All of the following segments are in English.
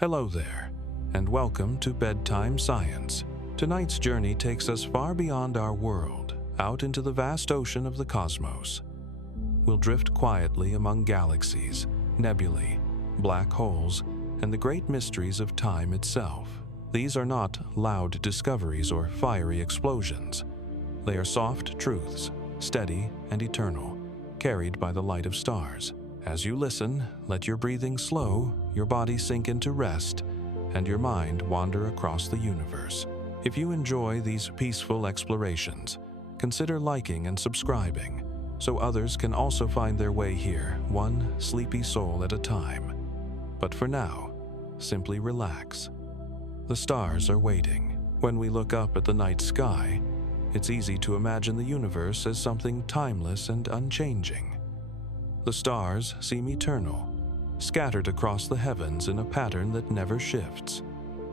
Hello there, and welcome to Bedtime Science. Tonight's journey takes us far beyond our world, out into the vast ocean of the cosmos. We'll drift quietly among galaxies, nebulae, black holes, and the great mysteries of time itself. These are not loud discoveries or fiery explosions. They are soft truths, steady and eternal, carried by the light of stars. As you listen, let your breathing slow, your body sink into rest, and your mind wander across the universe. If you enjoy these peaceful explorations, consider liking and subscribing, so others can also find their way here, one sleepy soul at a time. But for now, simply relax. The stars are waiting. When we look up at the night sky, it's easy to imagine the universe as something timeless and unchanging. The stars seem eternal, scattered across the heavens in a pattern that never shifts.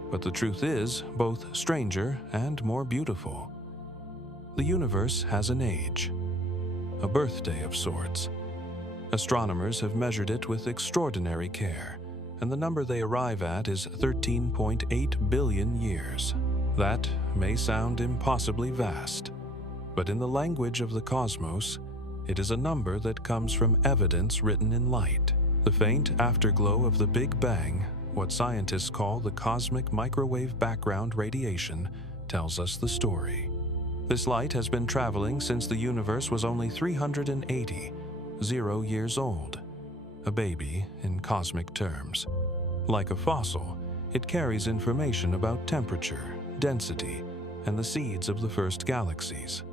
But the truth is both stranger and more beautiful. The universe has an age, a birthday of sorts. Astronomers have measured it with extraordinary care, and the number they arrive at is 13.8 billion years. That may sound impossibly vast, but in the language of the cosmos, it is a number that comes from evidence written in light. The faint afterglow of the Big Bang, what scientists call the cosmic microwave background radiation, tells us the story. This light has been traveling since the universe was only 380 years old, a baby in cosmic terms. Like a fossil, it carries information about temperature, density, and the seeds of the first galaxies.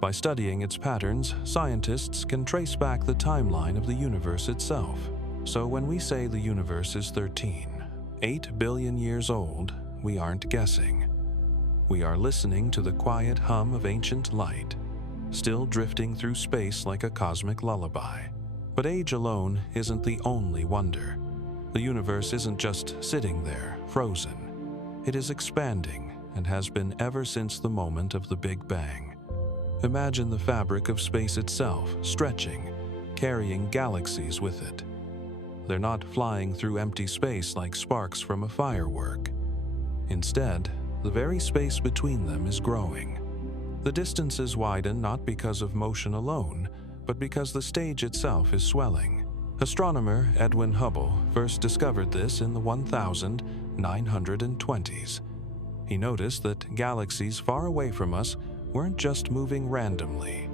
By studying its patterns, scientists can trace back the timeline of the universe itself. So when we say the universe is 13.8 billion years old, we aren't guessing. We are listening to the quiet hum of ancient light, still drifting through space like a cosmic lullaby. But age alone isn't the only wonder. The universe isn't just sitting there, frozen. It is expanding and has been ever since the moment of the Big Bang. Imagine the fabric of space itself, stretching, carrying galaxies with it. They're not flying through empty space like sparks from a firework. Instead, the very space between them is growing. The distances widen not because of motion alone, but because the stage itself is swelling. Astronomer Edwin Hubble first discovered this in the 1920s. He noticed that galaxies far away from us weren't just moving randomly.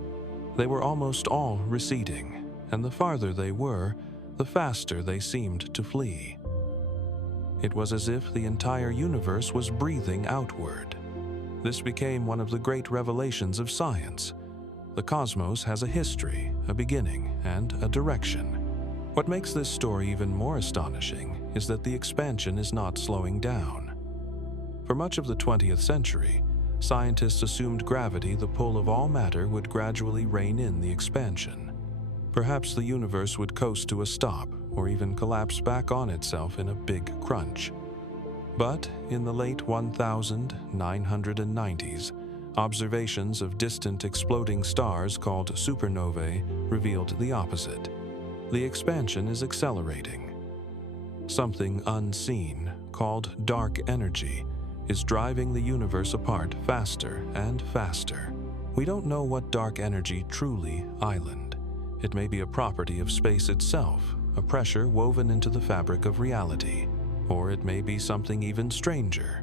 They were almost all receding, and the farther they were, the faster they seemed to flee. It was as if the entire universe was breathing outward. This became one of the great revelations of science. The cosmos has a history, a beginning, and a direction. What makes this story even more astonishing is that the expansion is not slowing down. For much of the 20th century, scientists assumed gravity, the pull of all matter, would gradually rein in the expansion. Perhaps the universe would coast to a stop, or even collapse back on itself in a big crunch. But in the late 1990s, observations of distant exploding stars called supernovae revealed the opposite. The expansion is accelerating. Something unseen, called dark energy, is driving the universe apart faster and faster. We don't know what dark energy truly island. It may be a property of space itself, a pressure woven into the fabric of reality, or it may be something even stranger.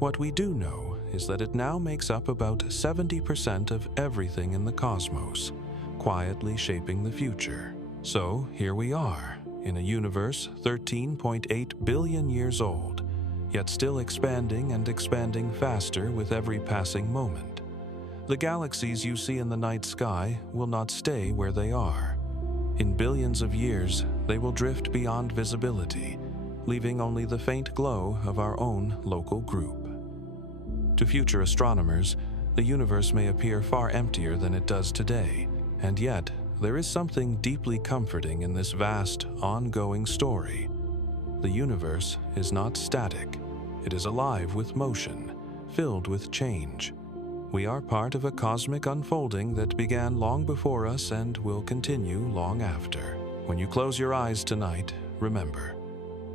What we do know is that it now makes up about 70% of everything in the cosmos, quietly shaping the future. So here we are, in a universe 13.8 billion years old, yet still expanding and expanding faster with every passing moment. The galaxies you see in the night sky will not stay where they are. In billions of years, they will drift beyond visibility, leaving only the faint glow of our own local group. To future astronomers, the universe may appear far emptier than it does today, and yet there is something deeply comforting in this vast, ongoing story. The universe is not static. It is alive with motion, filled with change. We are part of a cosmic unfolding that began long before us and will continue long after. When you close your eyes tonight, remember,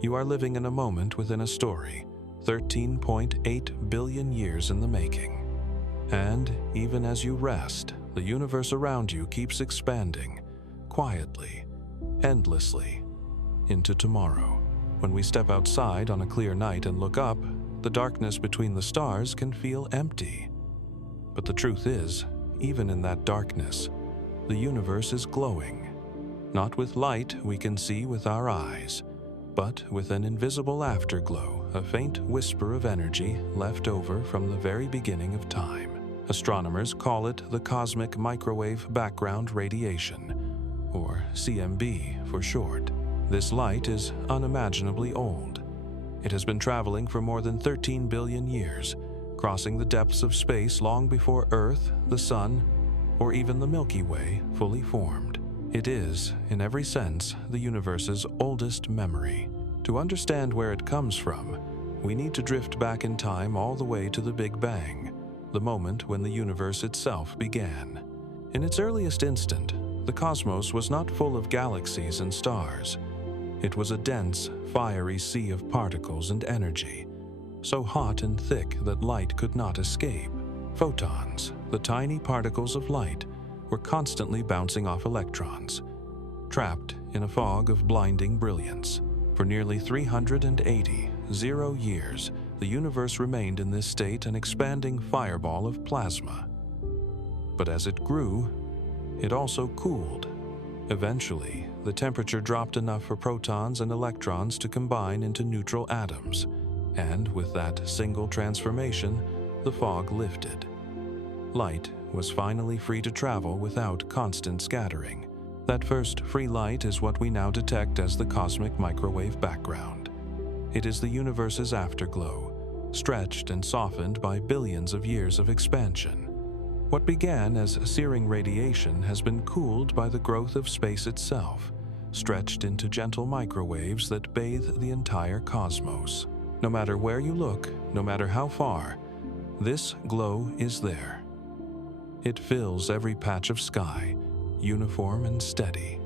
You are living in a moment within a story, 13.8 billion years in the making. And even as you rest, the universe around you keeps expanding, quietly, endlessly, into tomorrow. When we step outside on a clear night and look up, the darkness between the stars can feel empty. But the truth is, even in that darkness, the universe is glowing. Not with light we can see with our eyes, but with an invisible afterglow, a faint whisper of energy left over from the very beginning of time. Astronomers call it the cosmic microwave background radiation, or CMB for short. This light is unimaginably old. It has been traveling for more than 13 billion years, crossing the depths of space long before Earth, the Sun, or even the Milky Way fully formed. It is, in every sense, the universe's oldest memory. To understand where it comes from, we need to drift back in time all the way to the Big Bang, the moment when the universe itself began. In its earliest instant, the cosmos was not full of galaxies and stars. It was a dense, fiery sea of particles and energy, so hot and thick that light could not escape. Photons, the tiny particles of light, were constantly bouncing off electrons, trapped in a fog of blinding brilliance. For nearly 380 years, the universe remained in this state, an expanding fireball of plasma. But as it grew, it also cooled. Eventually, the temperature dropped enough for protons and electrons to combine into neutral atoms, and with that single transformation, the fog lifted. Light was finally free to travel without constant scattering. That first free light is what we now detect as the cosmic microwave background. It is the universe's afterglow, stretched and softened by billions of years of expansion. What began as searing radiation has been cooled by the growth of space itself, stretched into gentle microwaves that bathe the entire cosmos. No matter where you look, no matter how far, this glow is there. It fills every patch of sky, uniform and steady.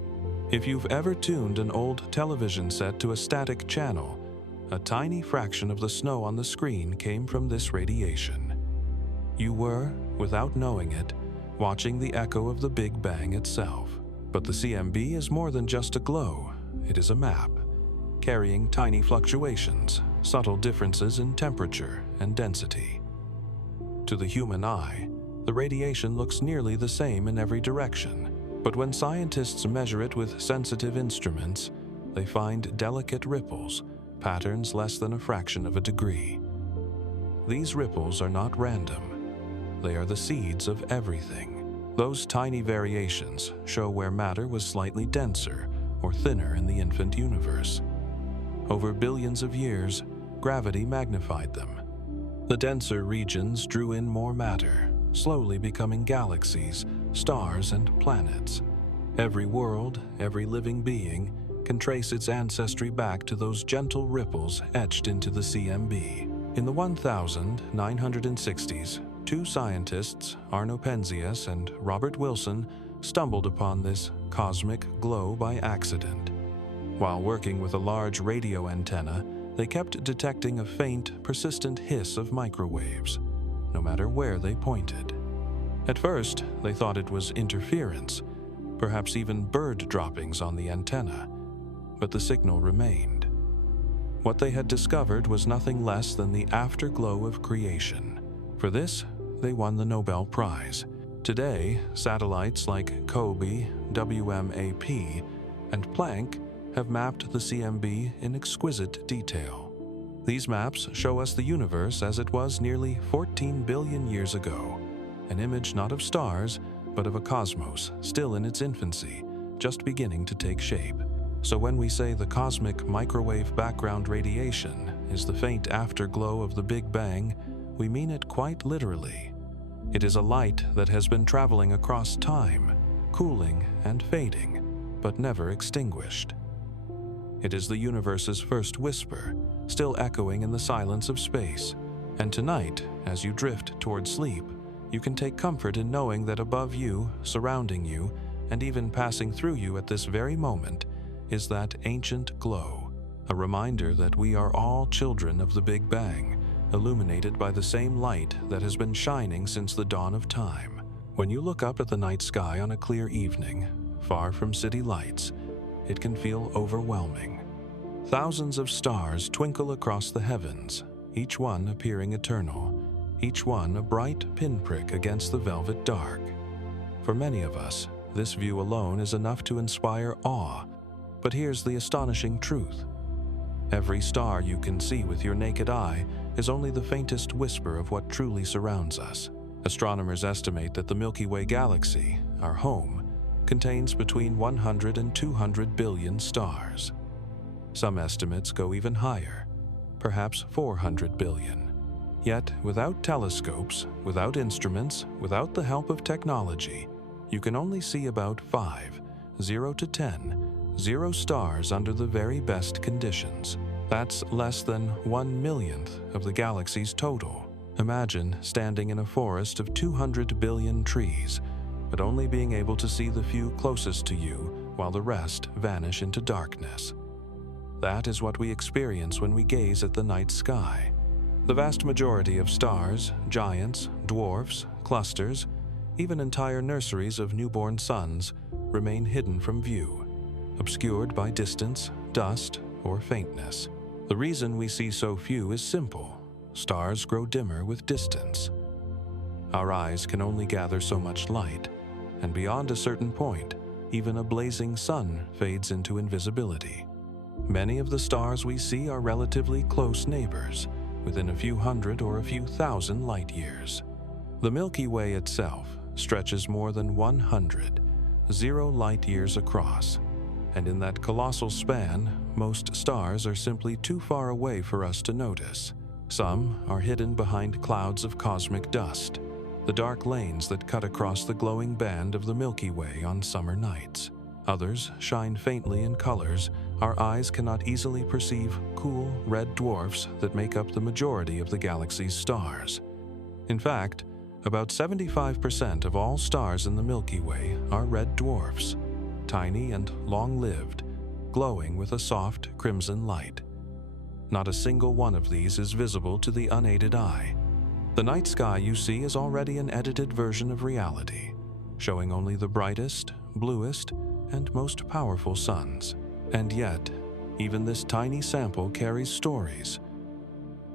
If you've ever tuned an old television set to a static channel, a tiny fraction of the snow on the screen came from this radiation. You were, without knowing it, watching the echo of the Big Bang itself. But the CMB is more than just a glow. It is a map, carrying tiny fluctuations, subtle differences in temperature and density. To the human eye, the radiation looks nearly the same in every direction, but when scientists measure it with sensitive instruments, they find delicate ripples, patterns less than a fraction of a degree. These ripples are not random. They are the seeds of everything. Those tiny variations show where matter was slightly denser or thinner in the infant universe. Over billions of years, gravity magnified them. The denser regions drew in more matter, slowly becoming galaxies, stars, and planets. Every world, every living being, can trace its ancestry back to those gentle ripples etched into the CMB. In the 1960s, two scientists, Arno Penzias and Robert Wilson, stumbled upon this cosmic glow by accident. While working with a large radio antenna, they kept detecting a faint, persistent hiss of microwaves, no matter where they pointed. At first, they thought it was interference, perhaps even bird droppings on the antenna, but the signal remained. What they had discovered was nothing less than the afterglow of creation. For this, they won the Nobel Prize. Today, satellites like COBE, WMAP, and Planck have mapped the CMB in exquisite detail. These maps show us the universe as it was nearly 14 billion years ago, an image not of stars, but of a cosmos still in its infancy, just beginning to take shape. So when we say the cosmic microwave background radiation is the faint afterglow of the Big Bang, we mean it quite literally. It is a light that has been traveling across time, cooling and fading, but never extinguished. It is the universe's first whisper, still echoing in the silence of space. And tonight, as you drift toward sleep, you can take comfort in knowing that above you, surrounding you, and even passing through you at this very moment, is that ancient glow, a reminder that we are all children of the Big Bang, illuminated by the same light that has been shining since the dawn of time. When you look up at the night sky on a clear evening, far from city lights, it can feel overwhelming. Thousands of stars twinkle across the heavens, each one appearing eternal, each one a bright pinprick against the velvet dark. For many of us, this view alone is enough to inspire awe. But here's the astonishing truth. Every star you can see with your naked eye is only the faintest whisper of what truly surrounds us. Astronomers estimate that the Milky Way galaxy, our home, contains between 100 and 200 billion stars. Some estimates go even higher, perhaps 400 billion. Yet, without telescopes, without instruments, without the help of technology, you can only see about 5, 0 to 10, 0 stars under the very best conditions. That's less than 1/1,000,000th of the galaxy's total. Imagine standing in a forest of 200 billion trees, but only being able to see the few closest to you while the rest vanish into darkness. That is what we experience when we gaze at the night sky. The vast majority of stars, giants, dwarfs, clusters, even entire nurseries of newborn suns remain hidden from view, obscured by distance, dust, or faintness. The reason we see so few is simple. Stars grow dimmer with distance. Our eyes can only gather so much light, and beyond a certain point, even a blazing sun fades into invisibility. Many of the stars we see are relatively close neighbors, within a few hundred or a few thousand light years. The Milky Way itself stretches more than 100, 0 light years across, and in that colossal span, most stars are simply too far away for us to notice. Some are hidden behind clouds of cosmic dust, the dark lanes that cut across the glowing band of the Milky Way on summer nights. Others shine faintly in colors our eyes cannot easily perceive, cool red dwarfs that make up the majority of the galaxy's stars. In fact, about 75% of all stars in the Milky Way are red dwarfs, tiny and long-lived, glowing with a soft crimson light. Not a single one of these is visible to the unaided eye. The night sky you see is already an edited version of reality, showing only the brightest, bluest, and most powerful suns. And yet, even this tiny sample carries stories.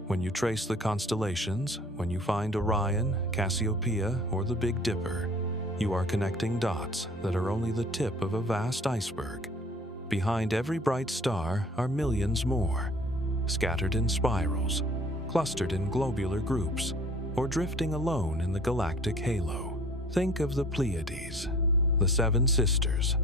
When you trace the constellations, when you find Orion, Cassiopeia, or the Big Dipper, you are connecting dots that are only the tip of a vast iceberg. Behind every bright star are millions more, scattered in spirals, clustered in globular groups, or drifting alone in the galactic halo. Think of the Pleiades, the Seven Sisters.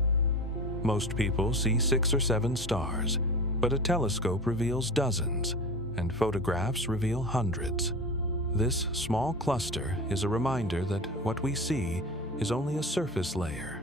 Most people see 6 or 7 stars, but a telescope reveals dozens, and photographs reveal hundreds. This small cluster is a reminder that what we see is only a surface layer,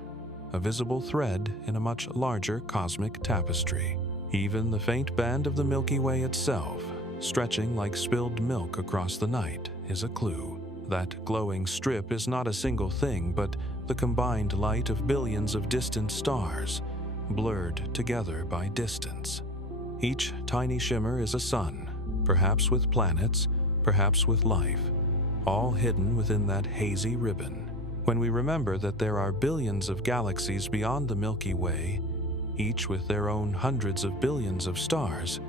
a visible thread in a much larger cosmic tapestry. Even the faint band of the Milky Way itself, stretching like spilled milk across the night, is a clue. That glowing strip is not a single thing, but the combined light of billions of distant stars, blurred together by distance. Each tiny shimmer is a sun, perhaps with planets, perhaps with life, all hidden within that hazy ribbon. When we remember that there are billions of galaxies beyond the Milky Way, each with their own hundreds of billions of stars,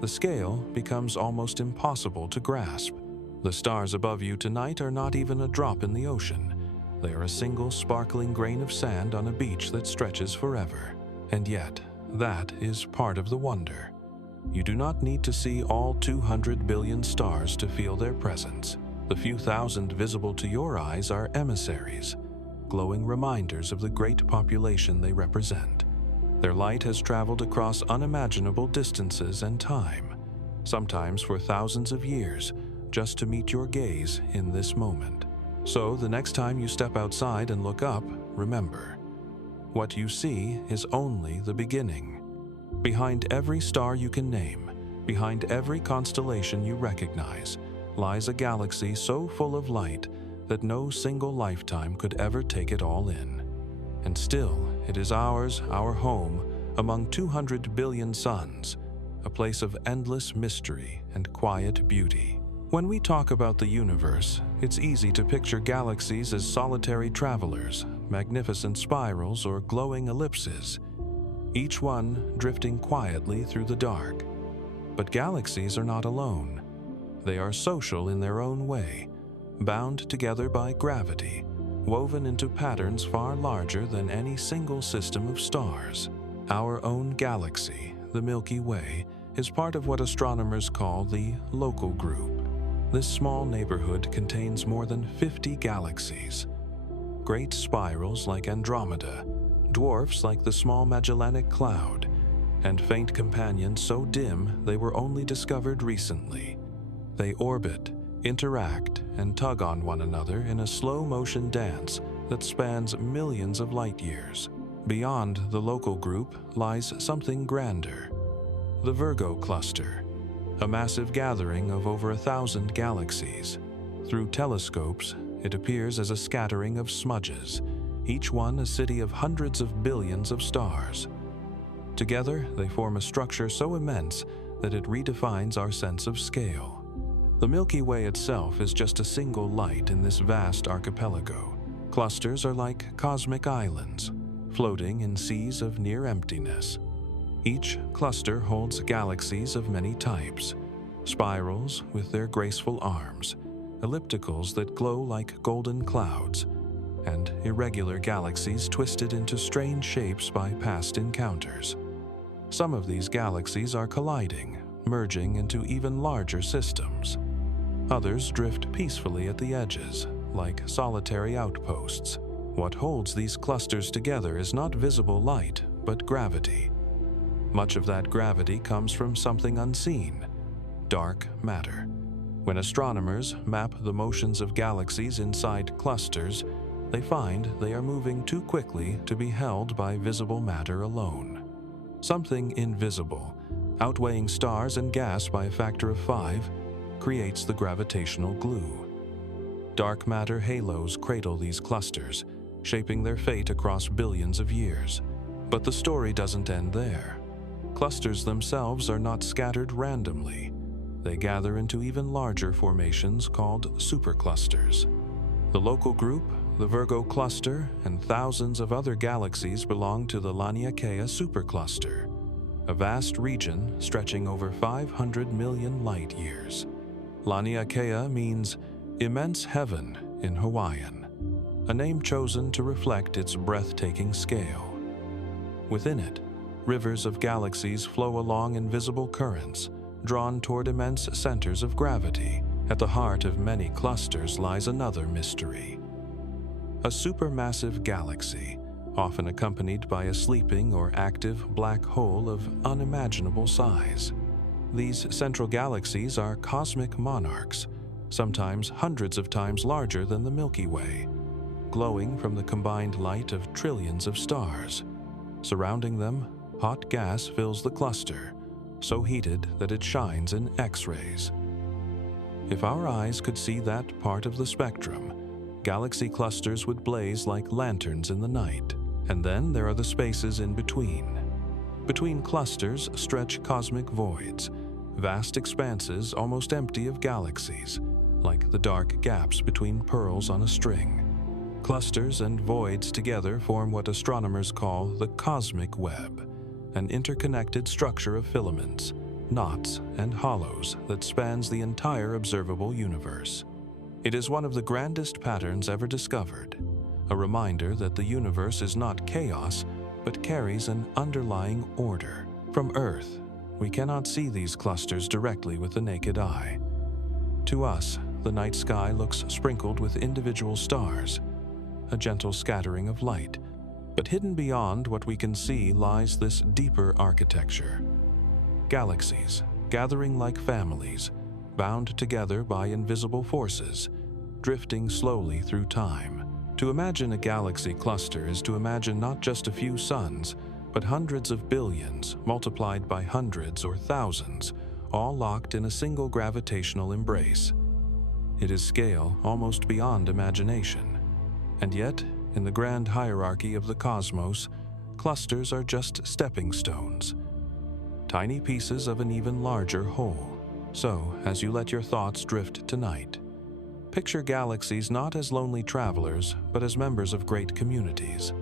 the scale becomes almost impossible to grasp. The stars above you tonight are not even a drop in the ocean. They are a single sparkling grain of sand on a beach that stretches forever. And yet, that is part of the wonder. You do not need to see all 200 billion stars to feel their presence. The few thousand visible to your eyes are emissaries, glowing reminders of the great population they represent. Their light has traveled across unimaginable distances and time, sometimes for thousands of years, just to meet your gaze in this moment. So the next time you step outside and look up, remember, what you see is only the beginning. Behind every star you can name, behind every constellation you recognize, lies a galaxy so full of light that no single lifetime could ever take it all in. And still, it is ours, our home, among 200 billion suns, a place of endless mystery and quiet beauty. When we talk about the universe, it's easy to picture galaxies as solitary travelers, magnificent spirals, or glowing ellipses, each one drifting quietly through the dark. But galaxies are not alone. They are social in their own way, bound together by gravity, woven into patterns far larger than any single system of stars. Our own galaxy, the Milky Way, is part of what astronomers call the local group. This small neighborhood contains more than 50 galaxies. Great spirals like Andromeda, dwarfs like the small Magellanic Cloud, and faint companions so dim they were only discovered recently. They orbit, interact, and tug on one another in a slow-motion dance that spans millions of light years. Beyond the local group lies something grander: the Virgo cluster, a massive gathering of over 1,000 galaxies. Through telescopes, it appears as a scattering of smudges, each one a city of hundreds of billions of stars. Together, they form a structure so immense that it redefines our sense of scale. The Milky Way itself is just a single light in this vast archipelago. Clusters are like cosmic islands, floating in seas of near emptiness. Each cluster holds galaxies of many types: spirals with their graceful arms, ellipticals that glow like golden clouds, and irregular galaxies twisted into strange shapes by past encounters. Some of these galaxies are colliding, merging into even larger systems. Others drift peacefully at the edges, like solitary outposts. What holds these clusters together is not visible light, but gravity. Much of that gravity comes from something unseen: dark matter. When astronomers map the motions of galaxies inside clusters, they find they are moving too quickly to be held by visible matter alone. Something invisible, outweighing stars and gas by a factor of 5, creates the gravitational glue. Dark matter halos cradle these clusters, shaping their fate across billions of years. But the story doesn't end there. Clusters themselves are not scattered randomly. They gather into even larger formations called superclusters. The local group, the Virgo cluster, and thousands of other galaxies belong to the Laniakea supercluster, a vast region stretching over 500 million light years. Laniakea means immense heaven in Hawaiian, a name chosen to reflect its breathtaking scale. Within it, rivers of galaxies flow along invisible currents, drawn toward immense centers of gravity. At the heart of many clusters lies another mystery: a supermassive galaxy, often accompanied by a sleeping or active black hole of unimaginable size. These central galaxies are cosmic monarchs, sometimes hundreds of times larger than the Milky Way, glowing from the combined light of trillions of stars. Surrounding them, hot gas fills the cluster, so heated that it shines in X-rays. If our eyes could see that part of the spectrum, galaxy clusters would blaze like lanterns in the night. And then there are the spaces in between. Between clusters stretch cosmic voids, vast expanses almost empty of galaxies, like the dark gaps between pearls on a string. Clusters and voids together form what astronomers call the cosmic web, an interconnected structure of filaments, knots, and hollows that spans the entire observable universe. It is one of the grandest patterns ever discovered, a reminder that the universe is not chaos, but carries an underlying order. From Earth, we cannot see these clusters directly with the naked eye. To us, the night sky looks sprinkled with individual stars, a gentle scattering of light. But hidden beyond what we can see lies this deeper architecture. Galaxies, gathering like families, bound together by invisible forces, drifting slowly through time. To imagine a galaxy cluster is to imagine not just a few suns, but hundreds of billions, multiplied by hundreds or thousands, all locked in a single gravitational embrace. It is scale almost beyond imagination. And yet, in the grand hierarchy of the cosmos, clusters are just stepping stones. tiny pieces of an even larger whole. So, as you let your thoughts drift tonight, picture galaxies not as lonely travelers, but as members of great communities,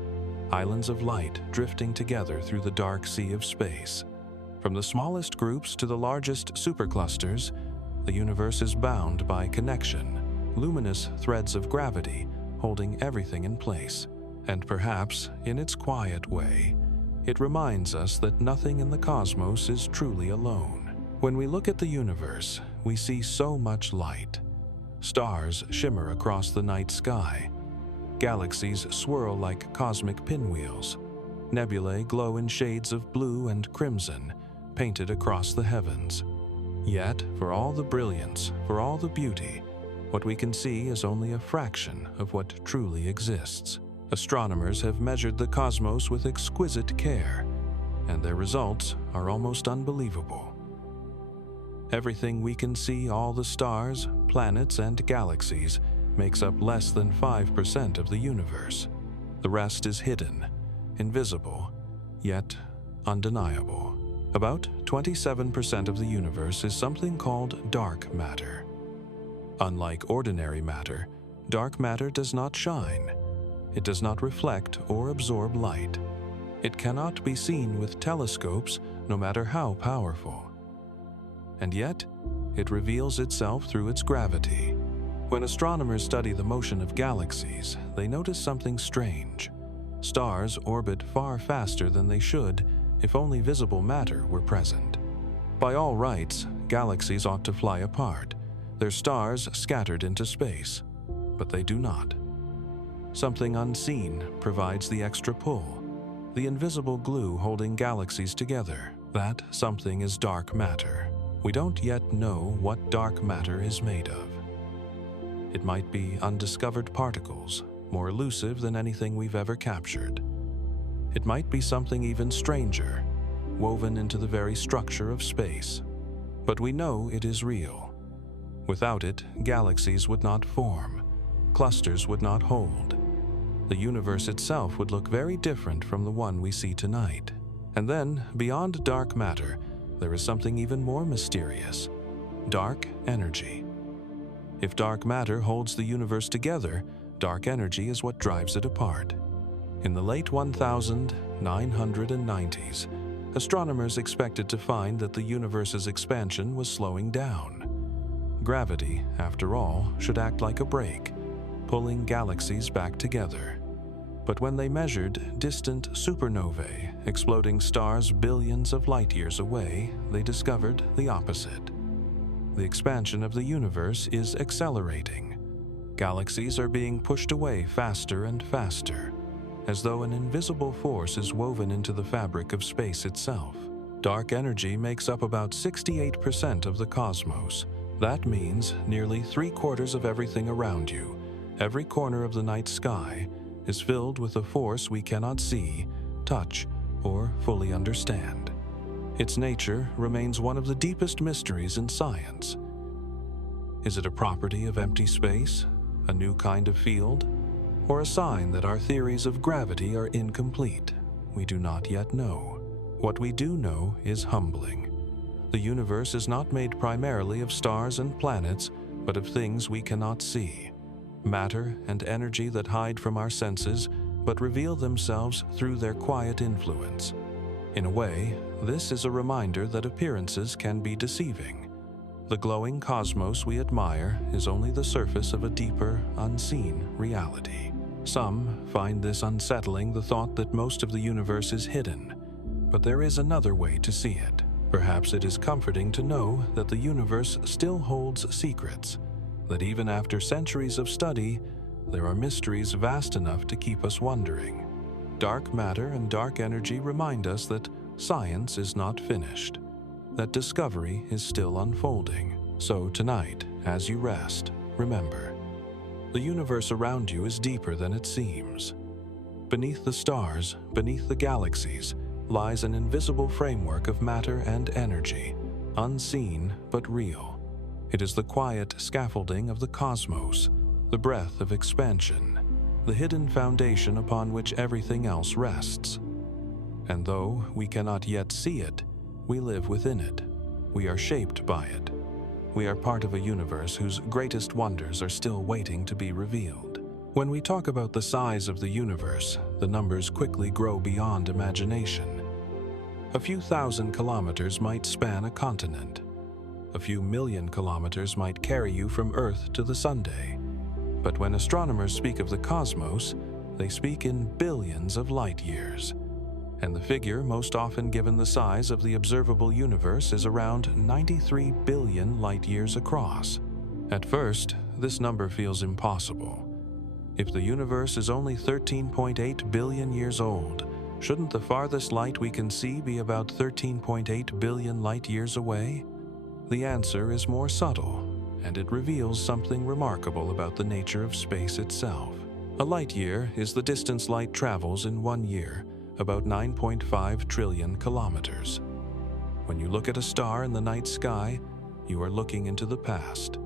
islands of light drifting together through the dark sea of space. From the smallest groups to the largest superclusters, the universe is bound by connection, luminous threads of gravity holding everything in place. And perhaps, in its quiet way, it reminds us that nothing in the cosmos is truly alone. When we look at the universe, we see so much light. Stars shimmer across the night sky. Galaxies swirl like cosmic pinwheels. Nebulae glow in shades of blue and crimson, painted across the heavens. Yet, for all the brilliance, for all the beauty, what we can see is only a fraction of what truly exists. Astronomers have measured the cosmos with exquisite care, and their results are almost unbelievable. Everything we can see, all the stars, planets, and galaxies, makes up less than 5% of the universe. The rest is hidden, invisible, yet undeniable. About 27% of the universe is something called dark matter. Unlike ordinary matter, dark matter does not shine. It does not reflect or absorb light. It cannot be seen with telescopes, no matter how powerful. And yet, it reveals itself through its gravity. When astronomers study the motion of galaxies, they notice something strange. Stars orbit far faster than they should if only visible matter were present. By all rights, galaxies ought to fly apart, their stars scattered into space, but they do not. Something unseen provides the extra pull, the invisible glue holding galaxies together. That something is dark matter. We don't yet know what dark matter is made of. It might be undiscovered particles, more elusive than anything we've ever captured. It might be something even stranger, woven into the very structure of space. But we know it is real. Without it, galaxies would not form, clusters would not hold. The universe itself would look very different from the one we see tonight. And then, beyond dark matter, there is something even more mysterious: dark energy. If dark matter holds the universe together, dark energy is what drives it apart. In the late 1990s, astronomers expected to find that the universe's expansion was slowing down. Gravity, after all, should act like a brake, pulling galaxies back together. But when they measured distant supernovae, exploding stars billions of light years away, they discovered the opposite. The expansion of the universe is accelerating. Galaxies are being pushed away faster and faster, as though an invisible force is woven into the fabric of space itself. Dark energy makes up about 68% of the cosmos. That means nearly 3/4 of everything around you, every corner of the night sky, is filled with a force we cannot see, touch, or fully understand. Its nature remains one of the deepest mysteries in science. Is it a property of empty space, a new kind of field, or a sign that our theories of gravity are incomplete? We do not yet know. What we do know is humbling. The universe is not made primarily of stars and planets, but of things we cannot see. Matter and energy that hide from our senses, but reveal themselves through their quiet influence. In a way, this is a reminder that appearances can be deceiving. The glowing cosmos we admire is only the surface of a deeper, unseen reality. Some find this unsettling, the thought that most of the universe is hidden, but there is another way to see it. Perhaps it is comforting to know that the universe still holds secrets, that even after centuries of study, there are mysteries vast enough to keep us wondering. Dark matter and dark energy remind us that science is not finished, that discovery is still unfolding. So tonight, as you rest, remember, the universe around you is deeper than it seems. Beneath the stars, beneath the galaxies, lies an invisible framework of matter and energy, unseen but real. It is the quiet scaffolding of the cosmos, the breath of expansion, the hidden foundation upon which everything else rests. And though we cannot yet see it, We live within it. We are shaped by it. We are part of a universe whose greatest wonders are still waiting to be revealed. When we talk about the size of the universe, the numbers quickly grow beyond imagination. A few thousand kilometers might span a continent. A few million kilometers might carry you from Earth to the Sunday. But when astronomers speak of the cosmos, they speak in billions of light years. And the figure most often given the size of the observable universe is around 93 billion light years across. At first, this number feels impossible. If the universe is only 13.8 billion years old, shouldn't the farthest light we can see be about 13.8 billion light years away? The answer is more subtle, and it reveals something remarkable about the nature of space itself. A light year is the distance light travels in 1 year, about 9.5 trillion kilometers. When you look at a star in the night sky, you are looking into the past.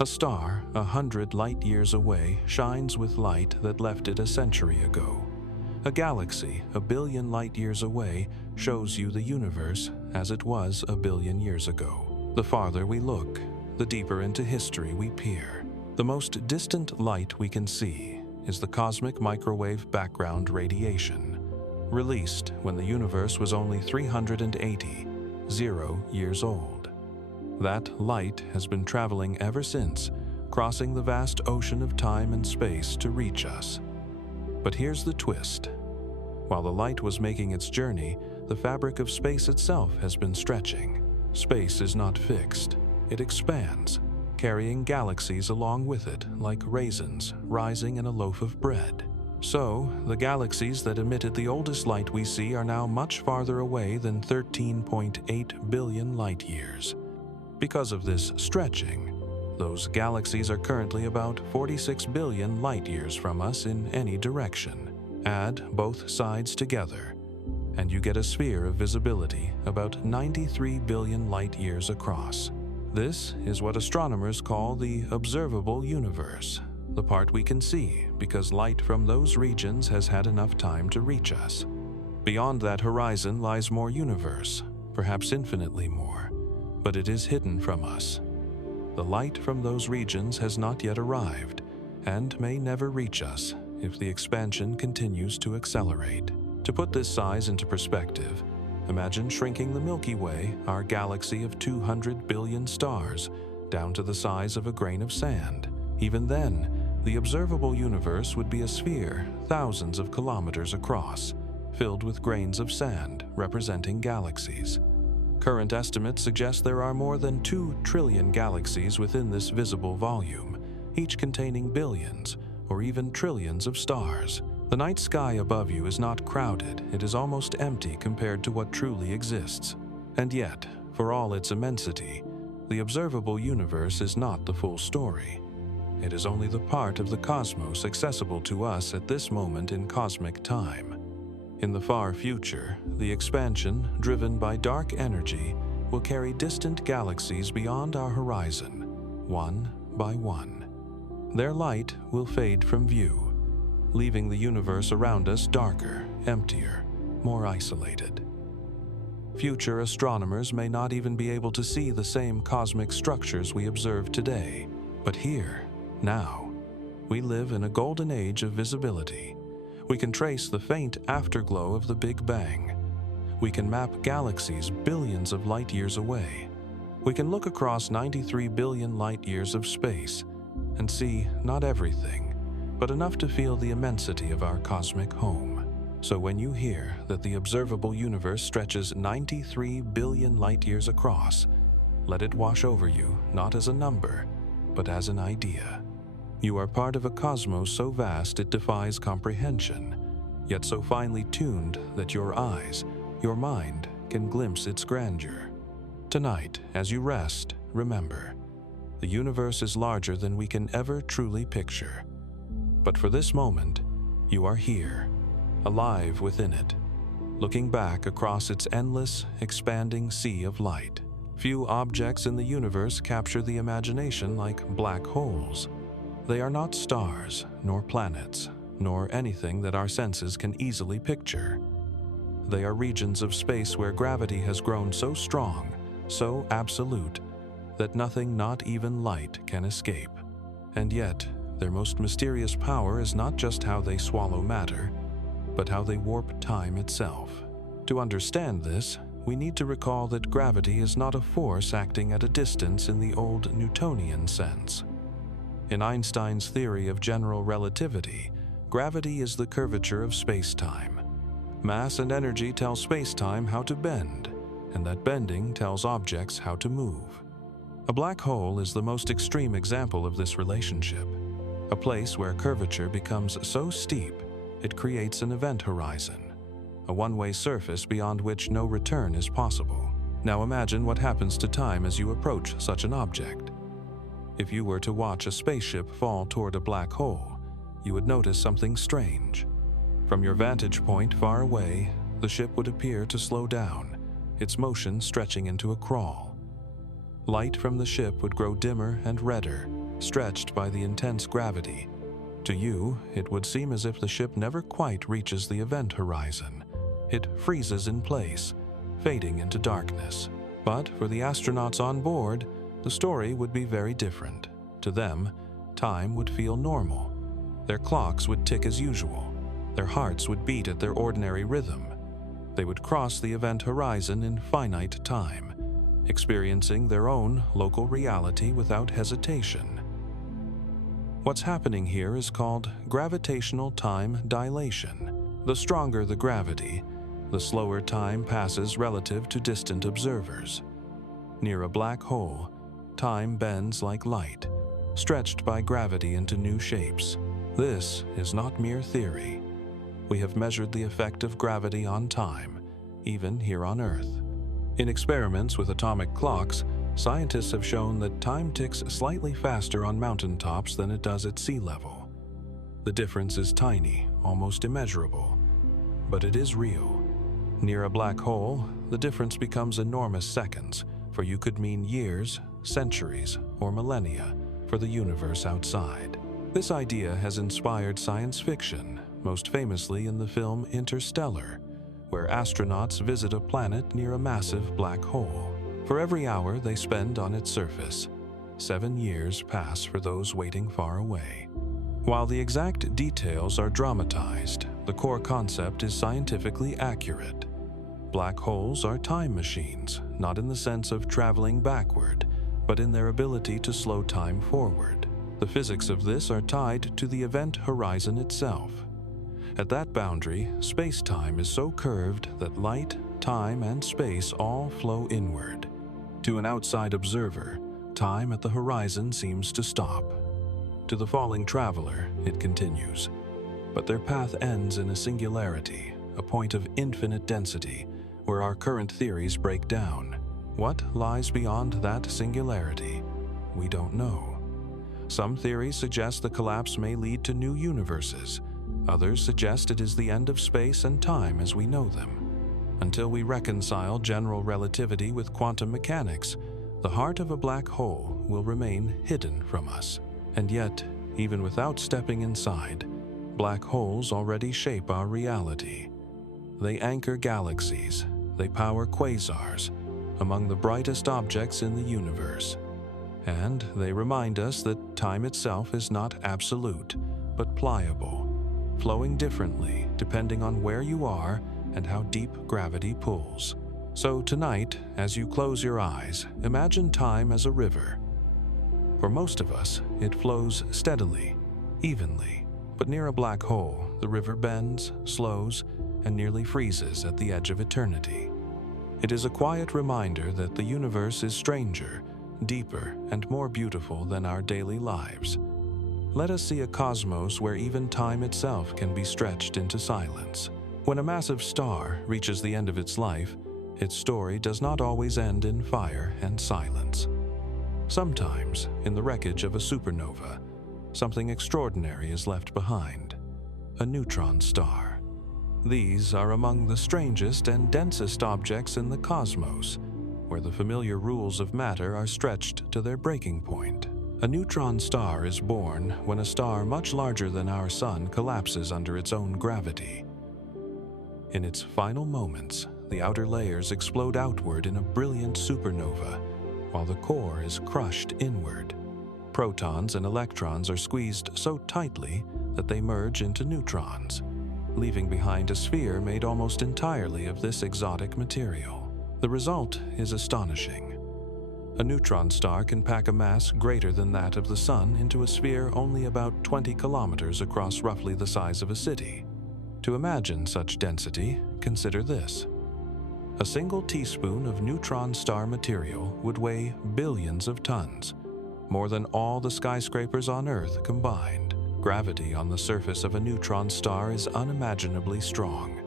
A star 100 light years away shines with light that left it a century ago. A galaxy 1 billion light years away shows you the universe as it was 1 billion years ago. The farther we look, the deeper into history we peer. The most distant light we can see is the cosmic microwave background radiation, released when the universe was only 380 years old. That light has been traveling ever since, crossing the vast ocean of time and space to reach us. But here's the twist. While the light was making its journey, the fabric of space itself has been stretching. Space is not fixed. It expands, carrying galaxies along with it like raisins rising in a loaf of bread. So, the galaxies that emitted the oldest light we see are now much farther away than 13.8 billion light years. Because of this stretching, those galaxies are currently about 46 billion light years from us in any direction. Add both sides together, and you get a sphere of visibility about 93 billion light years across. This is what astronomers call the observable universe, the part we can see because light from those regions has had enough time to reach us. Beyond that horizon lies more universe, perhaps infinitely more, but it is hidden from us. The light from those regions has not yet arrived and may never reach us if the expansion continues to accelerate. To put this size into perspective, imagine shrinking the Milky Way, our galaxy of 200 billion stars, down to the size of a grain of sand. Even then, the observable universe would be a sphere thousands of kilometers across, filled with grains of sand representing galaxies. Current estimates suggest there are more than 2 trillion galaxies within this visible volume, each containing billions or even trillions of stars. The night sky above you is not crowded, it is almost empty compared to what truly exists. And yet, for all its immensity, the observable universe is not the full story. It is only the part of the cosmos accessible to us at this moment in cosmic time. In the far future, the expansion, driven by dark energy, will carry distant galaxies beyond our horizon, one by one. Their light will fade from view, leaving the universe around us darker, emptier, more isolated. Future astronomers may not even be able to see the same cosmic structures we observe today, but here, now, we live in a golden age of visibility. We can trace the faint afterglow of the Big Bang. We can map galaxies billions of light years away. We can look across 93 billion light years of space and see not everything, but enough to feel the immensity of our cosmic home. So when you hear that the observable universe stretches 93 billion light years across, let it wash over you not as a number, but as an idea. You are part of a cosmos so vast it defies comprehension, yet so finely tuned that your eyes, your mind, can glimpse its grandeur. Tonight, as you rest, remember, the universe is larger than we can ever truly picture. But for this moment, you are here, alive within it, looking back across its endless, expanding sea of light. Few objects in the universe capture the imagination like black holes. They are not stars, nor planets, nor anything that our senses can easily picture. They are regions of space where gravity has grown so strong, so absolute, that nothing, not even light, can escape. And yet, their most mysterious power is not just how they swallow matter, but how they warp time itself. To understand this, we need to recall that gravity is not a force acting at a distance in the old Newtonian sense. In Einstein's theory of general relativity, gravity is the curvature of space-time. Mass and energy tell space-time how to bend, and that bending tells objects how to move. A black hole is the most extreme example of this relationship, a place where curvature becomes so steep it creates an event horizon, a one-way surface beyond which no return is possible. Now imagine what happens to time as you approach such an object. If you were to watch a spaceship fall toward a black hole, you would notice something strange. From your vantage point far away, the ship would appear to slow down, its motion stretching into a crawl. Light from the ship would grow dimmer and redder, stretched by the intense gravity. To you, it would seem as if the ship never quite reaches the event horizon. It freezes in place, fading into darkness. But for the astronauts on board, the story would be very different. To them, time would feel normal. Their clocks would tick as usual. Their hearts would beat at their ordinary rhythm. They would cross the event horizon in finite time, experiencing their own local reality without hesitation. What's happening here is called gravitational time dilation. The stronger the gravity, the slower time passes relative to distant observers. Near a black hole, time bends like light, stretched by gravity into new shapes. This is not mere theory. We have measured the effect of gravity on time, even here on Earth. In experiments with atomic clocks, scientists have shown that time ticks slightly faster on mountaintops than it does at sea level. The difference is tiny, almost immeasurable, but it is real. Near a black hole, the difference becomes enormous seconds, for you could mean years, centuries, or millennia for the universe outside. This idea has inspired science fiction, most famously in the film Interstellar, where astronauts visit a planet near a massive black hole. For every hour they spend on its surface, 7 years pass for those waiting far away. While the exact details are dramatized, the core concept is scientifically accurate. Black holes are time machines, not in the sense of traveling backward, but in their ability to slow time forward. The physics of this are tied to the event horizon itself. At that boundary, space-time is so curved that light, time, and space all flow inward. To an outside observer, time at the horizon seems to stop. To the falling traveler, it continues. But their path ends in a singularity, a point of infinite density, where our current theories break down. What lies beyond that singularity? We don't know. Some theories suggest the collapse may lead to new universes. Others suggest it is the end of space and time as we know them. Until we reconcile general relativity with quantum mechanics, the heart of a black hole will remain hidden from us. And yet, even without stepping inside, black holes already shape our reality. They anchor galaxies, they power quasars, among the brightest objects in the universe. And they remind us that time itself is not absolute, but pliable, flowing differently depending on where you are and how deep gravity pulls. So tonight, as you close your eyes, imagine time as a river. For most of us, it flows steadily, evenly, but near a black hole, the river bends, slows, and nearly freezes at the edge of eternity. It is a quiet reminder that the universe is stranger, deeper, and more beautiful than our daily lives. Let us see a cosmos where even time itself can be stretched into silence. When a massive star reaches the end of its life, its story does not always end in fire and silence. Sometimes, in the wreckage of a supernova, something extraordinary is left behind: a neutron star. These are among the strangest and densest objects in the cosmos, where the familiar rules of matter are stretched to their breaking point. A neutron star is born when a star much larger than our Sun collapses under its own gravity. In its final moments, the outer layers explode outward in a brilliant supernova, while the core is crushed inward. Protons and electrons are squeezed so tightly that they merge into neutrons, leaving behind a sphere made almost entirely of this exotic material. The result is astonishing. A neutron star can pack a mass greater than that of the Sun into a sphere only about 20 kilometers across, roughly the size of a city. To imagine such density, consider this. A single teaspoon of neutron star material would weigh billions of tons, more than all the skyscrapers on Earth combined. Gravity on the surface of a neutron star is unimaginably strong.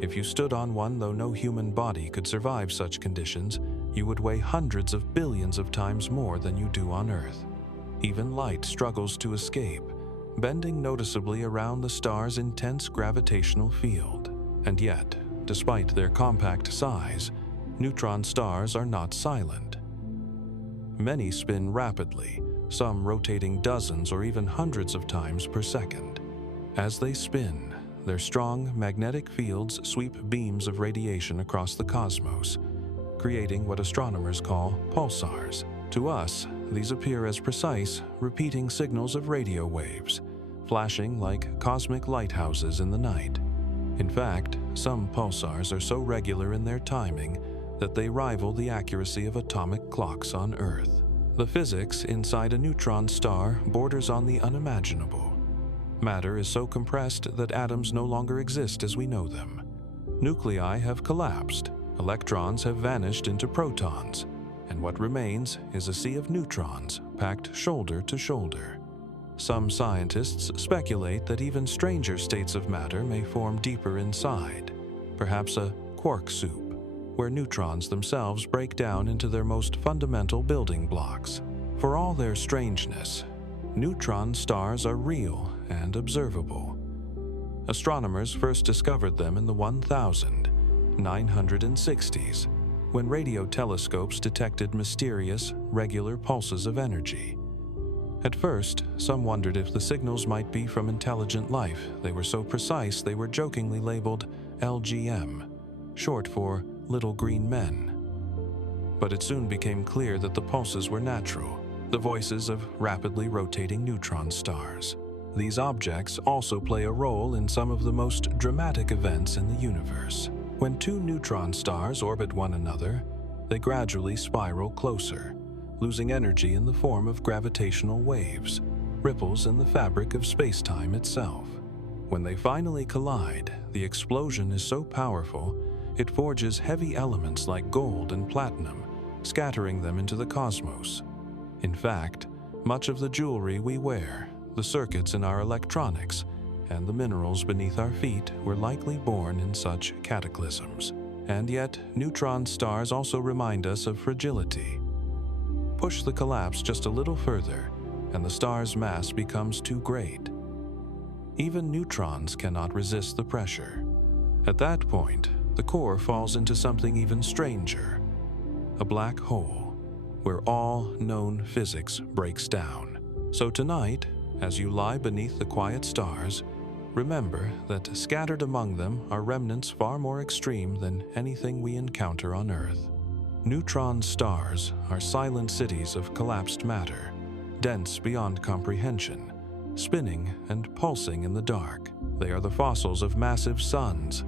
If you stood on one, though no human body could survive such conditions, you would weigh hundreds of billions of times more than you do on Earth. Even light struggles to escape, bending noticeably around the star's intense gravitational field. And yet, despite their compact size, neutron stars are not silent. Many spin rapidly, some rotating dozens or even hundreds of times per second. As they spin, their strong magnetic fields sweep beams of radiation across the cosmos, creating what astronomers call pulsars. To us, these appear as precise, repeating signals of radio waves, flashing like cosmic lighthouses in the night. In fact, some pulsars are so regular in their timing that they rival the accuracy of atomic clocks on Earth. The physics inside a neutron star borders on the unimaginable. Matter is so compressed that atoms no longer exist as we know them. Nuclei have collapsed, electrons have vanished into protons, and what remains is a sea of neutrons packed shoulder to shoulder. Some scientists speculate that even stranger states of matter may form deeper inside, perhaps a quark soup, where neutrons themselves break down into their most fundamental building blocks. For all their strangeness, neutron stars are real and observable. Astronomers first discovered them in the 1960s, when radio telescopes detected mysterious, regular pulses of energy. At first, some wondered if the signals might be from intelligent life. They were so precise they were jokingly labeled LGM, short for little green men. But it soon became clear that the pulses were natural, the voices of rapidly rotating neutron stars. These objects also play a role in some of the most dramatic events in the universe. When two neutron stars orbit one another, they gradually spiral closer, losing energy in the form of gravitational waves, ripples in the fabric of space-time itself. When they finally collide, the explosion is so powerful, it forges heavy elements like gold and platinum, scattering them into the cosmos. In fact, much of the jewelry we wear, the circuits in our electronics, and the minerals beneath our feet were likely born in such cataclysms. And yet, neutron stars also remind us of fragility. Push the collapse just a little further, and the star's mass becomes too great. Even neutrons cannot resist the pressure. At that point, the core falls into something even stranger, a black hole, where all known physics breaks down. So tonight, as you lie beneath the quiet stars, remember that scattered among them are remnants far more extreme than anything we encounter on Earth. Neutron stars are silent cities of collapsed matter, dense beyond comprehension, spinning and pulsing in the dark. They are the fossils of massive suns,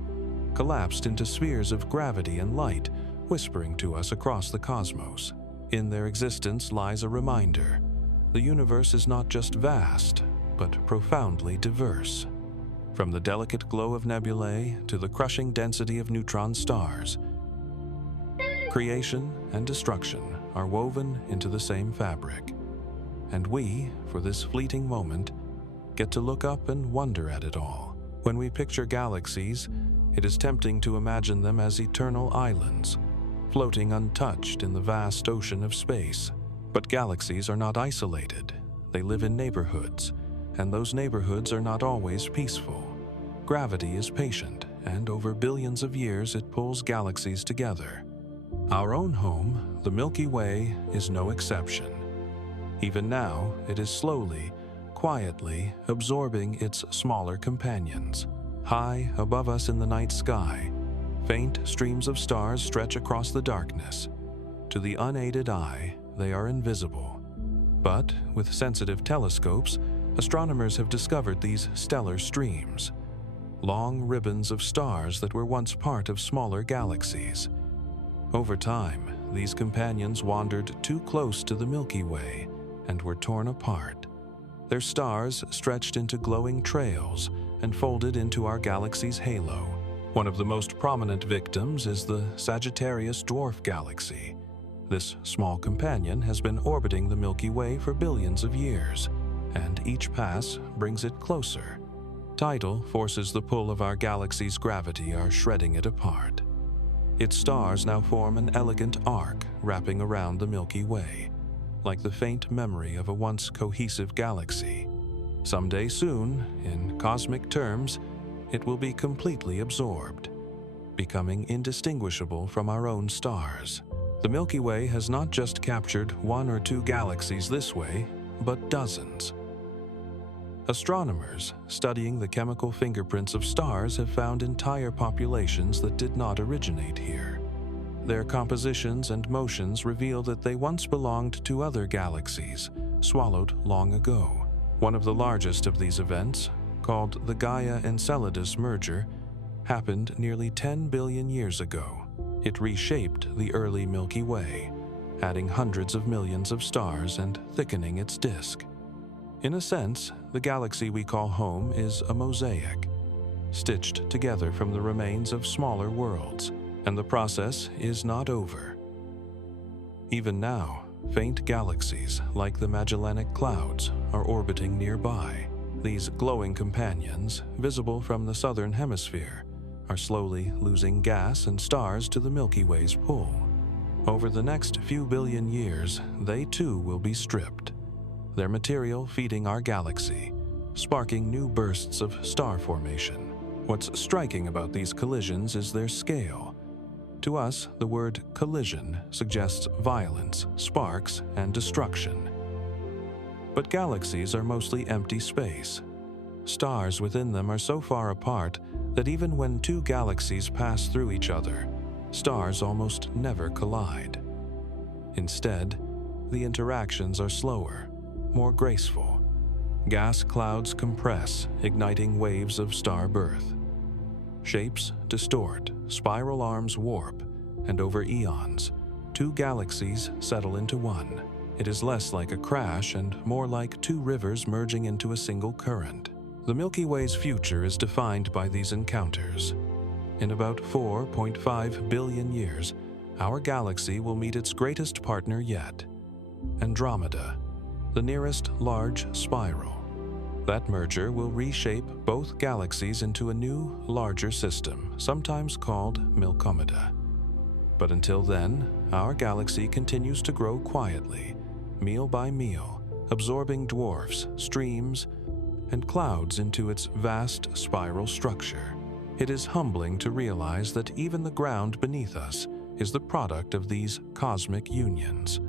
collapsed into spheres of gravity and light, whispering to us across the cosmos. In their existence lies a reminder: the universe is not just vast, but profoundly diverse. From the delicate glow of nebulae to the crushing density of neutron stars, creation and destruction are woven into the same fabric. And we, for this fleeting moment, get to look up and wonder at it all. When we picture galaxies, it is tempting to imagine them as eternal islands, floating untouched in the vast ocean of space. But galaxies are not isolated. They live in neighborhoods, and those neighborhoods are not always peaceful. Gravity is patient, and over billions of years it pulls galaxies together. Our own home, the Milky Way, is no exception. Even now, it is slowly, quietly absorbing its smaller companions. high above us in the night sky, faint streams of stars stretch across the darkness. To the unaided eye, they are invisible. But with sensitive telescopes, astronomers have discovered these stellar streams, long ribbons of stars that were once part of smaller galaxies. Over time, these companions wandered too close to the Milky Way and were torn apart. Their stars stretched into glowing trails and folded into our galaxy's halo. One of the most prominent victims is the Sagittarius dwarf galaxy. This small companion has been orbiting the Milky Way for billions of years, and each pass brings it closer. Tidal forces the pull of our galaxy's gravity are shredding it apart. Its stars now form an elegant arc wrapping around the Milky Way, like the faint memory of a once cohesive galaxy. Someday soon, in cosmic terms, it will be completely absorbed, becoming indistinguishable from our own stars. The Milky Way has not just captured one or two galaxies this way, but dozens. Astronomers studying the chemical fingerprints of stars have found entire populations that did not originate here. Their compositions and motions reveal that they once belonged to other galaxies, swallowed long ago. One of the largest of these events, called the Gaia-Enceladus merger, happened nearly 10 billion years ago. It reshaped the early Milky Way, adding hundreds of millions of stars and thickening its disk. In a sense, the galaxy we call home is a mosaic, stitched together from the remains of smaller worlds, and the process is not over. Even now, faint galaxies like the Magellanic Clouds are orbiting nearby. These glowing companions, visible from the southern hemisphere, are slowly losing gas and stars to the Milky Way's pull. Over the next few billion years, they too will be stripped, their material feeding our galaxy, sparking new bursts of star formation. What's striking about these collisions is their scale. To us, the word collision suggests violence, sparks, and destruction. But galaxies are mostly empty space. Stars within them are so far apart that even when two galaxies pass through each other, stars almost never collide. Instead, the interactions are slower, more graceful. Gas clouds compress, igniting waves of star birth. Shapes distort, spiral arms warp, and over eons, two galaxies settle into one. It is less like a crash and more like two rivers merging into a single current. The Milky Way's future is defined by these encounters. In about 4.5 billion years, our galaxy will meet its greatest partner yet, Andromeda, the nearest large spiral. That merger will reshape both galaxies into a new, larger system, sometimes called Milkomeda. But until then, our galaxy continues to grow quietly, meal by meal, absorbing dwarfs, streams, and clouds into its vast spiral structure. It is humbling to realize that even the ground beneath us is the product of these cosmic unions.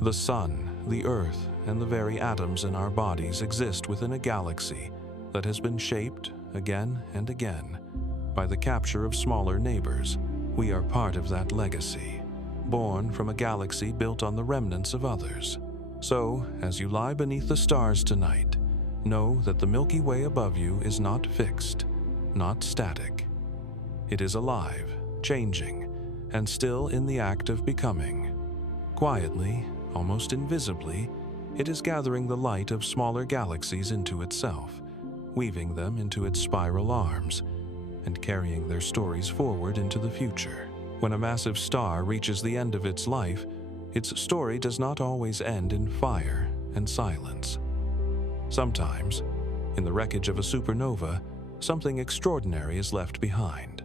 The sun, the earth, and the very atoms in our bodies exist within a galaxy that has been shaped again and again by the capture of smaller neighbors. We are part of that legacy, born from a galaxy built on the remnants of others. So, as you lie beneath the stars tonight, know that the Milky Way above you is not fixed, not static. It is alive, changing, and still in the act of becoming. Quietly, almost invisibly, it is gathering the light of smaller galaxies into itself, weaving them into its spiral arms, and carrying their stories forward into the future. When a massive star reaches the end of its life, its story does not always end in fire and silence. Sometimes, in the wreckage of a supernova, something extraordinary is left behind.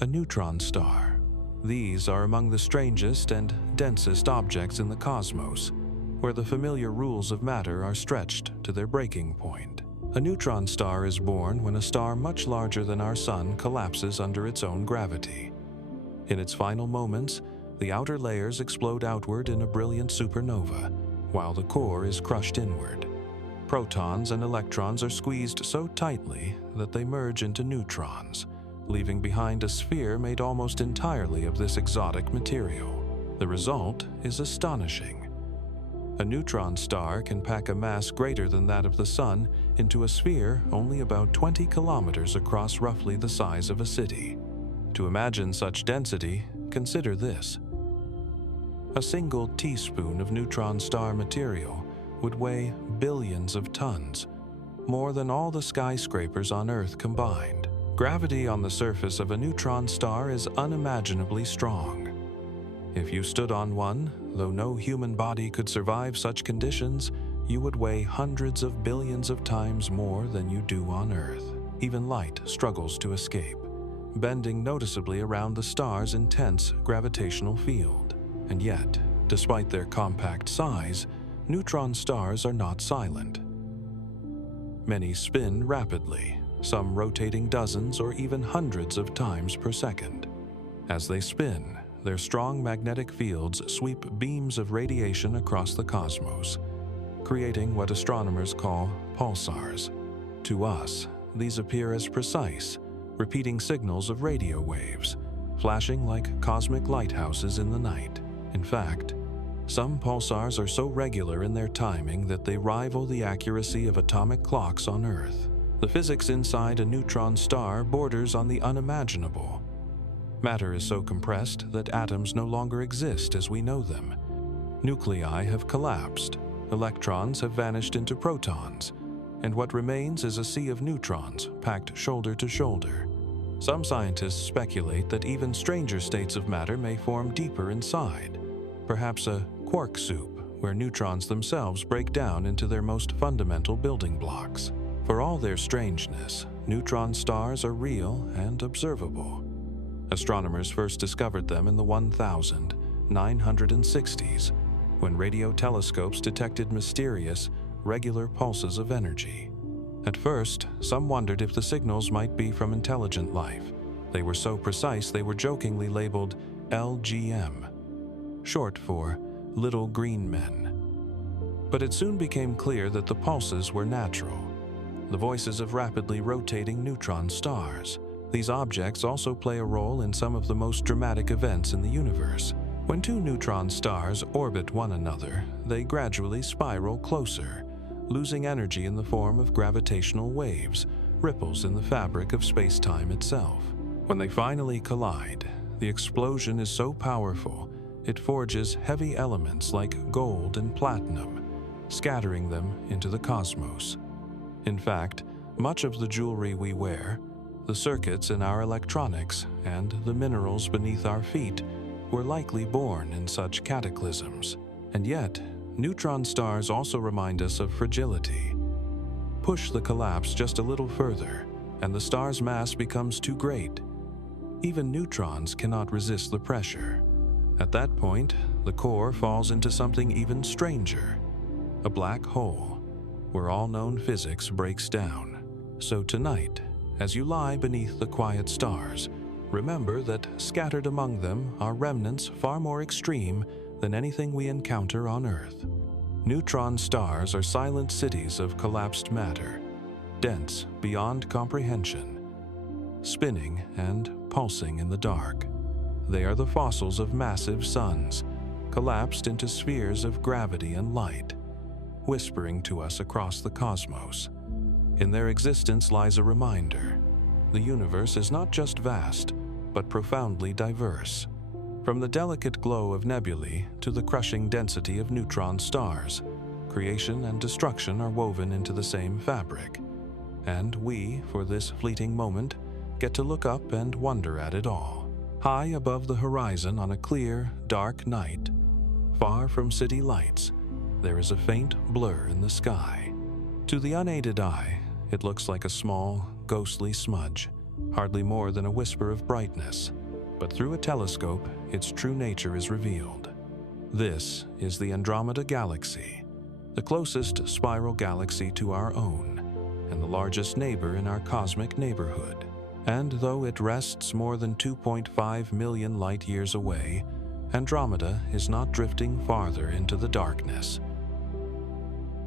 A neutron star. These are among the strangest and densest objects in the cosmos, where the familiar rules of matter are stretched to their breaking point. A neutron star is born when a star much larger than our Sun collapses under its own gravity. In its final moments, the outer layers explode outward in a brilliant supernova, while the core is crushed inward. Protons and electrons are squeezed so tightly that they merge into neutrons, leaving behind a sphere made almost entirely of this exotic material. The result is astonishing. A neutron star can pack a mass greater than that of the Sun into a sphere only about 20 kilometers across, roughly the size of a city. To imagine such density, consider this. A single teaspoon of neutron star material would weigh billions of tons, more than all the skyscrapers on Earth combined. Gravity on the surface of a neutron star is unimaginably strong. If you stood on one, though no human body could survive such conditions, you would weigh hundreds of billions of times more than you do on Earth. Even light struggles to escape, bending noticeably around the star's intense gravitational field. And yet, despite their compact size, neutron stars are not silent. Many spin rapidly, some rotating dozens or even hundreds of times per second. As they spin, their strong magnetic fields sweep beams of radiation across the cosmos, creating what astronomers call pulsars. To us, these appear as precise, repeating signals of radio waves, flashing like cosmic lighthouses in the night. In fact, some pulsars are so regular in their timing that they rival the accuracy of atomic clocks on Earth. The physics inside a neutron star borders on the unimaginable. Matter is so compressed that atoms no longer exist as we know them. Nuclei have collapsed, electrons have vanished into protons, and what remains is a sea of neutrons packed shoulder to shoulder. Some scientists speculate that even stranger states of matter may form deeper inside, perhaps a quark soup where neutrons themselves break down into their most fundamental building blocks. For all their strangeness, neutron stars are real and observable. Astronomers first discovered them in the 1960s, when radio telescopes detected mysterious, regular pulses of energy. At first, some wondered if the signals might be from intelligent life. They were so precise they were jokingly labeled LGM, short for Little Green Men. But it soon became clear that the pulses were natural, the voices of rapidly rotating neutron stars. These objects also play a role in some of the most dramatic events in the universe. When two neutron stars orbit one another, they gradually spiral closer, losing energy in the form of gravitational waves, ripples in the fabric of space-time itself. When they finally collide, the explosion is so powerful, it forges heavy elements like gold and platinum, scattering them into the cosmos. In fact, much of the jewelry we wear, the circuits in our electronics, and the minerals beneath our feet were likely born in such cataclysms. And yet, neutron stars also remind us of fragility. Push the collapse just a little further, and the star's mass becomes too great. Even neutrons cannot resist the pressure. At that point, the core falls into something even stranger, a black hole, where all known physics breaks down. So tonight, as you lie beneath the quiet stars, remember that scattered among them are remnants far more extreme than anything we encounter on Earth. Neutron stars are silent cities of collapsed matter, dense beyond comprehension, spinning and pulsing in the dark. They are the fossils of massive suns, collapsed into spheres of gravity and light, whispering to us across the cosmos. In their existence lies a reminder. The universe is not just vast, but profoundly diverse. From the delicate glow of nebulae to the crushing density of neutron stars, creation and destruction are woven into the same fabric. And we, for this fleeting moment, get to look up and wonder at it all. High above the horizon on a clear, dark night, far from city lights, there is a faint blur in the sky. To the unaided eye, it looks like a small, ghostly smudge, hardly more than a whisper of brightness. But through a telescope, its true nature is revealed. This is the Andromeda Galaxy, the closest spiral galaxy to our own, and the largest neighbor in our cosmic neighborhood. And though it rests more than 2.5 million light-years away, Andromeda is not drifting farther into the darkness.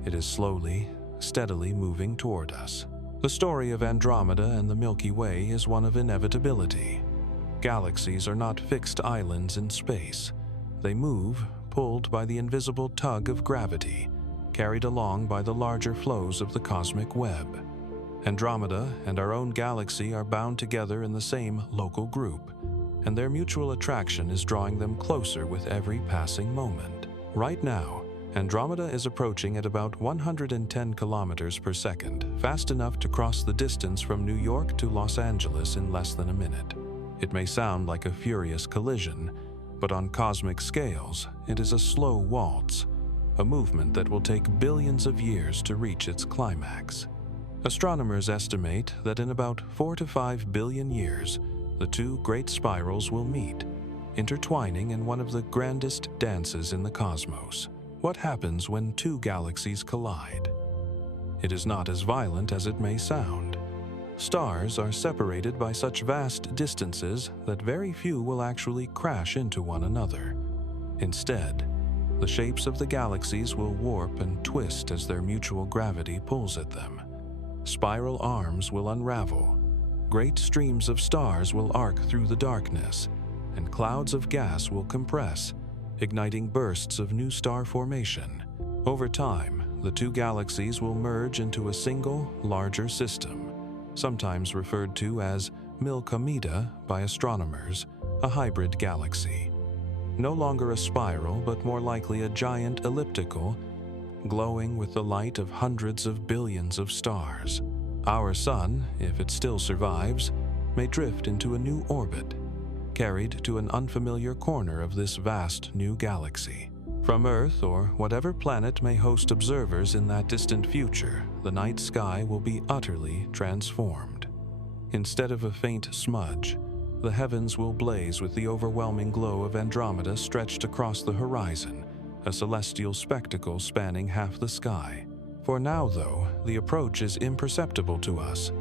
It is slowly, steadily moving toward us. The story of Andromeda and the Milky Way is one of inevitability. Galaxies are not fixed islands in space. They move, pulled by the invisible tug of gravity, carried along by the larger flows of the cosmic web. Andromeda and our own galaxy are bound together in the same local group, and their mutual attraction is drawing them closer with every passing moment. Right now, Andromeda is approaching at about 110 kilometers per second, fast enough to cross the distance from New York to Los Angeles in less than a minute. It may sound like a furious collision, but on cosmic scales, it is a slow waltz, a movement that will take billions of years to reach its climax. Astronomers estimate that in about 4 to 5 billion years, the two great spirals will meet, intertwining in one of the grandest dances in the cosmos. What happens when two galaxies collide? It is not as violent as it may sound. Stars are separated by such vast distances that very few will actually crash into one another. Instead, the shapes of the galaxies will warp and twist as their mutual gravity pulls at them. Spiral arms will unravel, great streams of stars will arc through the darkness, and clouds of gas will compress, igniting bursts of new star formation. Over time, the two galaxies will merge into a single, larger system, sometimes referred to as Milkomeda by astronomers, a hybrid galaxy. No longer a spiral, but more likely a giant elliptical, glowing with the light of hundreds of billions of stars. Our sun, if it still survives, may drift into a new orbit, carried to an unfamiliar corner of this vast new galaxy. From Earth or whatever planet may host observers in that distant future, the night sky will be utterly transformed. Instead of a faint smudge, the heavens will blaze with the overwhelming glow of Andromeda stretched across the horizon, a celestial spectacle spanning half the sky. For now, though, the approach is imperceptible to us.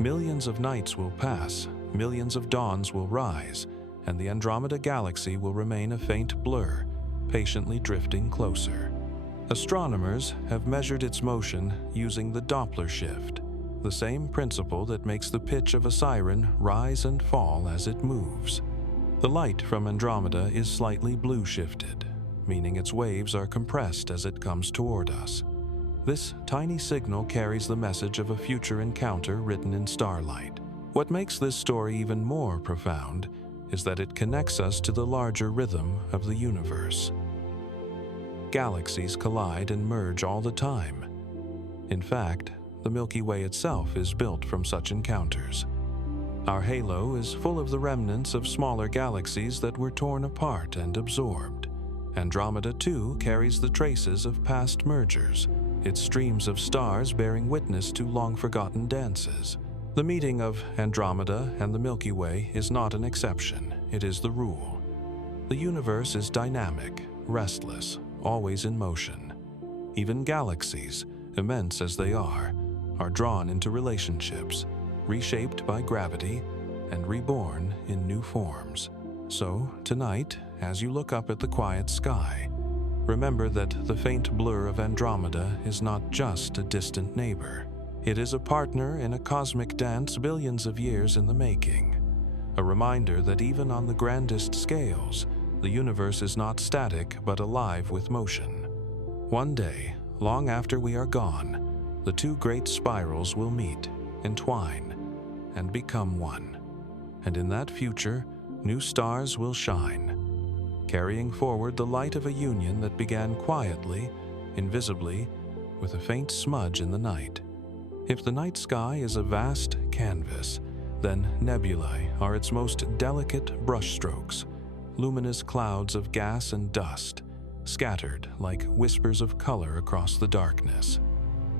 Millions of nights will pass, millions of dawns will rise, and the Andromeda galaxy will remain a faint blur, patiently drifting closer. Astronomers have measured its motion using the Doppler shift, the same principle that makes the pitch of a siren rise and fall as it moves. The light from Andromeda is slightly blue shifted, meaning its waves are compressed as it comes toward us. This tiny signal carries the message of a future encounter written in starlight. What makes this story even more profound is that it connects us to the larger rhythm of the universe. Galaxies collide and merge all the time. In fact, the Milky Way itself is built from such encounters. Our halo is full of the remnants of smaller galaxies that were torn apart and absorbed. Andromeda, too, carries the traces of past mergers, its streams of stars bearing witness to long-forgotten dances. The meeting of Andromeda and the Milky Way is not an exception, it is the rule. The universe is dynamic, restless, always in motion. Even galaxies, immense as they are drawn into relationships, reshaped by gravity, and reborn in new forms. So, tonight, as you look up at the quiet sky, remember that the faint blur of Andromeda is not just a distant neighbor. It is a partner in a cosmic dance billions of years in the making. A reminder that even on the grandest scales, the universe is not static but alive with motion. One day, long after we are gone, the two great spirals will meet, entwine, and become one. And in that future, new stars will shine, carrying forward the light of a union that began quietly, invisibly, with a faint smudge in the night. If the night sky is a vast canvas, then nebulae are its most delicate brushstrokes, luminous clouds of gas and dust, scattered like whispers of color across the darkness.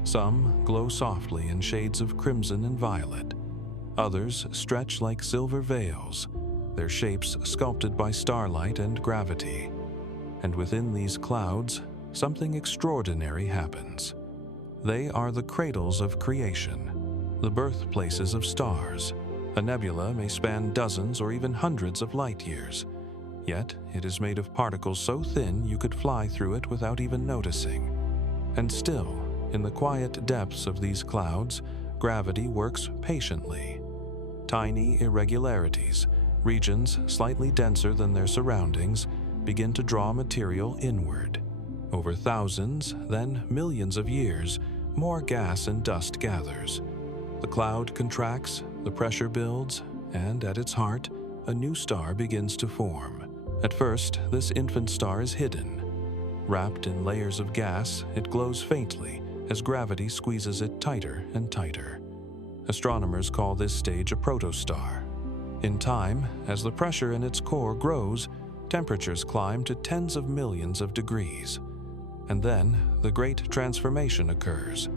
Some glow softly in shades of crimson and violet. Others stretch like silver veils, their shapes sculpted by starlight and gravity. And within these clouds, something extraordinary happens. They are the cradles of creation, the birthplaces of stars. A nebula may span dozens or even hundreds of light years, yet it is made of particles so thin you could fly through it without even noticing. And still, In the quiet depths of these clouds, gravity works patiently. Tiny irregularities, regions slightly denser than their surroundings, begin to draw material inward. Over thousands, then millions of years, more gas and dust gathers. The cloud contracts, the pressure builds, and at its heart, a new star begins to form. At first, this infant star is hidden. Wrapped in layers of gas, it glows faintly as gravity squeezes it tighter and tighter. Astronomers call this stage a protostar. In time, as the pressure in its core grows, temperatures climb to tens of millions of degrees. And then, the great transformation occurs.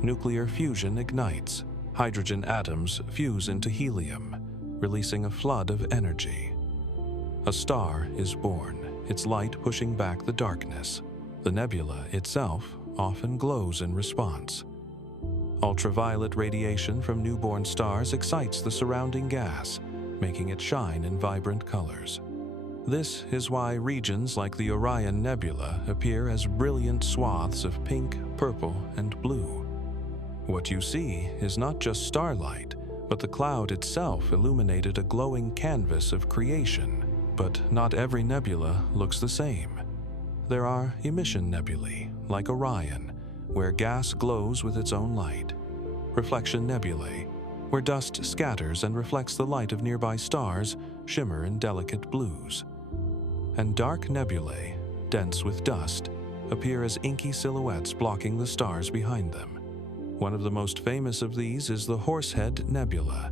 Nuclear fusion ignites. Hydrogen atoms fuse into helium, releasing a flood of energy. A star is born, its light pushing back the darkness. The nebula itself often glows in response. Ultraviolet radiation from newborn stars excites the surrounding gas, making it shine in vibrant colors. This is why regions like the Orion Nebula appear as brilliant swaths of pink, purple, and blue. What you see is not just starlight, but the cloud itself illuminated a glowing canvas of creation. But not every nebula looks the same. There are emission nebulae, like Orion, where gas glows with its own light. Reflection nebulae, where dust scatters and reflects the light of nearby stars, shimmer in delicate blues. And dark nebulae, dense with dust, appear as inky silhouettes blocking the stars behind them. One of the most famous of these is the Horsehead Nebula,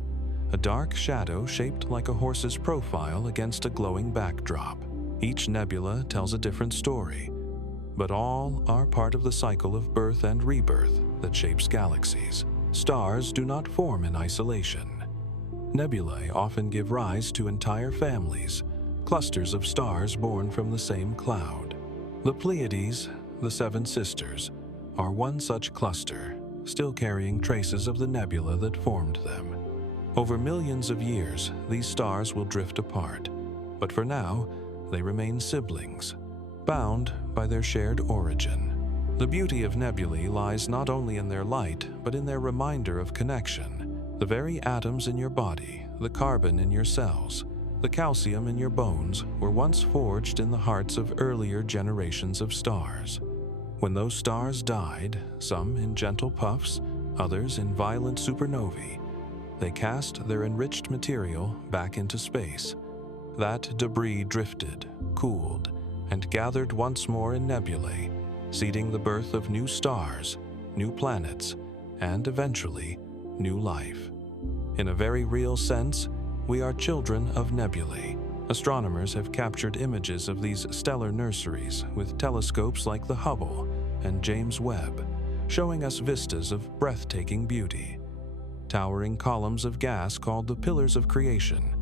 a dark shadow shaped like a horse's profile against a glowing backdrop. Each nebula tells a different story, but all are part of the cycle of birth and rebirth that shapes galaxies. Stars do not form in isolation. Nebulae often give rise to entire families, clusters of stars born from the same cloud. The Pleiades, the Seven Sisters, are one such cluster, still carrying traces of the nebula that formed them. Over millions of years, these stars will drift apart, but for now, they remain siblings, bound by their shared origin. The beauty of nebulae lies not only in their light, but in their reminder of connection. The very atoms in your body, the carbon in your cells, the calcium in your bones were once forged in the hearts of earlier generations of stars. When those stars died, some in gentle puffs, others in violent supernovae, they cast their enriched material back into space. That debris drifted, cooled, and gathered once more in nebulae, seeding the birth of new stars, new planets, and eventually, new life. In a very real sense, we are children of nebulae. Astronomers have captured images of these stellar nurseries with telescopes like the Hubble and James Webb, showing us vistas of breathtaking beauty. Towering columns of gas called the Pillars of Creation,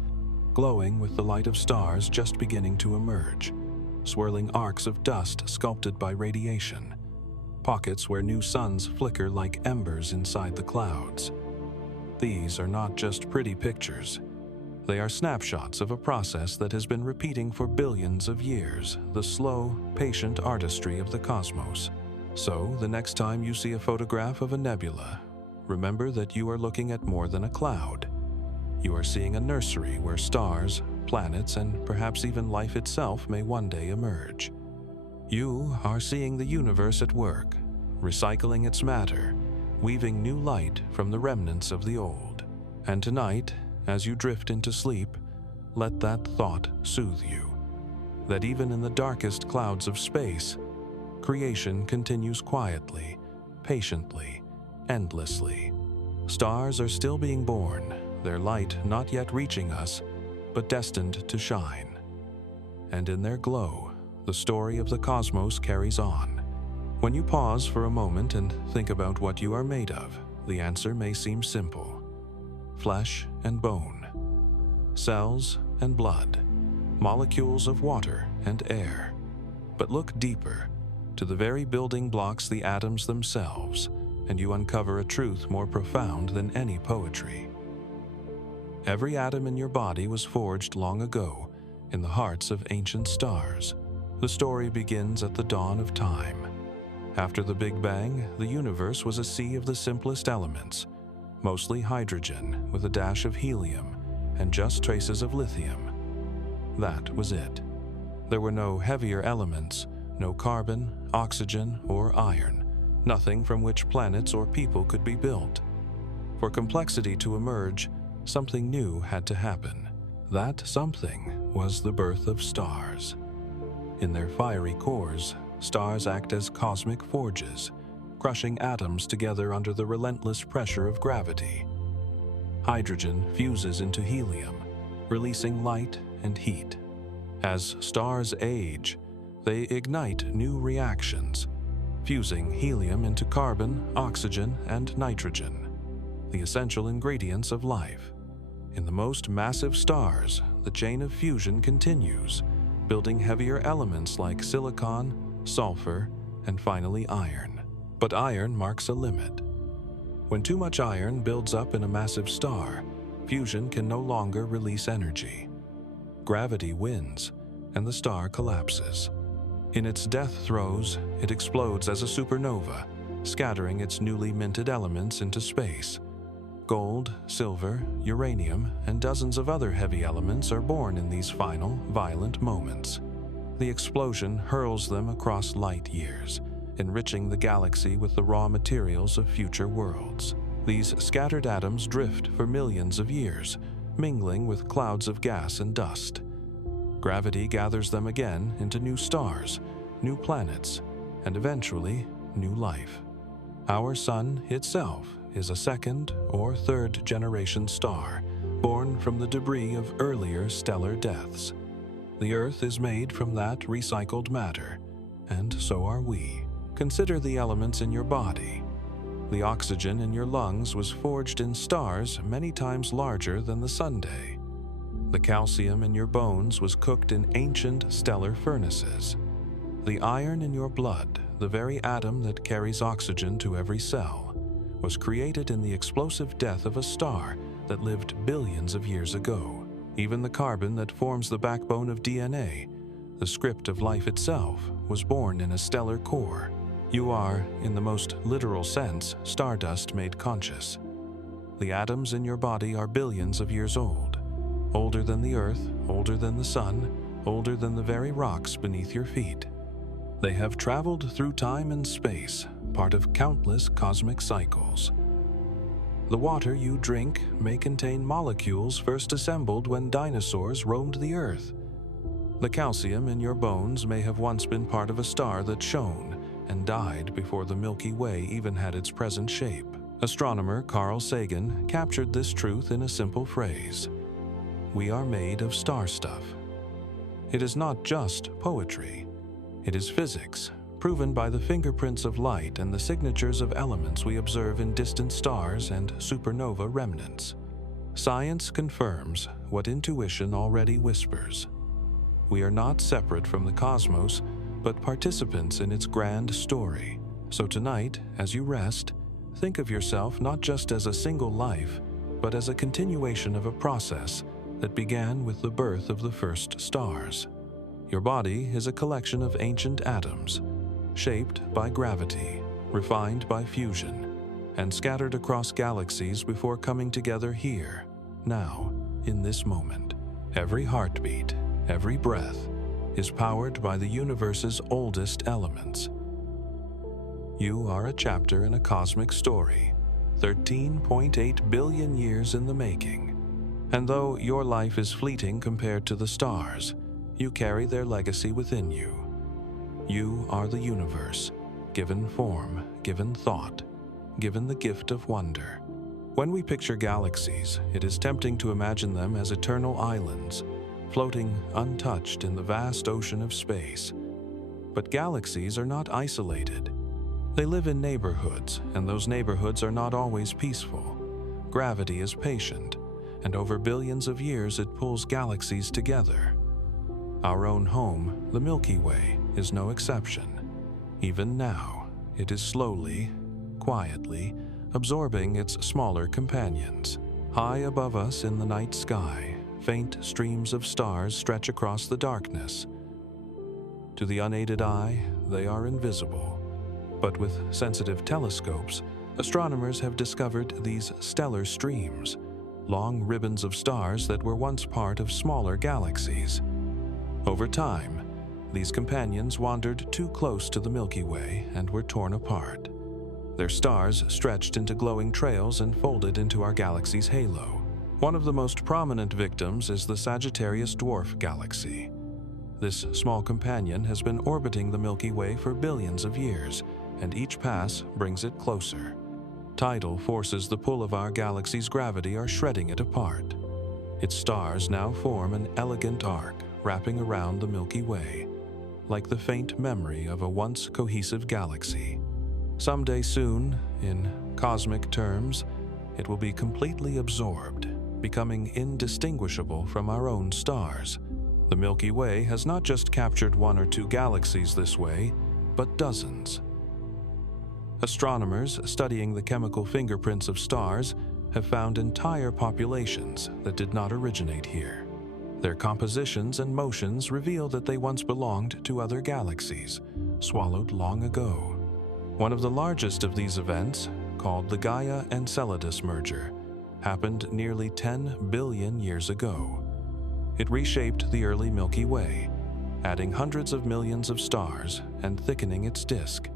glowing with the light of stars just beginning to emerge. Swirling arcs of dust sculpted by radiation. Pockets where new suns flicker like embers inside the clouds. These are not just pretty pictures. They are snapshots of a process that has been repeating for billions of years, the slow, patient artistry of the cosmos. So, the next time you see a photograph of a nebula, remember that you are looking at more than a cloud. You are seeing a nursery where stars, planets, and perhaps even life itself may one day emerge. You are seeing the universe at work, recycling its matter, weaving new light from the remnants of the old. And tonight, as you drift into sleep, let that thought soothe you, that even in the darkest clouds of space, creation continues quietly, patiently, endlessly. Stars are still being born, their light not yet reaching us, but destined to shine. And in their glow, the story of the cosmos carries on. When you pause for a moment and think about what you are made of, the answer may seem simple. Flesh and bone, cells and blood, molecules of water and air. But look deeper, to the very building blocks, the atoms themselves, and you uncover a truth more profound than any poetry. Every atom in your body was forged long ago in the hearts of ancient stars. The story begins at the dawn of time. After the Big Bang, the universe was a sea of the simplest elements, mostly hydrogen with a dash of helium and just traces of lithium. That was it. There were no heavier elements, no carbon, oxygen, or iron, nothing from which planets or people could be built. For complexity to emerge, something new had to happen. That something was the birth of stars. In their fiery cores, stars act as cosmic forges, crushing atoms together under the relentless pressure of gravity. Hydrogen fuses into helium, releasing light and heat. As stars age, they ignite new reactions, fusing helium into carbon, oxygen, and nitrogen, the essential ingredients of life. In the most massive stars, the chain of fusion continues, building heavier elements like silicon, sulfur, and finally iron. But iron marks a limit. When too much iron builds up in a massive star, fusion can no longer release energy. Gravity wins, and the star collapses. In its death throes, it explodes as a supernova, scattering its newly minted elements into space. Gold, silver, uranium, and dozens of other heavy elements are born in these final, violent moments. The explosion hurls them across light years, enriching the galaxy with the raw materials of future worlds. These scattered atoms drift for millions of years, mingling with clouds of gas and dust. Gravity gathers them again into new stars, new planets, and eventually, new life. Our Sun itself is a second or third generation star, born from the debris of earlier stellar deaths. The Earth is made from that recycled matter, and so are we. Consider the elements in your body. The oxygen in your lungs was forged in stars many times larger than the Sunday. The calcium in your bones was cooked in ancient stellar furnaces. The iron in your blood, the very atom that carries oxygen to every cell, was created in the explosive death of a star that lived billions of years ago. Even the carbon that forms the backbone of DNA, the script of life itself, was born in a stellar core. You are, in the most literal sense, stardust made conscious. The atoms in your body are billions of years old, older than the Earth, older than the Sun, older than the very rocks beneath your feet. They have traveled through time and space, part of countless cosmic cycles. The water you drink may contain molecules first assembled when dinosaurs roamed the Earth. The calcium in your bones may have once been part of a star that shone and died before the Milky Way even had its present shape. Astronomer Carl Sagan captured this truth in a simple phrase: "We are made of star stuff." It is not just poetry. It is physics, proven by the fingerprints of light and the signatures of elements we observe in distant stars and supernova remnants. Science confirms what intuition already whispers. We are not separate from the cosmos, but participants in its grand story. So tonight, as you rest, think of yourself not just as a single life, but as a continuation of a process that began with the birth of the first stars. Your body is a collection of ancient atoms, shaped by gravity, refined by fusion, and scattered across galaxies before coming together here, now, in this moment. Every heartbeat, every breath, is powered by the universe's oldest elements. You are a chapter in a cosmic story, 13.8 billion years in the making. And though your life is fleeting compared to the stars, you carry their legacy within you. You are the universe, given form, given thought, given the gift of wonder. When we picture galaxies, it is tempting to imagine them as eternal islands, floating untouched in the vast ocean of space. But galaxies are not isolated. They live in neighborhoods, and those neighborhoods are not always peaceful. Gravity is patient, and over billions of years it pulls galaxies together. Our own home, the Milky Way, is no exception. Even now, it is slowly, quietly, absorbing its smaller companions. High above us in the night sky, faint streams of stars stretch across the darkness. To the unaided eye, they are invisible. But with sensitive telescopes, astronomers have discovered these stellar streams, long ribbons of stars that were once part of smaller galaxies. Over time, these companions wandered too close to the Milky Way and were torn apart. Their stars stretched into glowing trails and folded into our galaxy's halo. One of the most prominent victims is the Sagittarius dwarf galaxy. This small companion has been orbiting the Milky Way for billions of years, and each pass brings it closer. Tidal forces, the pull of our galaxy's gravity, are shredding it apart. Its stars now form an elegant arc wrapping around the Milky Way, like the faint memory of a once cohesive galaxy. Someday soon, in cosmic terms, it will be completely absorbed, becoming indistinguishable from our own stars. The Milky Way has not just captured one or two galaxies this way, but dozens. Astronomers studying the chemical fingerprints of stars have found entire populations that did not originate here. Their compositions and motions reveal that they once belonged to other galaxies, swallowed long ago. One of the largest of these events, called the Gaia-Enceladus merger, happened nearly 10 billion years ago. It reshaped the early Milky Way, adding hundreds of millions of stars and thickening its disk.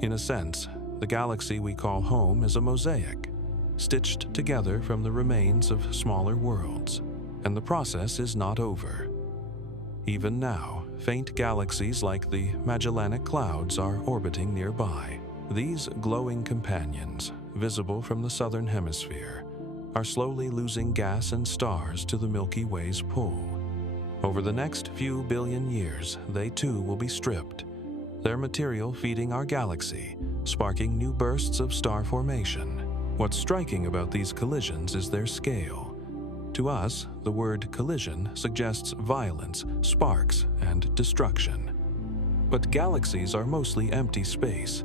In a sense, the galaxy we call home is a mosaic, stitched together from the remains of smaller worlds, and the process is not over. Even now, faint galaxies like the Magellanic Clouds are orbiting nearby. These glowing companions, visible from the southern hemisphere, are slowly losing gas and stars to the Milky Way's pull. Over the next few billion years, they too will be stripped, their material feeding our galaxy, sparking new bursts of star formation. What's striking about these collisions is their scale. To us, the word collision suggests violence, sparks, and destruction. But galaxies are mostly empty space.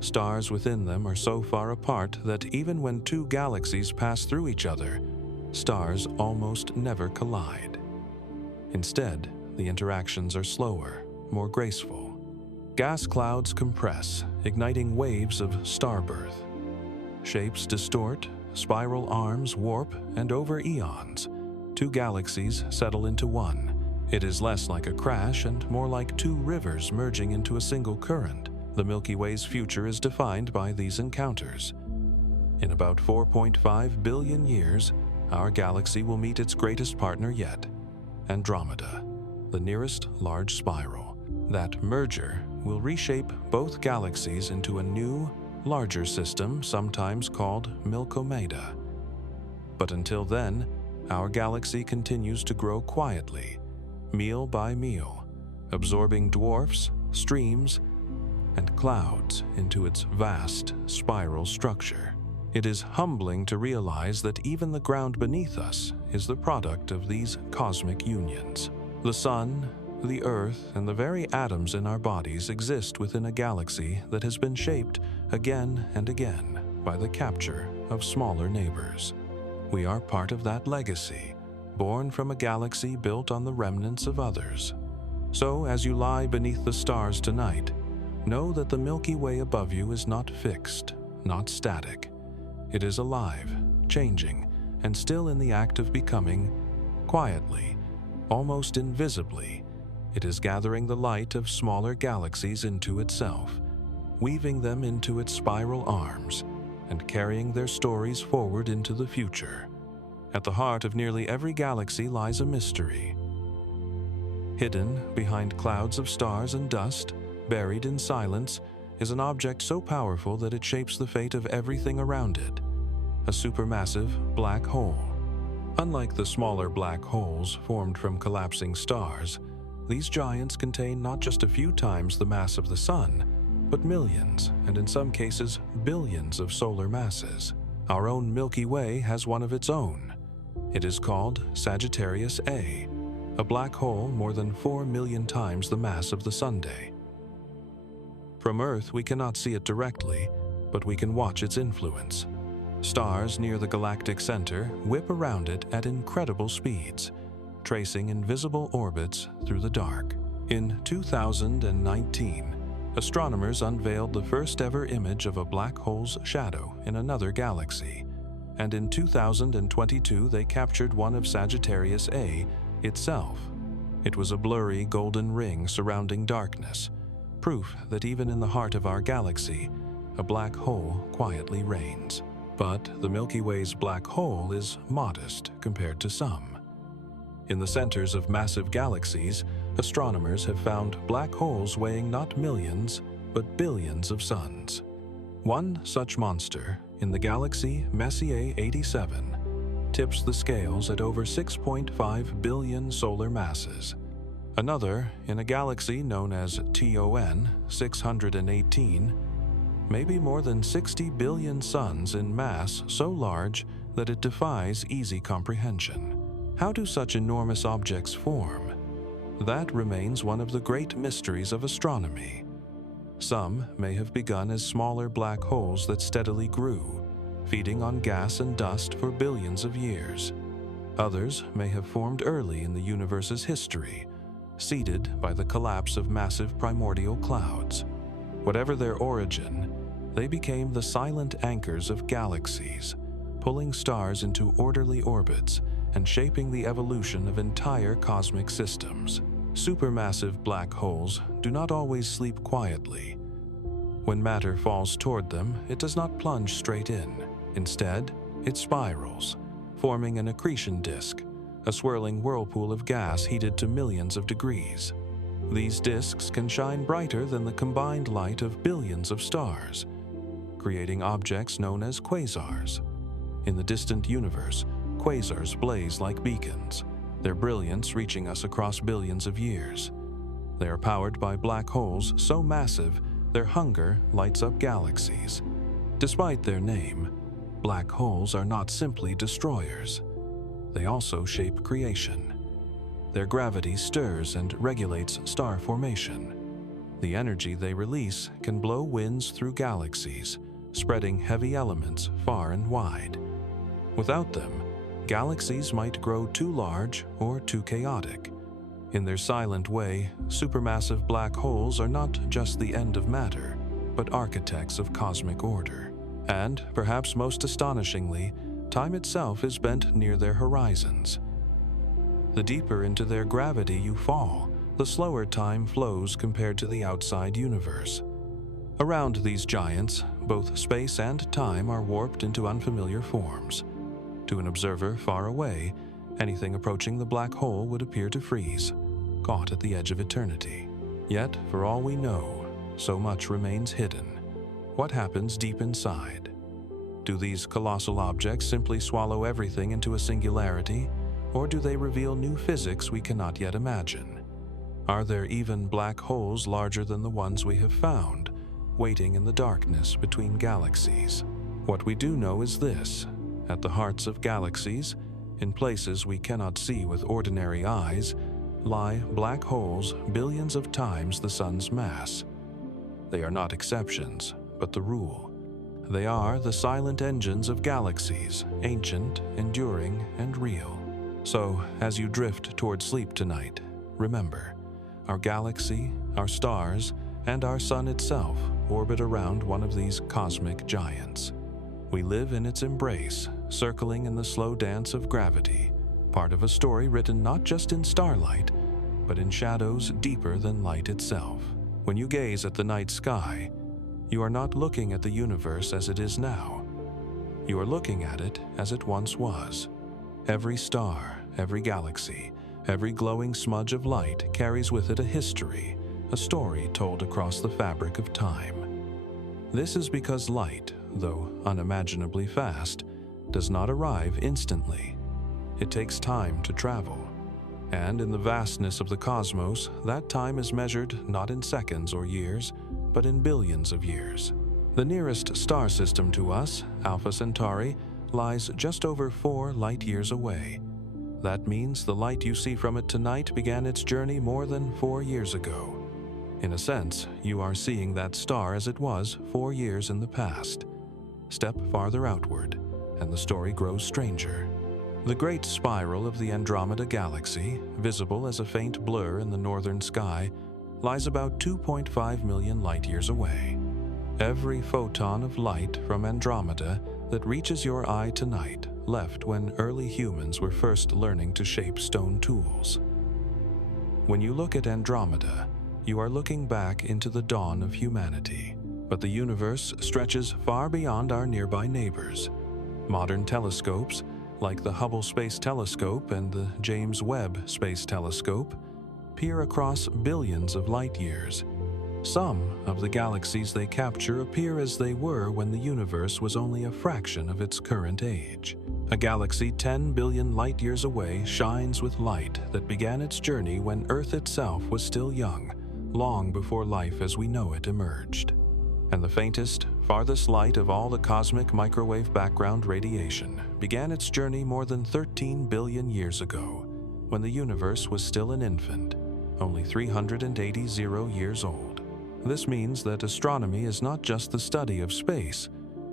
Stars within them are so far apart that even when two galaxies pass through each other, stars almost never collide. Instead, the interactions are slower, more graceful. Gas clouds compress, igniting waves of starbirth. Shapes distort, spiral arms warp, and over eons, two galaxies settle into one. It is less like a crash and more like two rivers merging into a single current. The Milky Way's future is defined by these encounters. In about 4.5 billion years, our galaxy will meet its greatest partner yet, Andromeda, the nearest large spiral. That merger will reshape both galaxies into a new, larger system, sometimes called Milkomeda. But until then, our galaxy continues to grow quietly, meal by meal, absorbing dwarfs, streams, and clouds into its vast spiral structure. It is humbling to realize that even the ground beneath us is the product of these cosmic unions. The sun, the earth, and the very atoms in our bodies exist within a galaxy that has been shaped again and again by the capture of smaller neighbors. We are part of that legacy, born from a galaxy built on the remnants of others. So, as you lie beneath the stars tonight, know that the Milky Way above you is not fixed, not static. It is alive, changing, and still in the act of becoming. Quietly, almost invisibly, it is gathering the light of smaller galaxies into itself, weaving them into its spiral arms, and carrying their stories forward into the future. At the heart of nearly every galaxy lies a mystery. Hidden behind clouds of stars and dust, buried in silence, is an object so powerful that it shapes the fate of everything around it: a supermassive black hole. Unlike the smaller black holes formed from collapsing stars, these giants contain not just a few times the mass of the Sun, but millions, and in some cases billions of solar masses. Our own Milky Way has one of its own. It is called Sagittarius A, a black hole more than 4 million times the mass of the Sunday. From Earth, we cannot see it directly, but we can watch its influence. Stars near the galactic center whip around it at incredible speeds, tracing invisible orbits through the dark. In 2019, astronomers unveiled the first ever image of a black hole's shadow in another galaxy, and in 2022 they captured one of Sagittarius A itself. It was a blurry golden ring surrounding darkness, proof that even in the heart of our galaxy, a black hole quietly reigns. But the Milky Way's black hole is modest compared to some. In the centers of massive galaxies, astronomers have found black holes weighing not millions, but billions of suns. One such monster, in the galaxy Messier 87, tips the scales at over 6.5 billion solar masses. Another, in a galaxy known as TON 618, may be more than 60 billion suns in mass so large that it defies easy comprehension. How do such enormous objects form? That remains one of the great mysteries of astronomy. Some may have begun as smaller black holes that steadily grew, feeding on gas and dust for billions of years. Others may have formed early in the universe's history, seeded by the collapse of massive primordial clouds. Whatever their origin, they became the silent anchors of galaxies, pulling stars into orderly orbits and shaping the evolution of entire cosmic systems. Supermassive black holes do not always sleep quietly. When matter falls toward them, it does not plunge straight in. Instead, it spirals, forming an accretion disk, a swirling whirlpool of gas heated to millions of degrees. These disks can shine brighter than the combined light of billions of stars, creating objects known as quasars. In the distant universe, quasars blaze like beacons, their brilliance reaching us across billions of years. They are powered by black holes so massive their hunger lights up galaxies. Despite their name, black holes are not simply destroyers. They also shape creation. Their gravity stirs and regulates star formation. The energy they release can blow winds through galaxies, spreading heavy elements far and wide. Without them, galaxies might grow too large or too chaotic. In their silent way, supermassive black holes are not just the end of matter, but architects of cosmic order. And, perhaps most astonishingly, time itself is bent near their horizons. The deeper into their gravity you fall, the slower time flows compared to the outside universe. Around these giants, both space and time are warped into unfamiliar forms. To an observer far away, anything approaching the black hole would appear to freeze, caught at the edge of eternity. Yet, for all we know, so much remains hidden. What happens deep inside? Do these colossal objects simply swallow everything into a singularity, or do they reveal new physics we cannot yet imagine? Are there even black holes larger than the ones we have found, waiting in the darkness between galaxies? What we do know is this: at the hearts of galaxies, in places we cannot see with ordinary eyes, lie black holes billions of times the sun's mass. They are not exceptions, but the rule. They are the silent engines of galaxies, ancient, enduring, and real. So, as you drift toward sleep tonight, remember, our galaxy, our stars, and our sun itself orbit around one of these cosmic giants. We live in its embrace, circling in the slow dance of gravity, part of a story written not just in starlight, but in shadows deeper than light itself. When you gaze at the night sky, you are not looking at the universe as it is now. You are looking at it as it once was. Every star, every galaxy, every glowing smudge of light carries with it a history, a story told across the fabric of time. This is because light, though unimaginably fast, does not arrive instantly. It takes time to travel. And in the vastness of the cosmos, that time is measured not in seconds or years, but in billions of years. The nearest star system to us, Alpha Centauri, lies just over 4 light-years away. That means the light you see from it tonight began its journey more than 4 years ago. In a sense, you are seeing that star as it was 4 years in the past. Step farther outward, and the story grows stranger. The great spiral of the Andromeda Galaxy, visible as a faint blur in the northern sky, lies about 2.5 million light-years away. Every photon of light from Andromeda that reaches your eye tonight left when early humans were first learning to shape stone tools. When you look at Andromeda, you are looking back into the dawn of humanity, but the universe stretches far beyond our nearby neighbors. Modern telescopes, like the Hubble Space Telescope and the James Webb Space Telescope, peer across billions of light-years. Some of the galaxies they capture appear as they were when the universe was only a fraction of its current age. A galaxy 10 billion light-years away shines with light that began its journey when Earth itself was still young, long before life as we know it emerged. And the faintest, farthest light of all the cosmic microwave background radiation began its journey more than 13 billion years ago, when the universe was still an infant, only 380 years old. This means that astronomy is not just the study of space,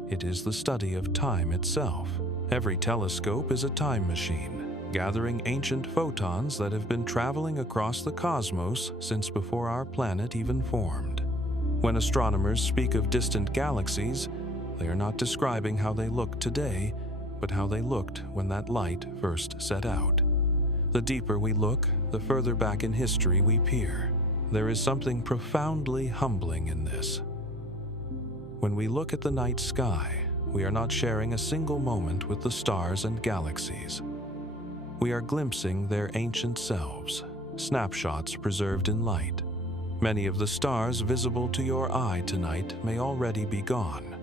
it is the study of time itself. Every telescope is a time machine, gathering ancient photons that have been traveling across the cosmos since before our planet even formed. When astronomers speak of distant galaxies, they are not describing how they look today, but how they looked when that light first set out. The deeper we look, the further back in history we peer. There is something profoundly humbling in this. When we look at the night sky, we are not sharing a single moment with the stars and galaxies. We are glimpsing their ancient selves, snapshots preserved in light. Many of the stars visible to your eye tonight may already be gone,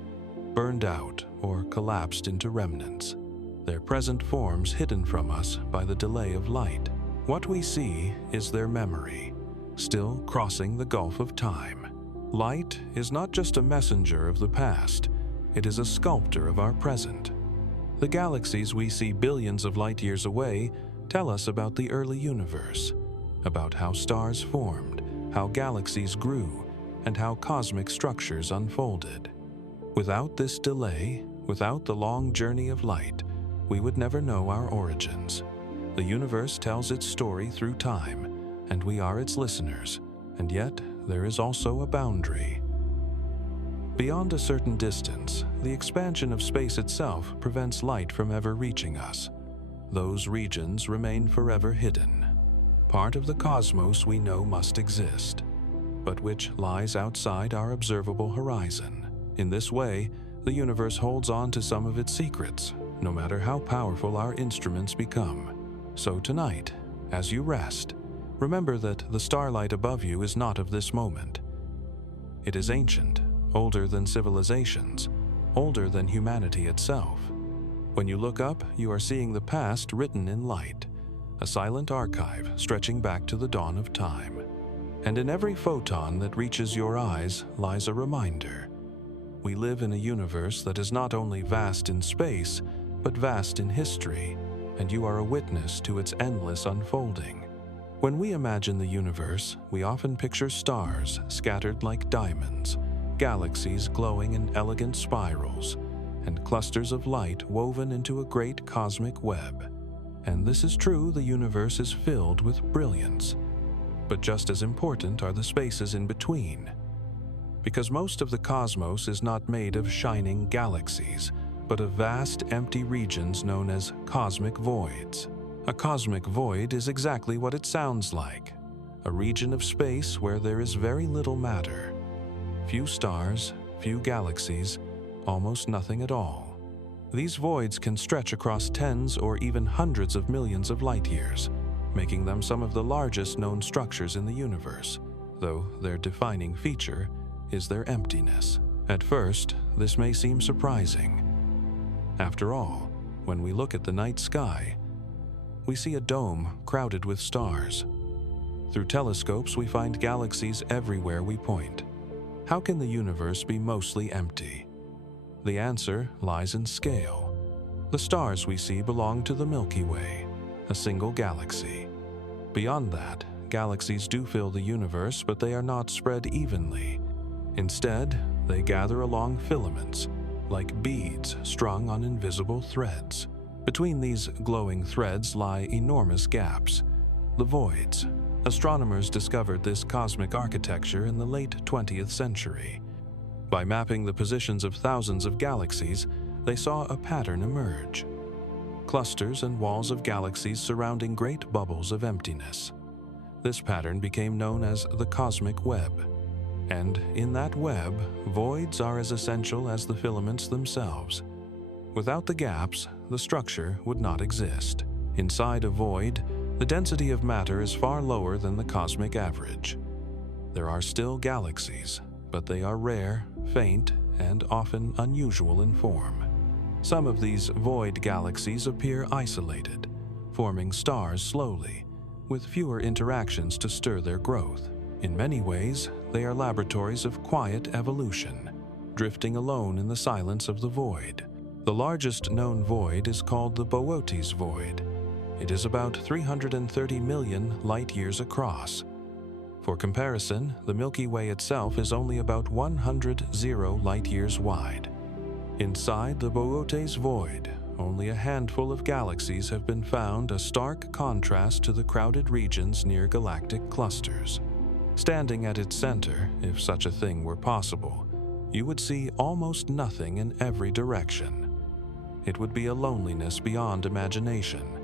burned out or collapsed into remnants, their present forms hidden from us by the delay of light. What we see is their memory, still crossing the gulf of time. Light is not just a messenger of the past, it is a sculptor of our present. The galaxies we see billions of light-years away tell us about the early universe, about how stars formed, how galaxies grew, and how cosmic structures unfolded. Without this delay, without the long journey of light, we would never know our origins. The universe tells its story through time, and we are its listeners, and yet there is also a boundary. Beyond a certain distance, the expansion of space itself prevents light from ever reaching us. Those regions remain forever hidden. Part of the cosmos we know must exist, but which lies outside our observable horizon. In this way, the universe holds on to some of its secrets, no matter how powerful our instruments become. So tonight, as you rest, remember that the starlight above you is not of this moment. It is ancient, older than civilizations, older than humanity itself. When you look up, you are seeing the past written in light, a silent archive stretching back to the dawn of time. And in every photon that reaches your eyes lies a reminder. We live in a universe that is not only vast in space, but vast in history, and you are a witness to its endless unfolding. When we imagine the universe, we often picture stars scattered like diamonds, galaxies glowing in elegant spirals, and clusters of light woven into a great cosmic web. And this is true, the universe is filled with brilliance. But just as important are the spaces in between. Because most of the cosmos is not made of shining galaxies, but of vast empty regions known as cosmic voids. A cosmic void is exactly what it sounds like, a region of space where there is very little matter. Few stars, few galaxies, almost nothing at all. These voids can stretch across tens or even hundreds of millions of light-years, making them some of the largest known structures in the universe, though their defining feature is their emptiness. At first, this may seem surprising. After all, when we look at the night sky, we see a dome crowded with stars. Through telescopes, we find galaxies everywhere we point. How can the universe be mostly empty? The answer lies in scale. The stars we see belong to the Milky Way, a single galaxy. Beyond that, galaxies do fill the universe, but they are not spread evenly. Instead, they gather along filaments, like beads strung on invisible threads. Between these glowing threads lie enormous gaps, the voids, Astronomers discovered this cosmic architecture in the late 20th century. By mapping the positions of thousands of galaxies, they saw a pattern emerge. Clusters and walls of galaxies surrounding great bubbles of emptiness. This pattern became known as the cosmic web. And in that web, voids are as essential as the filaments themselves. Without the gaps, the structure would not exist. Inside a void, the density of matter is far lower than the cosmic average. There are still galaxies, but they are rare, faint, and often unusual in form. Some of these void galaxies appear isolated, forming stars slowly, with fewer interactions to stir their growth. In many ways, they are laboratories of quiet evolution, drifting alone in the silence of the void. The largest known void is called the Boötes void. It is about 330 million light-years across. For comparison, the Milky Way itself is only about 100 light-years wide. Inside the Boötes void, only a handful of galaxies have been found, a stark contrast to the crowded regions near galactic clusters. Standing at its center, if such a thing were possible, you would see almost nothing in every direction. It would be a loneliness beyond imagination,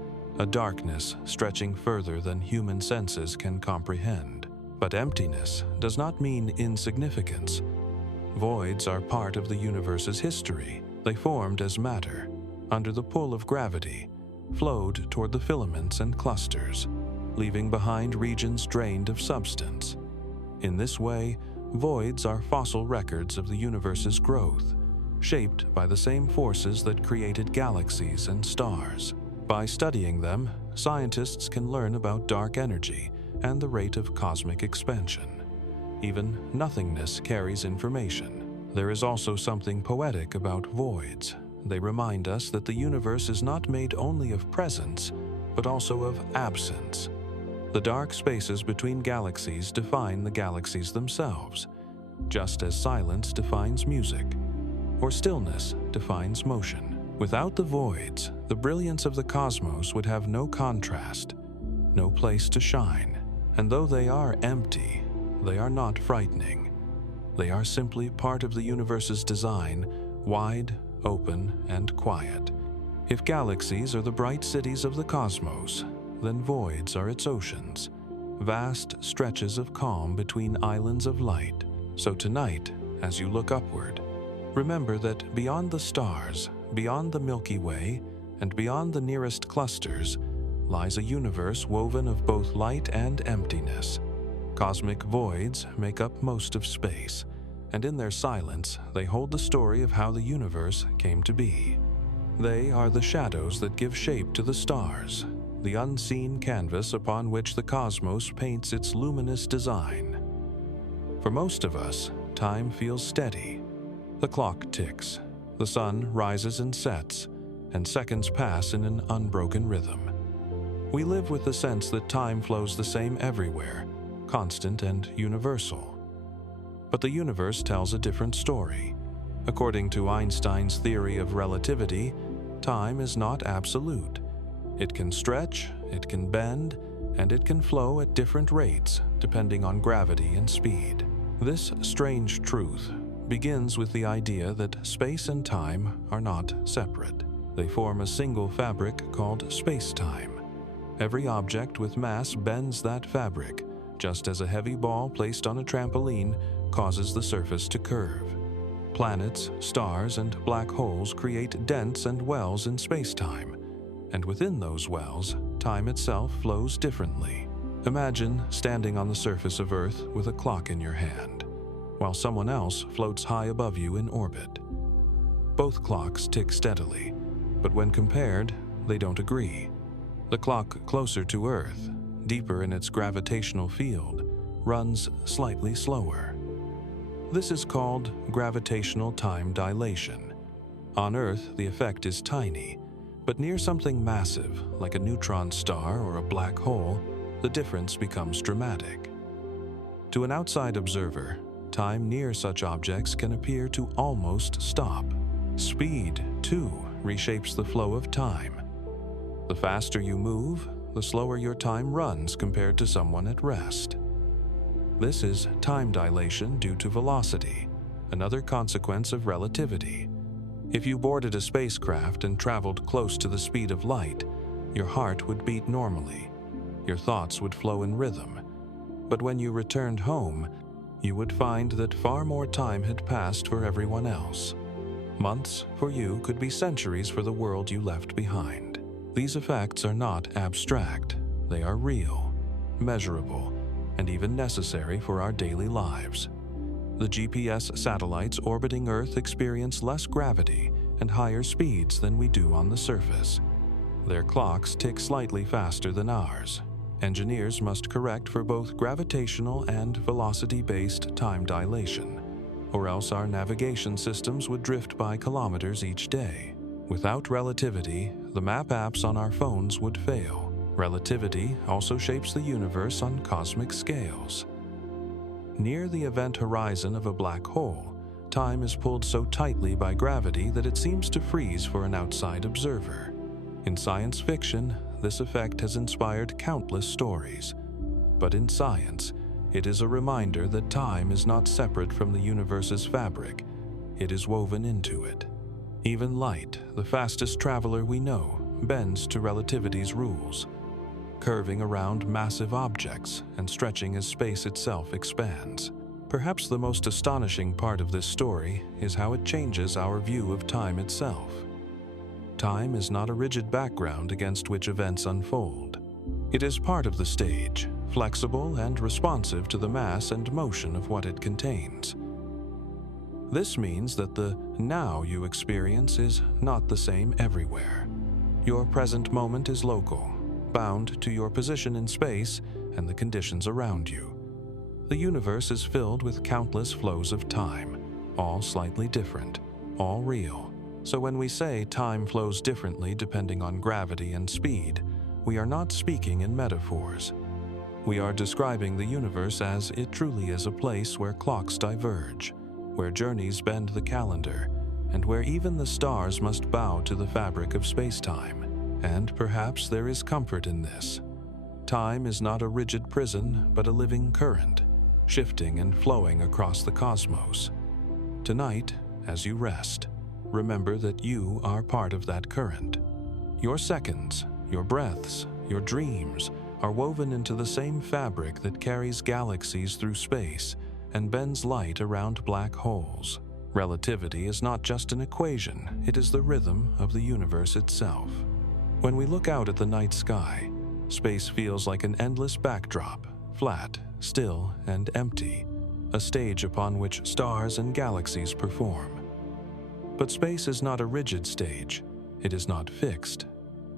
a darkness stretching further than human senses can comprehend. But emptiness does not mean insignificance. Voids are part of the universe's history. They formed as matter, under the pull of gravity, flowed toward the filaments and clusters, leaving behind regions drained of substance. In this way, voids are fossil records of the universe's growth, shaped by the same forces that created galaxies and stars. By studying them, scientists can learn about dark energy and the rate of cosmic expansion. Even nothingness carries information. There is also something poetic about voids. They remind us that the universe is not made only of presence, but also of absence. The dark spaces between galaxies define the galaxies themselves, just as silence defines music, or stillness defines motion. Without the voids, the brilliance of the cosmos would have no contrast, no place to shine. And though they are empty, they are not frightening. They are simply part of the universe's design, wide, open, and quiet. If galaxies are the bright cities of the cosmos, then voids are its oceans, vast stretches of calm between islands of light. So tonight, as you look upward, remember that beyond the stars, beyond the Milky Way, and beyond the nearest clusters, lies a universe woven of both light and emptiness. Cosmic voids make up most of space, and in their silence, they hold the story of how the universe came to be. They are the shadows that give shape to the stars, the unseen canvas upon which the cosmos paints its luminous design. For most of us, time feels steady. The clock ticks, the sun rises and sets, and seconds pass in an unbroken rhythm. We live with the sense that time flows the same everywhere, constant and universal. But the universe tells a different story. According to Einstein's theory of relativity, time is not absolute. It can stretch, it can bend, and it can flow at different rates depending on gravity and speed. This strange truth begins with the idea that space and time are not separate. They form a single fabric called space-time. Every object with mass bends that fabric, just as a heavy ball placed on a trampoline causes the surface to curve. Planets, stars, and black holes create dents and wells in space-time, and within those wells, time itself flows differently. Imagine standing on the surface of Earth with a clock in your hand, while someone else floats high above you in orbit. Both clocks tick steadily, but when compared, they don't agree. The clock closer to Earth, deeper in its gravitational field, runs slightly slower. This is called gravitational time dilation. On Earth, the effect is tiny, but near something massive, like a neutron star or a black hole, the difference becomes dramatic. To an outside observer, time near such objects can appear to almost stop. Speed, too, reshapes the flow of time. The faster you move, the slower your time runs compared to someone at rest. This is time dilation due to velocity, another consequence of relativity. If you boarded a spacecraft and traveled close to the speed of light, your heart would beat normally. Your thoughts would flow in rhythm. But when you returned home, you would find that far more time had passed for everyone else. Months for you could be centuries for the world you left behind. These effects are not abstract. They are real, measurable, and even necessary for our daily lives. The GPS satellites orbiting Earth experience less gravity and higher speeds than we do on the surface. Their clocks tick slightly faster than ours. Engineers must correct for both gravitational and velocity-based time dilation, or else our navigation systems would drift by kilometers each day. Without relativity, the map apps on our phones would fail. Relativity also shapes the universe on cosmic scales. Near the event horizon of a black hole, time is pulled so tightly by gravity that it seems to freeze for an outside observer. In science fiction, this effect has inspired countless stories. But in science, it is a reminder that time is not separate from the universe's fabric. It is woven into it. Even light, the fastest traveler we know, bends to relativity's rules, curving around massive objects and stretching as space itself expands. Perhaps the most astonishing part of this story is how it changes our view of time itself. Time is not a rigid background against which events unfold. It is part of the stage, flexible and responsive to the mass and motion of what it contains. This means that the now you experience is not the same everywhere. Your present moment is local, bound to your position in space and the conditions around you. The universe is filled with countless flows of time, all slightly different, all real. So when we say time flows differently depending on gravity and speed, we are not speaking in metaphors. We are describing the universe as it truly is a place where clocks diverge, where journeys bend the calendar, and where even the stars must bow to the fabric of space-time. And perhaps there is comfort in this. Time is not a rigid prison, but a living current, shifting and flowing across the cosmos. Tonight, as you rest, remember that you are part of that current. Your seconds, your breaths, your dreams are woven into the same fabric that carries galaxies through space and bends light around black holes. Relativity is not just an equation, it is the rhythm of the universe itself. When we look out at the night sky, space feels like an endless backdrop, flat, still, and empty, a stage upon which stars and galaxies perform. But space is not a rigid stage. It is not fixed.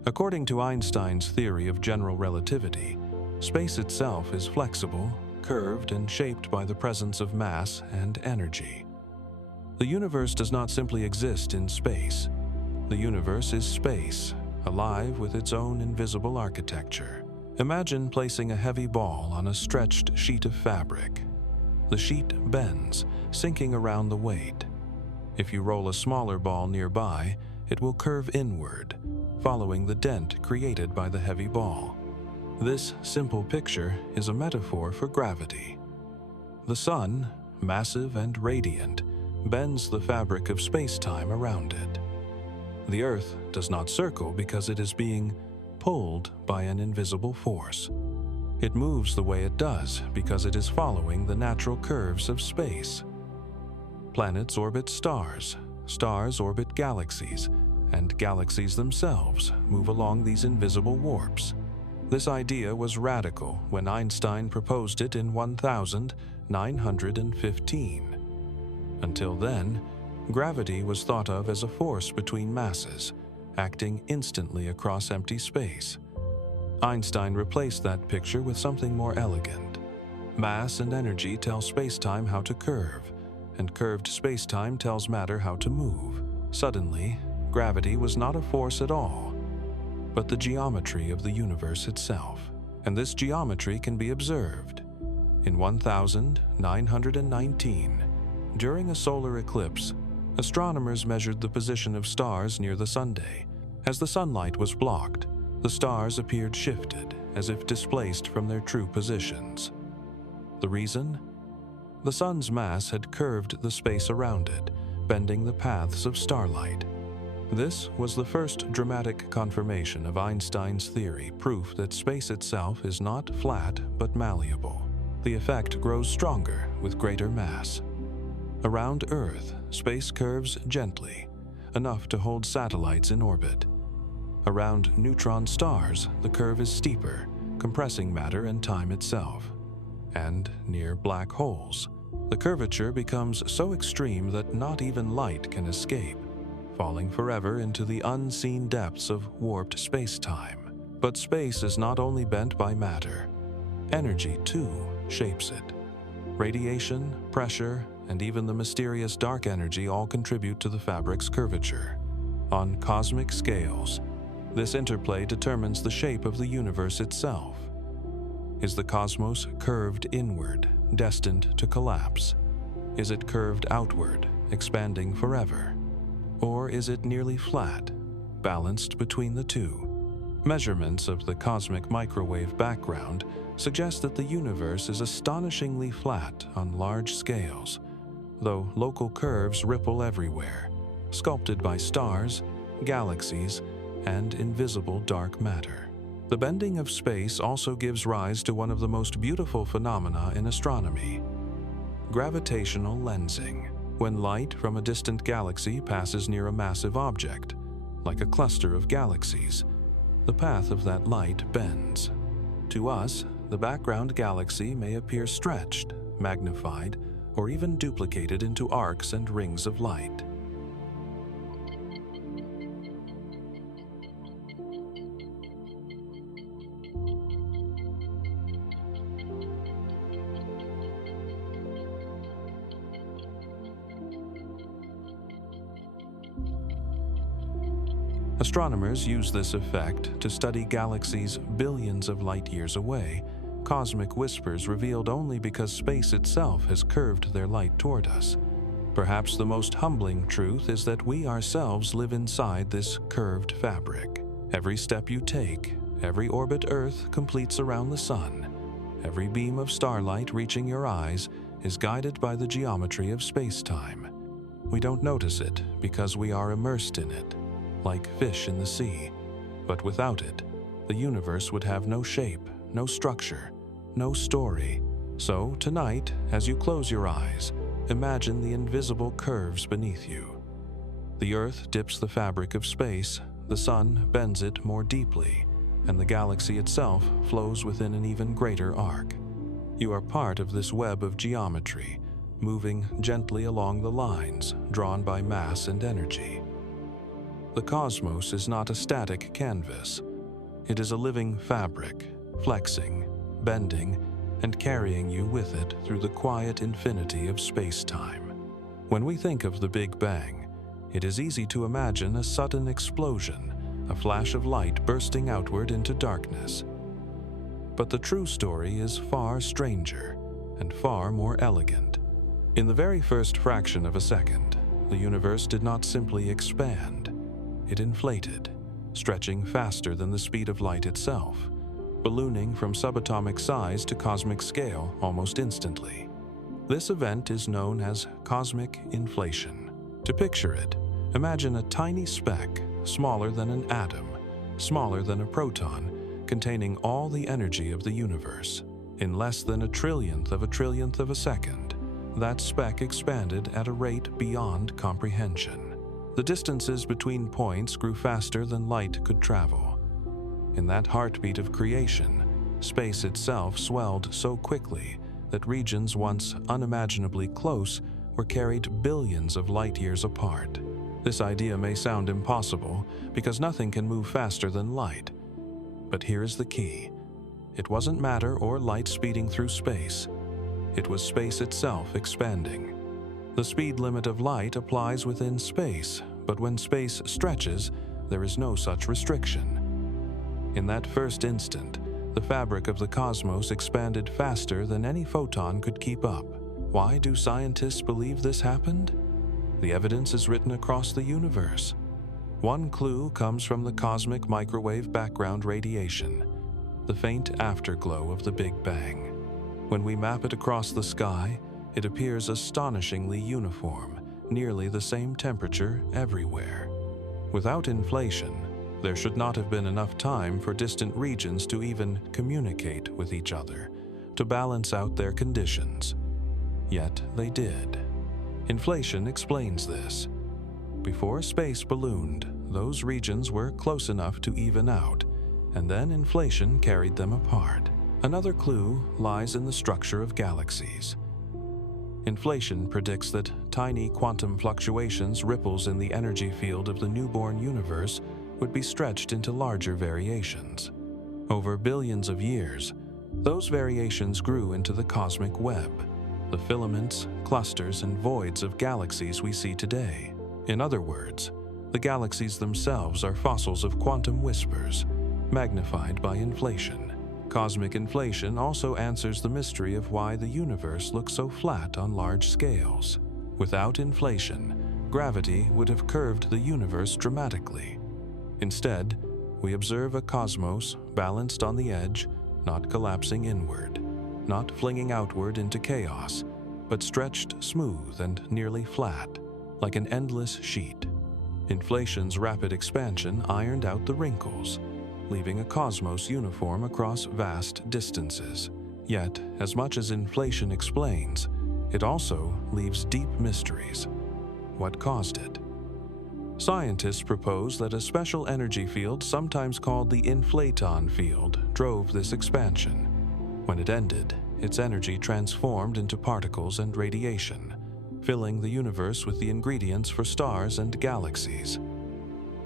According to Einstein's theory of general relativity, space itself is flexible, curved, and shaped by the presence of mass and energy. The universe does not simply exist in space. The universe is space, alive with its own invisible architecture. Imagine placing a heavy ball on a stretched sheet of fabric. The sheet bends, sinking around the weight. If you roll a smaller ball nearby, it will curve inward, following the dent created by the heavy ball. This simple picture is a metaphor for gravity. The sun, massive and radiant, bends the fabric of space-time around it. The Earth does not circle because it is being pulled by an invisible force. It moves the way it does because it is following the natural curves of space. Planets orbit stars, stars orbit galaxies, and galaxies themselves move along these invisible warps. This idea was radical when Einstein proposed it in 1915. Until then, gravity was thought of as a force between masses, acting instantly across empty space. Einstein replaced that picture with something more elegant. Mass and energy tell space-time how to curve, and curved space-time tells matter how to move. Suddenly, gravity was not a force at all, but the geometry of the universe itself. And this geometry can be observed. In 1919, during a solar eclipse, astronomers measured the position of stars near the Sunday. As the sunlight was blocked, The stars appeared shifted, as if displaced from their true positions. The reason? The sun's mass had curved the space around it, bending the paths of starlight. This was the first dramatic confirmation of Einstein's theory, proof that space itself is not flat but malleable. The effect grows stronger with greater mass. Around Earth, space curves gently, enough to hold satellites in orbit. Around neutron stars, the curve is steeper, compressing matter and time itself. And near black holes, the curvature becomes so extreme that not even light can escape, falling forever into the unseen depths of warped space-time. But space is not only bent by matter. Energy, too, shapes it. Radiation, pressure, and even the mysterious dark energy all contribute to the fabric's curvature. On cosmic scales, this interplay determines the shape of the universe itself. Is the cosmos curved inward, destined to collapse? Is it curved outward, expanding forever? Or is it nearly flat, balanced between the two? Measurements of the cosmic microwave background suggest that the universe is astonishingly flat on large scales, though local curves ripple everywhere, sculpted by stars, galaxies, and invisible dark matter. The bending of space also gives rise to one of the most beautiful phenomena in astronomy: gravitational lensing. When light from a distant galaxy passes near a massive object, like a cluster of galaxies, the path of that light bends. To us, the background galaxy may appear stretched, magnified, or even duplicated into arcs and rings of light. Astronomers use this effect to study galaxies billions of light years away, cosmic whispers revealed only because space itself has curved their light toward us. Perhaps the most humbling truth is that we ourselves live inside this curved fabric. Every step you take, every orbit Earth completes around the sun, every beam of starlight reaching your eyes is guided by the geometry of space-time. We don't notice it because we are immersed in it, like fish in the sea. But without it, the universe would have no shape, no structure, no story. So tonight, as you close your eyes, imagine the invisible curves beneath you. The Earth dips the fabric of space, the sun bends it more deeply, and the galaxy itself flows within an even greater arc. You are part of this web of geometry, moving gently along the lines drawn by mass and energy. The cosmos is not a static canvas. It is a living fabric, flexing, bending, and carrying you with it through the quiet infinity of space-time. When we think of the Big Bang, it is easy to imagine a sudden explosion, a flash of light bursting outward into darkness. But the true story is far stranger and far more elegant. In the very first fraction of a second, the universe did not simply expand. It inflated, stretching faster than the speed of light itself, ballooning from subatomic size to cosmic scale almost instantly. This event is known as cosmic inflation. To picture it, imagine a tiny speck, smaller than an atom, smaller than a proton, containing all the energy of the universe. In less than a trillionth of a second, that speck expanded at a rate beyond comprehension. The distances between points grew faster than light could travel. In that heartbeat of creation, space itself swelled so quickly that regions once unimaginably close were carried billions of light years apart. This idea may sound impossible because nothing can move faster than light. But here is the key. It wasn't matter or light speeding through space. It was space itself expanding. The speed limit of light applies within space, but when space stretches, there is no such restriction. In that first instant, the fabric of the cosmos expanded faster than any photon could keep up. Why do scientists believe this happened? The evidence is written across the universe. One clue comes from the cosmic microwave background radiation, the faint afterglow of the Big Bang. When we map it across the sky, it appears astonishingly uniform, nearly the same temperature everywhere. Without inflation, there should not have been enough time for distant regions to even communicate with each other, to balance out their conditions. Yet they did. Inflation explains this. Before space ballooned, those regions were close enough to even out, and then inflation carried them apart. Another clue lies in the structure of galaxies. Inflation predicts that tiny quantum fluctuations, ripples in the energy field of the newborn universe, would be stretched into larger variations. Over billions of years, those variations grew into the cosmic web, the filaments, clusters, and voids of galaxies we see today. In other words, the galaxies themselves are fossils of quantum whispers, magnified by inflation. Cosmic inflation also answers the mystery of why the universe looks so flat on large scales. Without inflation, gravity would have curved the universe dramatically. Instead, we observe a cosmos balanced on the edge, not collapsing inward, not flinging outward into chaos, but stretched smooth and nearly flat, like an endless sheet. Inflation's rapid expansion ironed out the wrinkles, leaving a cosmos uniform across vast distances. Yet, as much as inflation explains, it also leaves deep mysteries. What caused it? Scientists propose that a special energy field, sometimes called the inflaton field, drove this expansion. When it ended, its energy transformed into particles and radiation, filling the universe with the ingredients for stars and galaxies.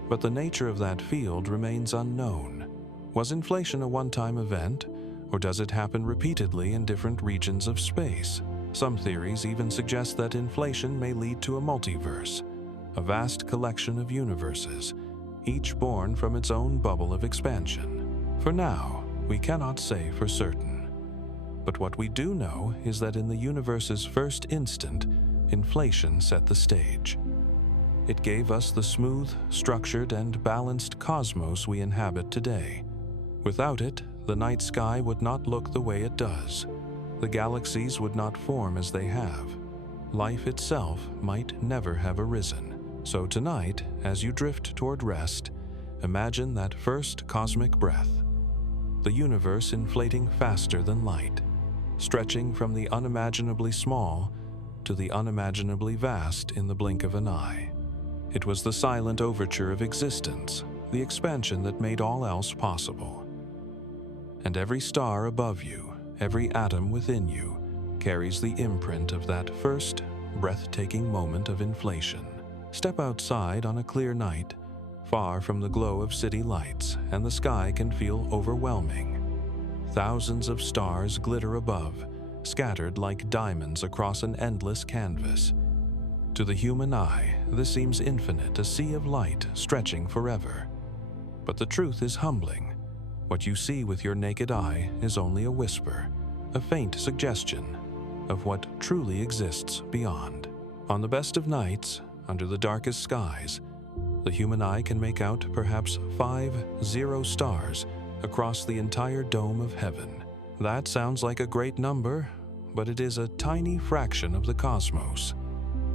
But the nature of that field remains unknown. Was inflation a one-time event, or does it happen repeatedly in different regions of space? Some theories even suggest that inflation may lead to a multiverse, a vast collection of universes, each born from its own bubble of expansion. For now, we cannot say for certain. But what we do know is that in the universe's first instant, inflation set the stage. It gave us the smooth, structured, and balanced cosmos we inhabit today. Without it, the night sky would not look the way it does. The galaxies would not form as they have. Life itself might never have arisen. So tonight, as you drift toward rest, imagine that first cosmic breath, the universe inflating faster than light, stretching from the unimaginably small to the unimaginably vast in the blink of an eye. It was the silent overture of existence, the expansion that made all else possible. And every star above you, every atom within you, carries the imprint of that first, breathtaking moment of inflation. Step outside on a clear night, far from the glow of city lights, and the sky can feel overwhelming. Thousands of stars glitter above, scattered like diamonds across an endless canvas. To the human eye, this seems infinite, a sea of light stretching forever. But the truth is humbling. What you see with your naked eye is only a whisper, a faint suggestion of what truly exists beyond. On the best of nights, under the darkest skies, the human eye can make out perhaps 50 stars across the entire dome of heaven. That sounds like a great number, but it is a tiny fraction of the cosmos.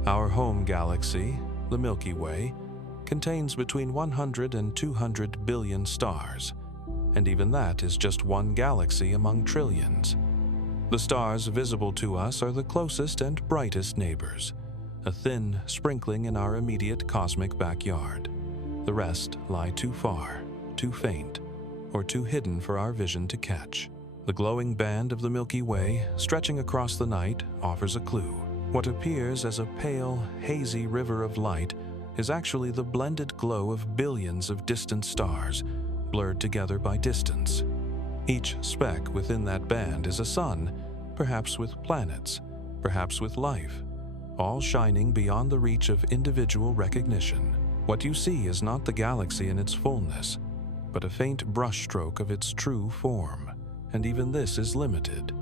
Our home galaxy, the Milky Way, contains between 100 and 200 billion stars, and even that is just one galaxy among trillions. The stars visible to us are the closest and brightest neighbors, a thin sprinkling in our immediate cosmic backyard. The rest lie too far, too faint, or too hidden for our vision to catch. The glowing band of the Milky Way, stretching across the night, offers a clue. What appears as a pale, hazy river of light is actually the blended glow of billions of distant stars, blurred together by distance. Each speck within that band is a sun, perhaps with planets, perhaps with life, all shining beyond the reach of individual recognition. What you see is not the galaxy in its fullness, but a faint brushstroke of its true form, and even this is limited.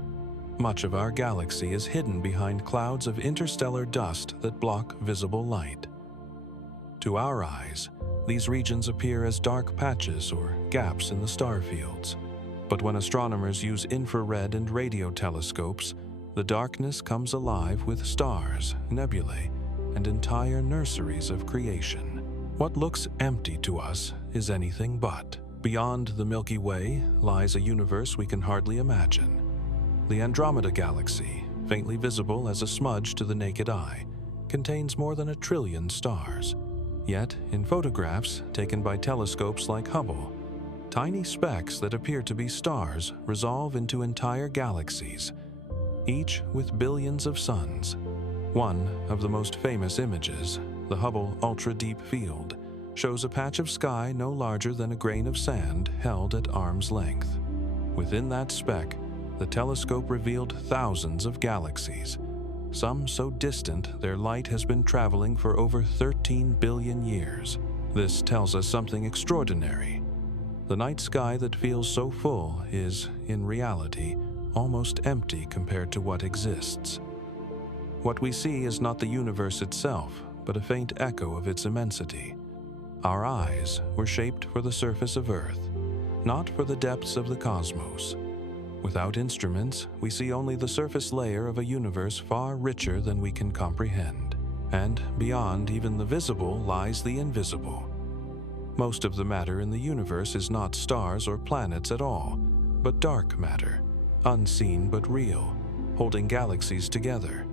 Much of our galaxy is hidden behind clouds of interstellar dust that block visible light. To our eyes, These regions appear as dark patches or gaps in the star fields. But when astronomers use infrared and radio telescopes, the darkness comes alive with stars, nebulae, and entire nurseries of creation. What looks empty to us is anything but. Beyond the Milky Way lies a universe we can hardly imagine. The Andromeda Galaxy, faintly visible as a smudge to the naked eye, contains more than 1 trillion stars. Yet, in photographs taken by telescopes like Hubble, tiny specks that appear to be stars resolve into entire galaxies, each with billions of suns. One of the most famous images, the Hubble Ultra Deep Field, shows a patch of sky no larger than a grain of sand held at arm's length. Within that speck, the telescope revealed thousands of galaxies, some so distant their light has been traveling for over 13 billion years. This tells us something extraordinary. The night sky that feels so full is, in reality, almost empty compared to what exists. What we see is not the universe itself, but a faint echo of its immensity. Our eyes were shaped for the surface of Earth, not for the depths of the cosmos. Without instruments, we see only the surface layer of a universe far richer than we can comprehend. And beyond even the visible lies the invisible. Most of the matter in the universe is not stars or planets at all, but dark matter, unseen but real, holding galaxies together.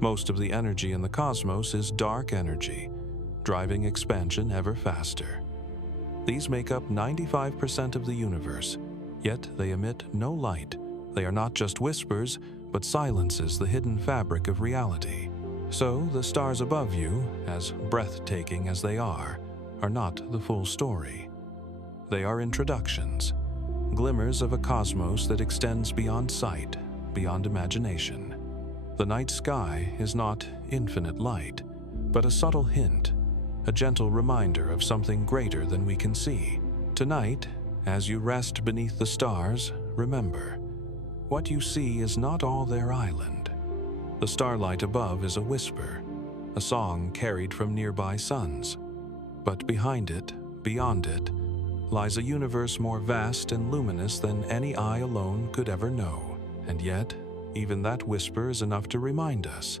Most of the energy in the cosmos is dark energy, driving expansion ever faster. These make up 95% of the universe, yet they emit no light. They are not just whispers, but silences the hidden fabric of reality. So the stars above you, as breathtaking as they are not the full story. They are introductions, glimmers of a cosmos that extends beyond sight, beyond imagination. The night sky is not infinite light, but a subtle hint, a gentle reminder of something greater than we can see. Tonight, as you rest beneath the stars, remember, what you see is not all their island. The starlight above is a whisper, a song carried from nearby suns. But behind it, beyond it, lies a universe more vast and luminous than any eye alone could ever know. And yet, even that whisper is enough to remind us.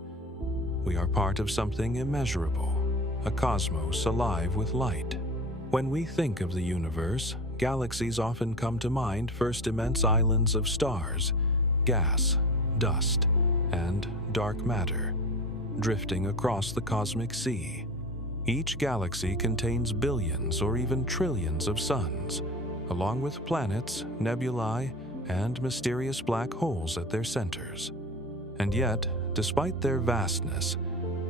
We are part of something immeasurable, a cosmos alive with light. When we think of the universe, galaxies often come to mind, first immense islands of stars, gas, dust, and dark matter, drifting across the cosmic sea. Each galaxy contains billions or even trillions of suns, along with planets, nebulae, and mysterious black holes at their centers. And yet, despite their vastness,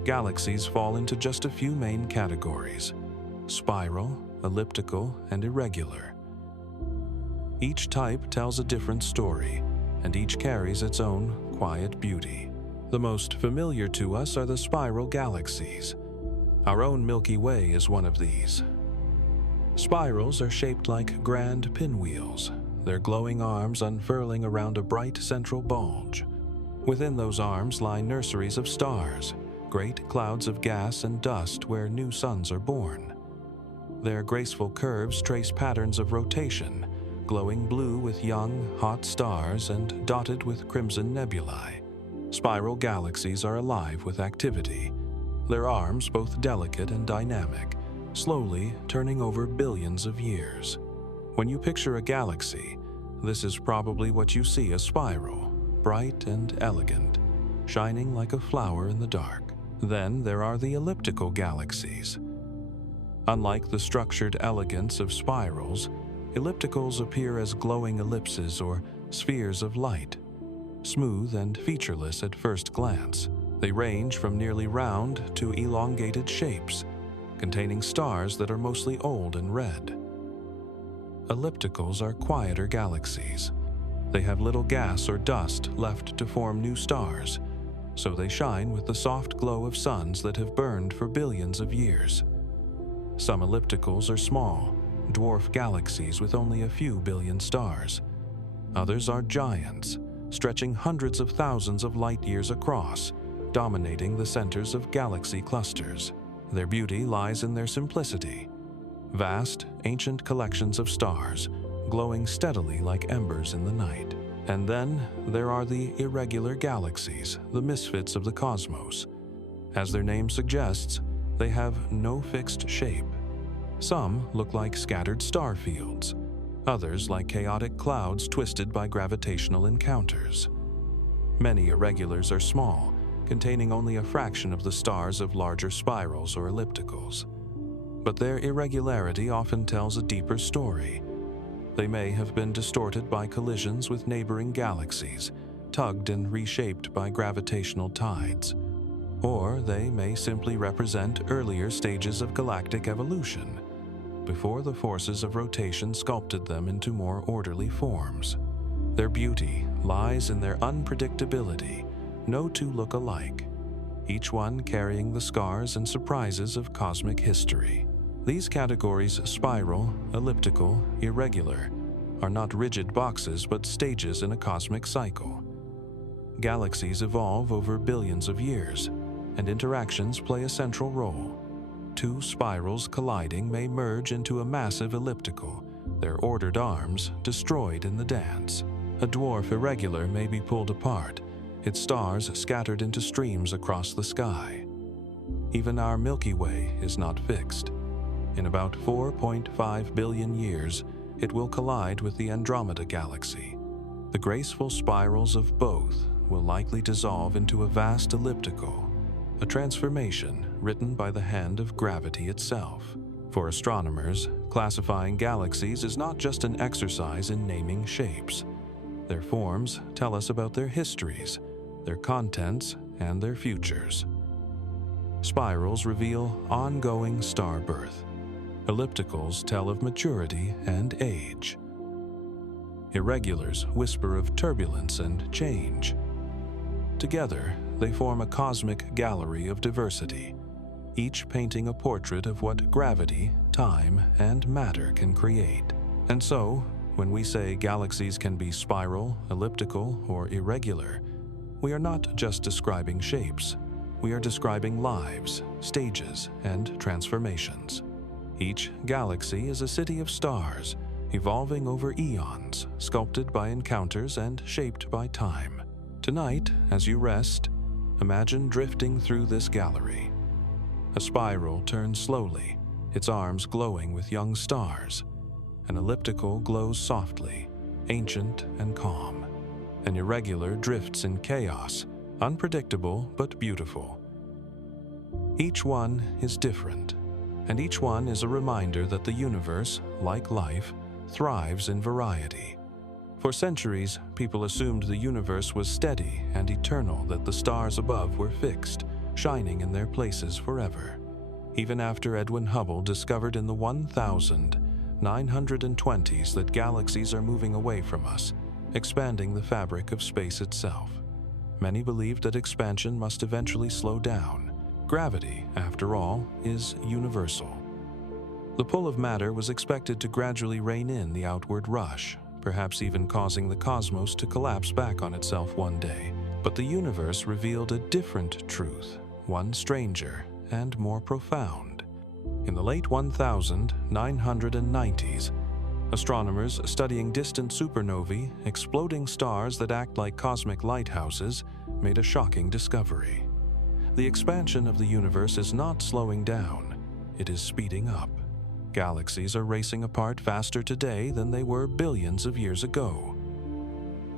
galaxies fall into just a few main categories: spiral, elliptical, and irregular. Each type tells a different story, and each carries its own quiet beauty. The most familiar to us are the spiral galaxies. Our own Milky Way is one of these. Spirals are shaped like grand pinwheels, their glowing arms unfurling around a bright central bulge. Within those arms lie nurseries of stars, great clouds of gas and dust where new suns are born. Their graceful curves trace patterns of rotation, glowing blue with young, hot stars and dotted with crimson nebulae. Spiral galaxies are alive with activity, their arms both delicate and dynamic, slowly turning over billions of years. When you picture a galaxy, this is probably what you see: a spiral, bright and elegant, shining like a flower in the dark. Then there are the elliptical galaxies. Unlike the structured elegance of spirals, ellipticals appear as glowing ellipses or spheres of light, smooth and featureless at first glance. They range from nearly round to elongated shapes, containing stars that are mostly old and red. Ellipticals are quieter galaxies. They have little gas or dust left to form new stars, so they shine with the soft glow of suns that have burned for billions of years. Some ellipticals are small, dwarf galaxies with only a few billion stars. Others are giants, stretching hundreds of thousands of light years across, dominating the centers of galaxy clusters. Their beauty lies in their simplicity. vast, ancient collections of stars, glowing steadily like embers in the night. And then there are the irregular galaxies, the misfits of the cosmos. As their name suggests, they have no fixed shape. Some look like scattered star fields, others like chaotic clouds twisted by gravitational encounters. Many irregulars are small, containing only a fraction of the stars of larger spirals or ellipticals. But their irregularity often tells a deeper story. They may have been distorted by collisions with neighboring galaxies, tugged and reshaped by gravitational tides. Or they may simply represent earlier stages of galactic evolution, before the forces of rotation sculpted them into more orderly forms. Their beauty lies in their unpredictability. No two look alike, each one carrying the scars and surprises of cosmic history. These categories, spiral, elliptical, irregular, are not rigid boxes but stages in a cosmic cycle. Galaxies evolve over billions of years, and interactions play a central role. Two spirals colliding may merge into a massive elliptical, their ordered arms destroyed in the dance. A dwarf irregular may be pulled apart, its stars scattered into streams across the sky. Even our Milky Way is not fixed. In about 4.5 billion years, it will collide with the Andromeda galaxy. The graceful spirals of both will likely dissolve into a vast elliptical, a transformation written by the hand of gravity itself. For astronomers, classifying galaxies is not just an exercise in naming shapes. Their forms tell us about their histories, their contents, and their futures. Spirals reveal ongoing star birth. Ellipticals tell of maturity and age. Irregulars whisper of turbulence and change. Together, they form a cosmic gallery of diversity, each painting a portrait of what gravity, time, and matter can create. And so, when we say galaxies can be spiral, elliptical, or irregular, we are not just describing shapes. We are describing lives, stages, and transformations. Each galaxy is a city of stars, evolving over eons, sculpted by encounters and shaped by time. Tonight, as you rest, imagine drifting through this gallery. A spiral turns slowly, its arms glowing with young stars. An elliptical glows softly, ancient and calm. An irregular drifts in chaos, unpredictable but beautiful. Each one is different, and each one is a reminder that the universe, like life, thrives in variety. For centuries, people assumed the universe was steady and eternal, that the stars above were fixed, shining in their places forever. Even after Edwin Hubble discovered in the 1920s that galaxies are moving away from us, expanding the fabric of space itself. Many believed that expansion must eventually slow down. Gravity, after all, is universal. The pull of matter was expected to gradually rein in the outward rush, perhaps even causing the cosmos to collapse back on itself one day. But the universe revealed a different truth, one stranger and more profound. In the late 1990s, astronomers studying distant supernovae, exploding stars that act like cosmic lighthouses, made a shocking discovery. The expansion of the universe is not slowing down, it is speeding up. Galaxies are racing apart faster today than they were billions of years ago.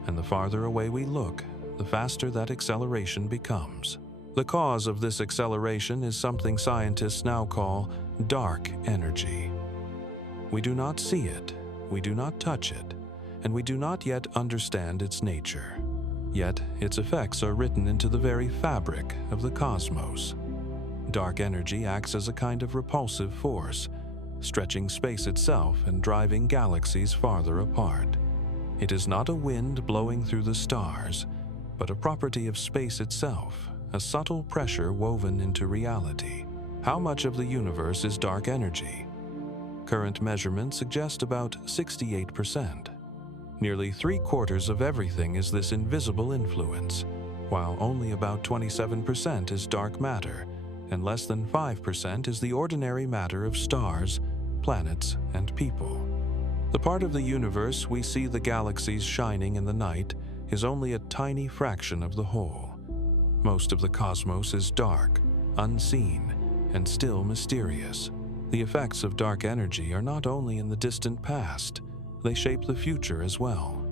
And the farther away we look, the faster that acceleration becomes. The cause of this acceleration is something scientists now call dark energy. We do not see it, we do not touch it, and we do not yet understand its nature. Yet its effects are written into the very fabric of the cosmos. Dark energy acts as a kind of repulsive force, stretching space itself and driving galaxies farther apart. It is not a wind blowing through the stars, but a property of space itself, a subtle pressure woven into reality. How much of the universe is dark energy? Current measurements suggest about 68%. Nearly 3/4 of everything is this invisible influence, while only about 27% is dark matter, and less than 5% is the ordinary matter of stars, planets and people. The part of the universe we see the galaxies shining in the night is only a tiny fraction of the whole. Most of the cosmos is dark, unseen, and still mysterious. The effects of dark energy are not only in the distant past, they shape the future as well.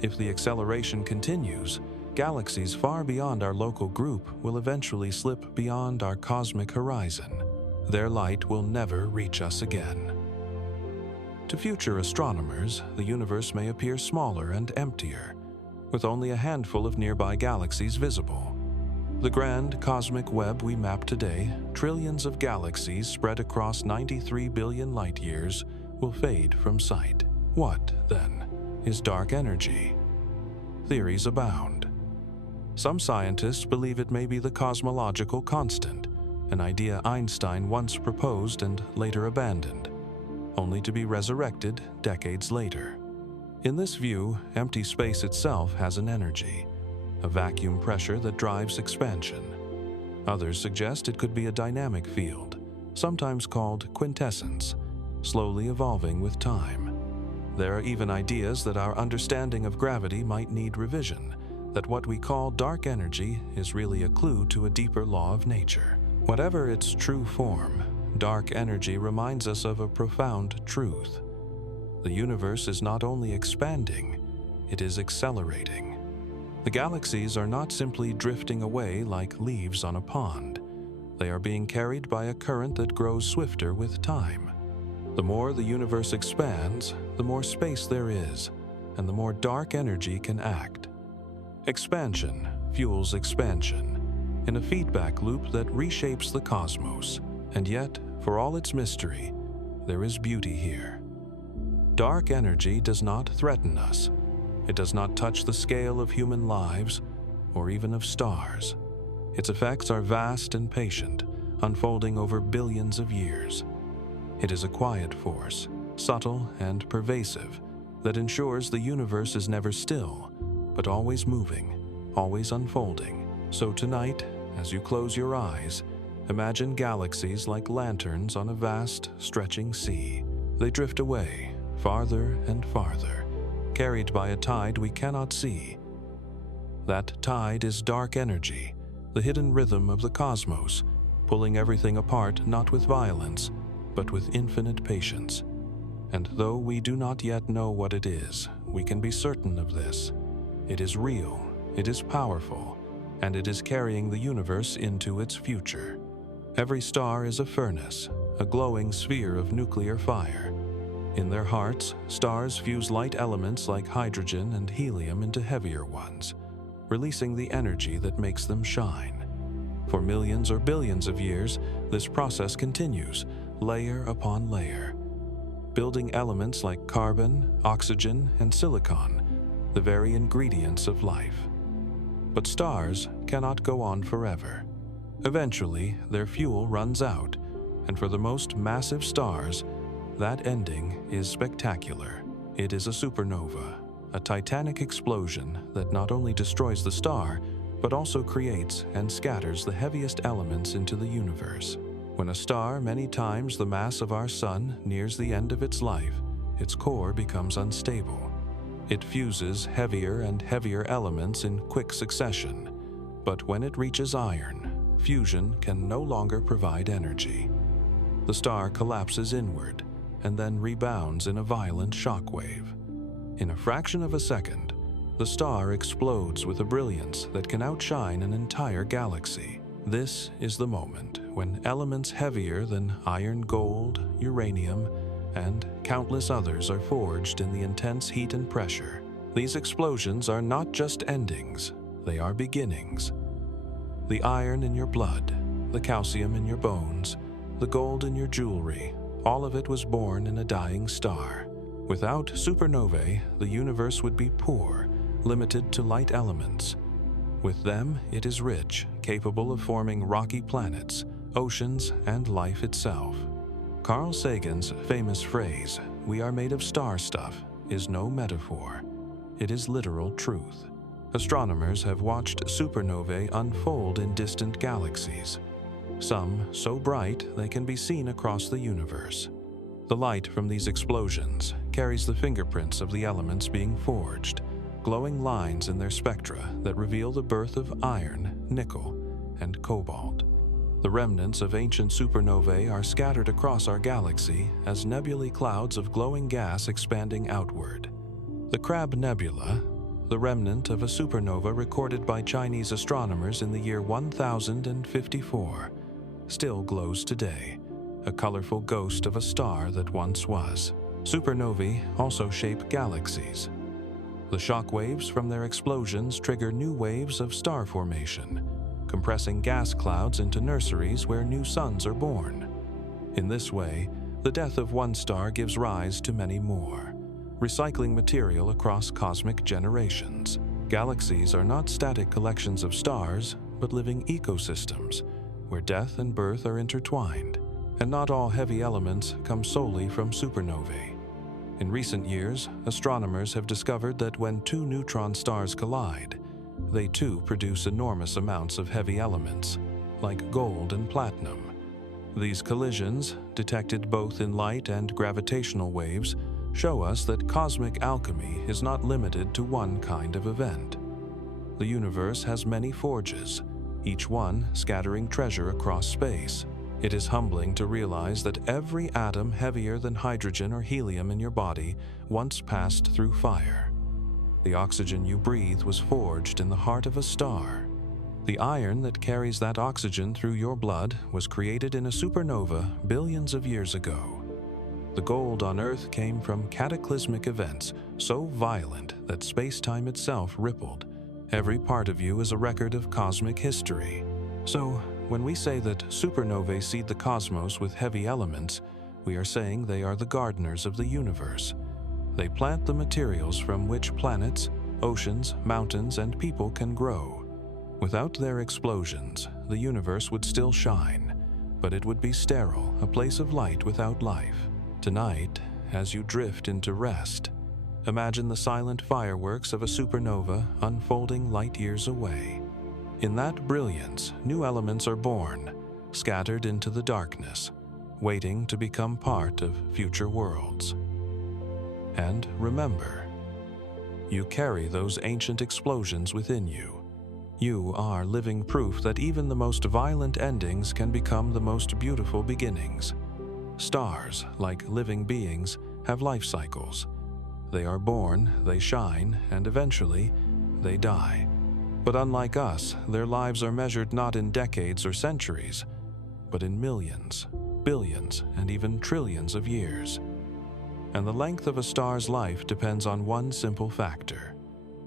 If the acceleration continues, galaxies far beyond our local group will eventually slip beyond our cosmic horizon. Their light will never reach us again. To future astronomers, the universe may appear smaller and emptier, with only a handful of nearby galaxies visible. The grand cosmic web we map today, trillions of galaxies spread across 93 billion light-years, will fade from sight. What, then, is dark energy? Theories abound. Some scientists believe it may be the cosmological constant, an idea Einstein once proposed and later abandoned, only to be resurrected decades later. In this view, empty space itself has an energy, a vacuum pressure that drives expansion. Others suggest it could be a dynamic field, sometimes called quintessence, slowly evolving with time. There are even ideas that our understanding of gravity might need revision, that what we call dark energy is really a clue to a deeper law of nature. Whatever its true form, dark energy reminds us of a profound truth. The universe is not only expanding, it is accelerating. The galaxies are not simply drifting away like leaves on a pond. They are being carried by a current that grows swifter with time. The more the universe expands, the more space there is, and the more dark energy can act. Expansion fuels expansion, in a feedback loop that reshapes the cosmos. And yet, for all its mystery, there is beauty here. Dark energy does not threaten us. It does not touch the scale of human lives, or even of stars. Its effects are vast and patient, unfolding over billions of years. It is a quiet force, subtle and pervasive, that ensures the universe is never still, but always moving, always unfolding. So tonight, as you close your eyes, imagine galaxies like lanterns on a vast, stretching sea. They drift away, farther and farther, carried by a tide we cannot see. That tide is dark energy, the hidden rhythm of the cosmos, pulling everything apart not with violence, but with infinite patience. And though we do not yet know what it is, we can be certain of this. It is real, it is powerful, and it is carrying the universe into its future. Every star is a furnace, a glowing sphere of nuclear fire. In their hearts, stars fuse light elements like hydrogen and helium into heavier ones, releasing the energy that makes them shine. For millions or billions of years, this process continues, layer upon layer, building elements like carbon, oxygen, and silicon, the very ingredients of life. But stars cannot go on forever. Eventually, their fuel runs out, and for the most massive stars, that ending is spectacular. It is a supernova, a titanic explosion that not only destroys the star, but also creates and scatters the heaviest elements into the universe. When a star many times the mass of our sun nears the end of its life, its core becomes unstable. It fuses heavier and heavier elements in quick succession, but when it reaches iron, fusion can no longer provide energy. The star collapses inward, and then rebounds in a violent shockwave. In a fraction of a second, the star explodes with a brilliance that can outshine an entire galaxy. This is the moment when elements heavier than iron, gold, uranium, and countless others are forged in the intense heat and pressure. These explosions are not just endings, they are beginnings. The iron in your blood, the calcium in your bones, the gold in your jewelry, all of it was born in a dying star. Without supernovae, the universe would be poor, limited to light elements. With them, it is rich, capable of forming rocky planets, oceans, and life itself. Carl Sagan's famous phrase, "We are made of star stuff," is no metaphor. It is literal truth. Astronomers have watched supernovae unfold in distant galaxies, some so bright they can be seen across the universe. The light from these explosions carries the fingerprints of the elements being forged, glowing lines in their spectra that reveal the birth of iron, nickel, and cobalt. The remnants of ancient supernovae are scattered across our galaxy as nebulae clouds of glowing gas expanding outward. The Crab Nebula, the remnant of a supernova recorded by Chinese astronomers in the year 1054, still glows today, a colorful ghost of a star that once was. Supernovae also shape galaxies. The shock waves from their explosions trigger new waves of star formation, compressing gas clouds into nurseries where new suns are born. In this way, the death of one star gives rise to many more, recycling material across cosmic generations. Galaxies are not static collections of stars, but living ecosystems, where death and birth are intertwined. And not all heavy elements come solely from supernovae. In recent years, astronomers have discovered that when two neutron stars collide, they too produce enormous amounts of heavy elements, like gold and platinum. These collisions, detected both in light and gravitational waves, show us that cosmic alchemy is not limited to one kind of event. The universe has many forges, each one scattering treasure across space. It is humbling to realize that every atom heavier than hydrogen or helium in your body once passed through fire. The oxygen you breathe was forged in the heart of a star. The iron that carries that oxygen through your blood was created in a supernova billions of years ago. The gold on Earth came from cataclysmic events so violent that space-time itself rippled. Every part of you is a record of cosmic history. So, when we say that supernovae seed the cosmos with heavy elements, we are saying they are the gardeners of the universe. They plant the materials from which planets, oceans, mountains, and people can grow. Without their explosions, the universe would still shine, but it would be sterile, a place of light without life. Tonight, as you drift into rest, imagine the silent fireworks of a supernova unfolding light years away. In that brilliance, new elements are born, scattered into the darkness, waiting to become part of future worlds. And remember, you carry those ancient explosions within you. You are living proof that even the most violent endings can become the most beautiful beginnings. Stars, like living beings, have life cycles. They are born, they shine, and eventually, they die. But unlike us, their lives are measured not in decades or centuries, but in millions, billions, and even trillions of years. And the length of a star's life depends on one simple factor: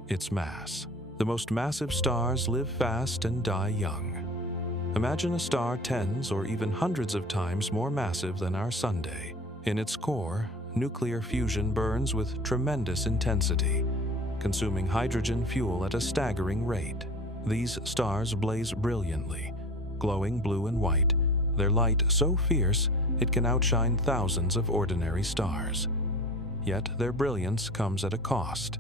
its mass. The most massive stars live fast and die young. Imagine a star tens or even hundreds of times more massive than our Sunday. In its core, nuclear fusion burns with tremendous intensity, consuming hydrogen fuel at a staggering rate. These stars blaze brilliantly, glowing blue and white, their light so fierce it can outshine thousands of ordinary stars. Yet their brilliance comes at a cost.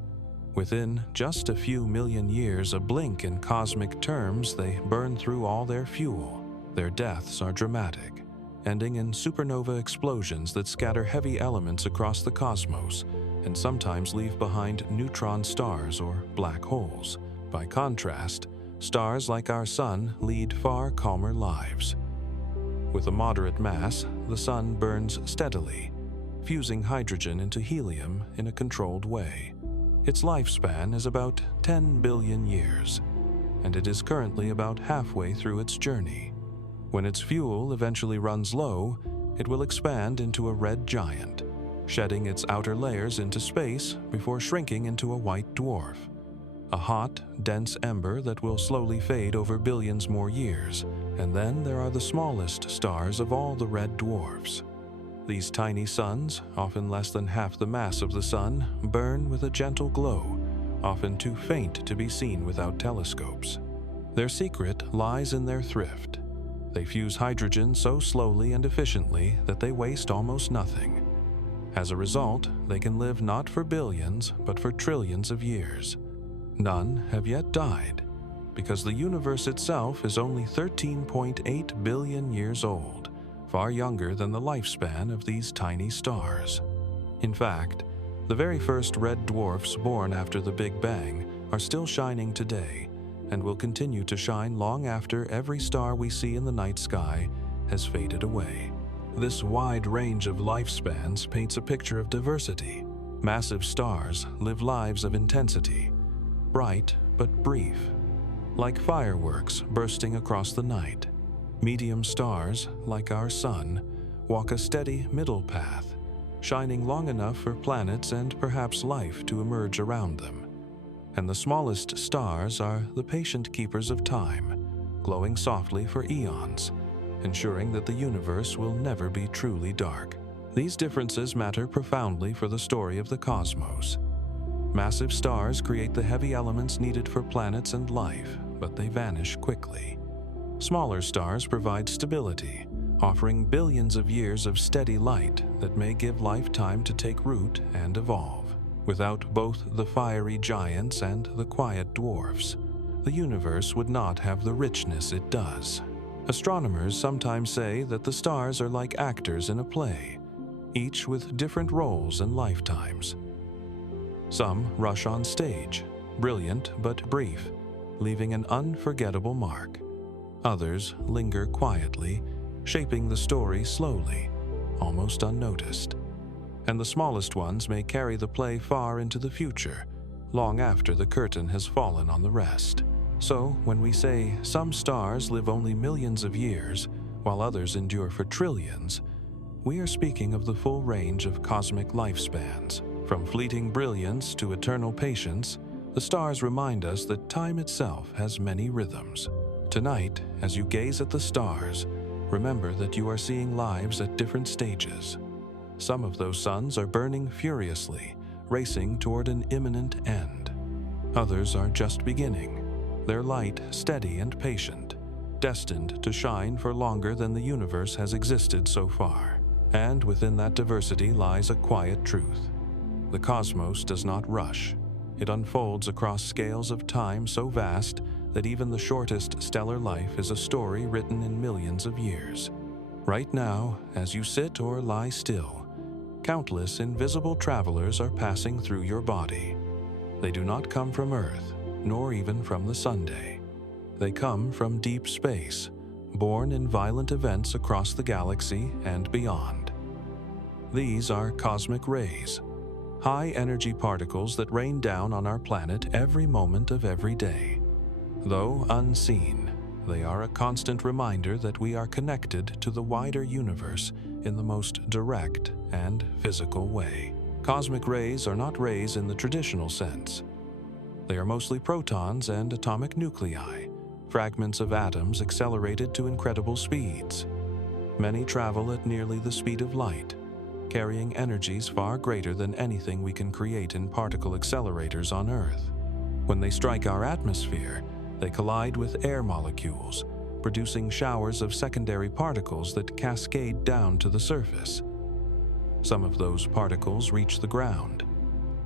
Within just a few million years, a blink in cosmic terms, they burn through all their fuel. Their deaths are dramatic, ending in supernova explosions that scatter heavy elements across the cosmos and sometimes leave behind neutron stars or black holes. By contrast, stars like our Sun lead far calmer lives. With a moderate mass, the Sun burns steadily, fusing hydrogen into helium in a controlled way. Its lifespan is about 10 billion years, and it is currently about halfway through its journey. When its fuel eventually runs low, it will expand into a red giant, shedding its outer layers into space before shrinking into a white dwarf, a hot, dense ember that will slowly fade over billions more years. And then there are the smallest stars of all the red dwarfs. These tiny suns, often less than half the mass of the Sun, burn with a gentle glow, often too faint to be seen without telescopes. Their secret lies in their thrift. They fuse hydrogen so slowly and efficiently that they waste almost nothing. As a result, they can live not for billions, but for trillions of years. None have yet died, because the universe itself is only 13.8 billion years old, far younger than the lifespan of these tiny stars. In fact, the very first red dwarfs born after the Big Bang are still shining today and will continue to shine long after every star we see in the night sky has faded away. This wide range of lifespans paints a picture of diversity. Massive stars live lives of intensity, bright but brief, like fireworks bursting across the night. Medium stars, like our Sun, walk a steady middle path, shining long enough for planets and perhaps life to emerge around them. And the smallest stars are the patient keepers of time, glowing softly for eons, ensuring that the universe will never be truly dark. These differences matter profoundly for the story of the cosmos. Massive stars create the heavy elements needed for planets and life, but they vanish quickly. Smaller stars provide stability, offering billions of years of steady light that may give life time to take root and evolve. Without both the fiery giants and the quiet dwarfs, the universe would not have the richness it does. Astronomers sometimes say that the stars are like actors in a play, each with different roles and lifetimes. Some rush on stage, brilliant but brief, leaving an unforgettable mark. Others linger quietly, shaping the story slowly, almost unnoticed. And the smallest ones may carry the play far into the future, long after the curtain has fallen on the rest. So, when we say some stars live only millions of years, while others endure for trillions, we are speaking of the full range of cosmic lifespans. From fleeting brilliance to eternal patience, the stars remind us that time itself has many rhythms. Tonight, as you gaze at the stars, remember that you are seeing lives at different stages. Some of those suns are burning furiously, racing toward an imminent end. Others are just beginning, their light steady and patient, destined to shine for longer than the universe has existed so far. And within that diversity lies a quiet truth. The cosmos does not rush. It unfolds across scales of time so vast that even the shortest stellar life is a story written in millions of years. Right now, as you sit or lie still, countless invisible travelers are passing through your body. They do not come from Earth, nor even from the Sunday. They come from deep space, born in violent events across the galaxy and beyond. These are cosmic rays, high-energy particles that rain down on our planet every moment of every day. Though unseen, they are a constant reminder that we are connected to the wider universe in the most direct and physical way. Cosmic rays are not rays in the traditional sense. They are mostly protons and atomic nuclei, fragments of atoms accelerated to incredible speeds. Many travel at nearly the speed of light, carrying energies far greater than anything we can create in particle accelerators on Earth. When they strike our atmosphere, they collide with air molecules, producing showers of secondary particles that cascade down to the surface. Some of those particles reach the ground.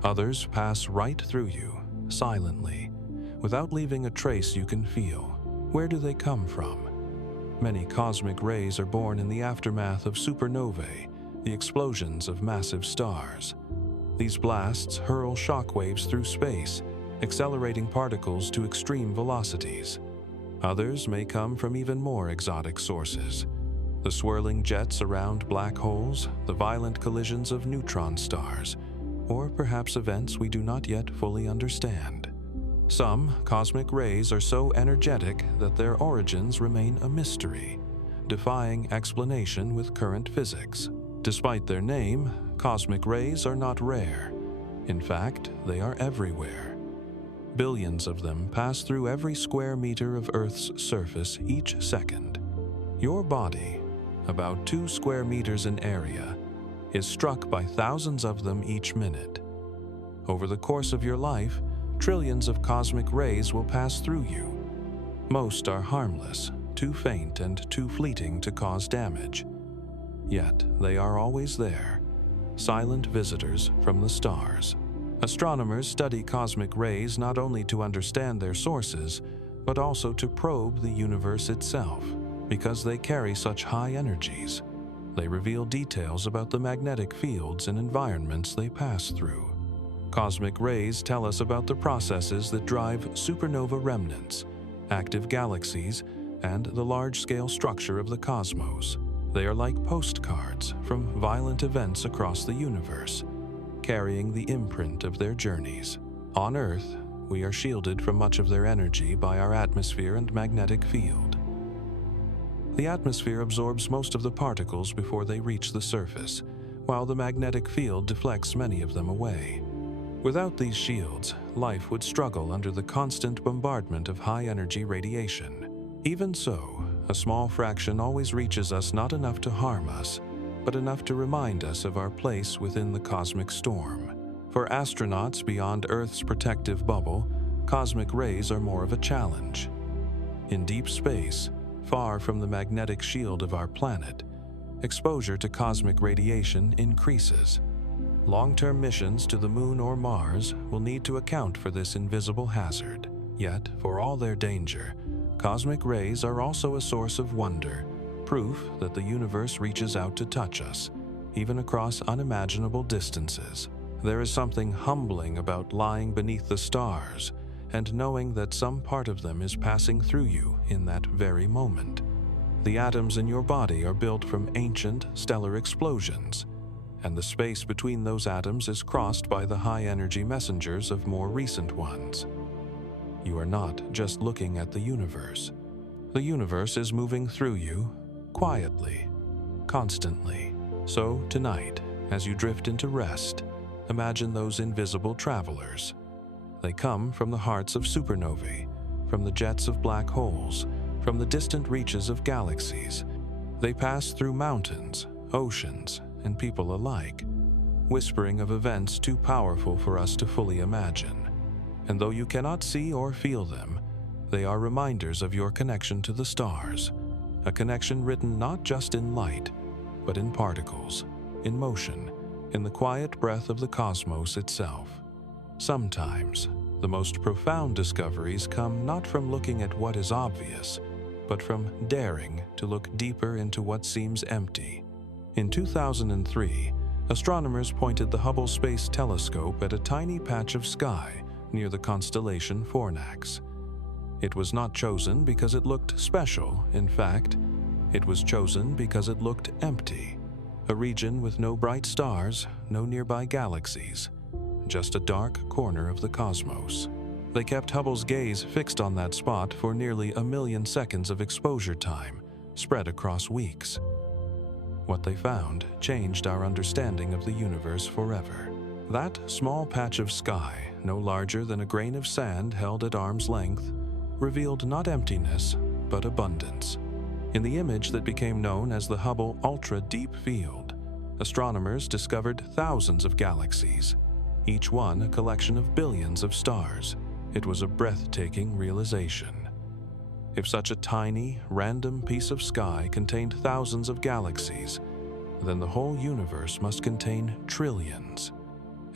Others pass right through you, silently, without leaving a trace you can feel. Where do they come from? Many cosmic rays are born in the aftermath of supernovae, the explosions of massive stars. These blasts hurl shockwaves through space, accelerating particles to extreme velocities. Others may come from even more exotic sources. The swirling jets around black holes, the violent collisions of neutron stars, or perhaps events we do not yet fully understand. Some cosmic rays are so energetic that their origins remain a mystery, defying explanation with current physics. Despite their name, cosmic rays are not rare. In fact, they are everywhere. Billions of them pass through every square meter of Earth's surface each second. Your body, about 2 square meters in area, is struck by thousands of them each minute. Over the course of your life, trillions of cosmic rays will pass through you. Most are harmless, too faint and too fleeting to cause damage. Yet they are always there, silent visitors from the stars. Astronomers study cosmic rays not only to understand their sources, but also to probe the universe itself. Because they carry such high energies, They reveal details about the magnetic fields and environments they pass through. Cosmic rays tell us about the processes that drive supernova remnants, active galaxies, and the large-scale structure of the cosmos. They are like postcards from violent events across the universe, carrying the imprint of their journeys. On Earth, we are shielded from much of their energy by our atmosphere and magnetic field. The atmosphere absorbs most of the particles before they reach the surface, while the magnetic field deflects many of them away. Without these shields, life would struggle under the constant bombardment of high-energy radiation. Even so, a small fraction always reaches us, not enough to harm us, but enough to remind us of our place within the cosmic storm. For astronauts beyond Earth's protective bubble, cosmic rays are more of a challenge. In deep space, far from the magnetic shield of our planet, exposure to cosmic radiation increases. Long-term missions to the Moon or Mars will need to account for this invisible hazard. Yet, for all their danger, cosmic rays are also a source of wonder, proof that the universe reaches out to touch us, even across unimaginable distances. There is something humbling about lying beneath the stars and knowing that some part of them is passing through you in that very moment. The atoms in your body are built from ancient stellar explosions, and the space between those atoms is crossed by the high-energy messengers of more recent ones. You are not just looking at the universe. The universe is moving through you, quietly, constantly. So tonight, as you drift into rest, imagine those invisible travelers. They come from the hearts of supernovae, from the jets of black holes, from the distant reaches of galaxies. They pass through mountains, oceans, and people alike, whispering of events too powerful for us to fully imagine. And though you cannot see or feel them, they are reminders of your connection to the stars, a connection written not just in light, but in particles, in motion, in the quiet breath of the cosmos itself. Sometimes, the most profound discoveries come not from looking at what is obvious, but from daring to look deeper into what seems empty. In 2003, astronomers pointed the Hubble Space Telescope at a tiny patch of sky near the constellation Fornax. It was not chosen because it looked special. In fact, it was chosen because it looked empty. A region with no bright stars, no nearby galaxies, just a dark corner of the cosmos. They kept Hubble's gaze fixed on that spot for nearly 1 million seconds of exposure time, spread across weeks. What they found changed our understanding of the universe forever. That small patch of sky, no larger than a grain of sand held at arm's length, revealed not emptiness, but abundance. In the image that became known as the Hubble Ultra Deep Field, astronomers discovered thousands of galaxies, each one a collection of billions of stars. It was a breathtaking realization. If such a tiny, random piece of sky contained thousands of galaxies, then the whole universe must contain trillions.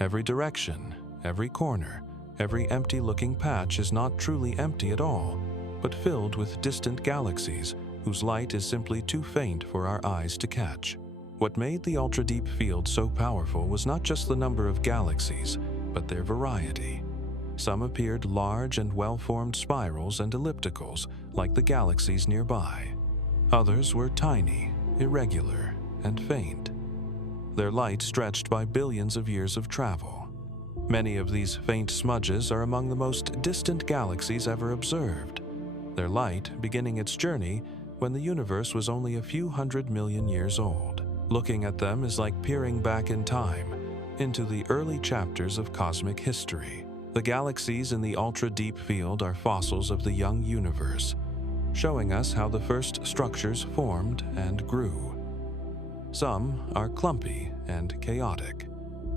Every direction, every corner, every empty-looking patch is not truly empty at all, but filled with distant galaxies whose light is simply too faint for our eyes to catch. What made the ultra-deep field so powerful was not just the number of galaxies, but their variety. Some appeared large and well-formed spirals and ellipticals, like the galaxies nearby. Others were tiny, irregular, and faint, their light stretched by billions of years of travel. Many of these faint smudges are among the most distant galaxies ever observed, their light beginning its journey when the universe was only a few 100 million years old. Looking at them is like peering back in time into the early chapters of cosmic history. The galaxies in the ultra-deep field are fossils of the young universe, showing us how the first structures formed and grew. Some are clumpy and chaotic,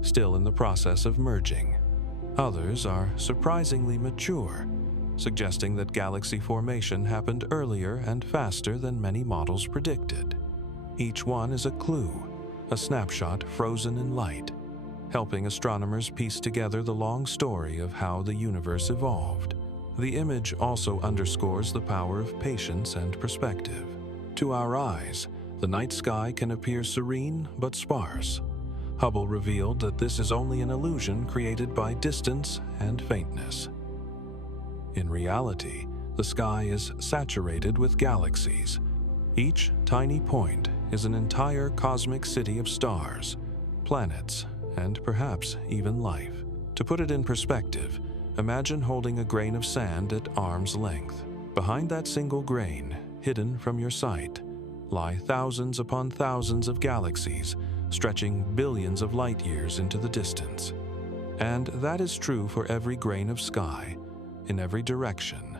still in the process of merging. Others are surprisingly mature, suggesting that galaxy formation happened earlier and faster than many models predicted. Each one is a clue, a snapshot frozen in light, helping astronomers piece together the long story of how the universe evolved. The image also underscores the power of patience and perspective. To our eyes, The night sky can appear serene but sparse. Hubble revealed that this is only an illusion created by distance and faintness. In reality, the sky is saturated with galaxies. Each tiny point is an entire cosmic city of stars, planets, and perhaps even life. To put it in perspective, imagine holding a grain of sand at arm's length. Behind that single grain, hidden from your sight, lie thousands upon thousands of galaxies, stretching billions of light years into the distance. And that is true for every grain of sky, in every direction.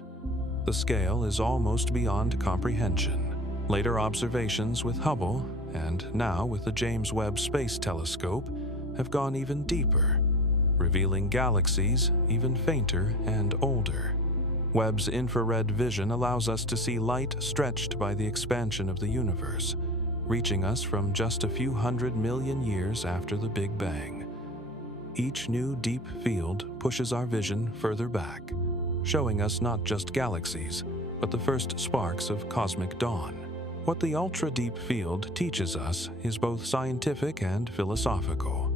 The scale is almost beyond comprehension. Later observations with Hubble, and now with the James Webb Space Telescope, have gone even deeper, revealing galaxies even fainter and older. Webb's infrared vision allows us to see light stretched by the expansion of the universe, reaching us from just a few 100 million years after the Big Bang. Each new deep field pushes our vision further back, showing us not just galaxies, but the first sparks of cosmic dawn. What the ultra-deep field teaches us is both scientific and philosophical.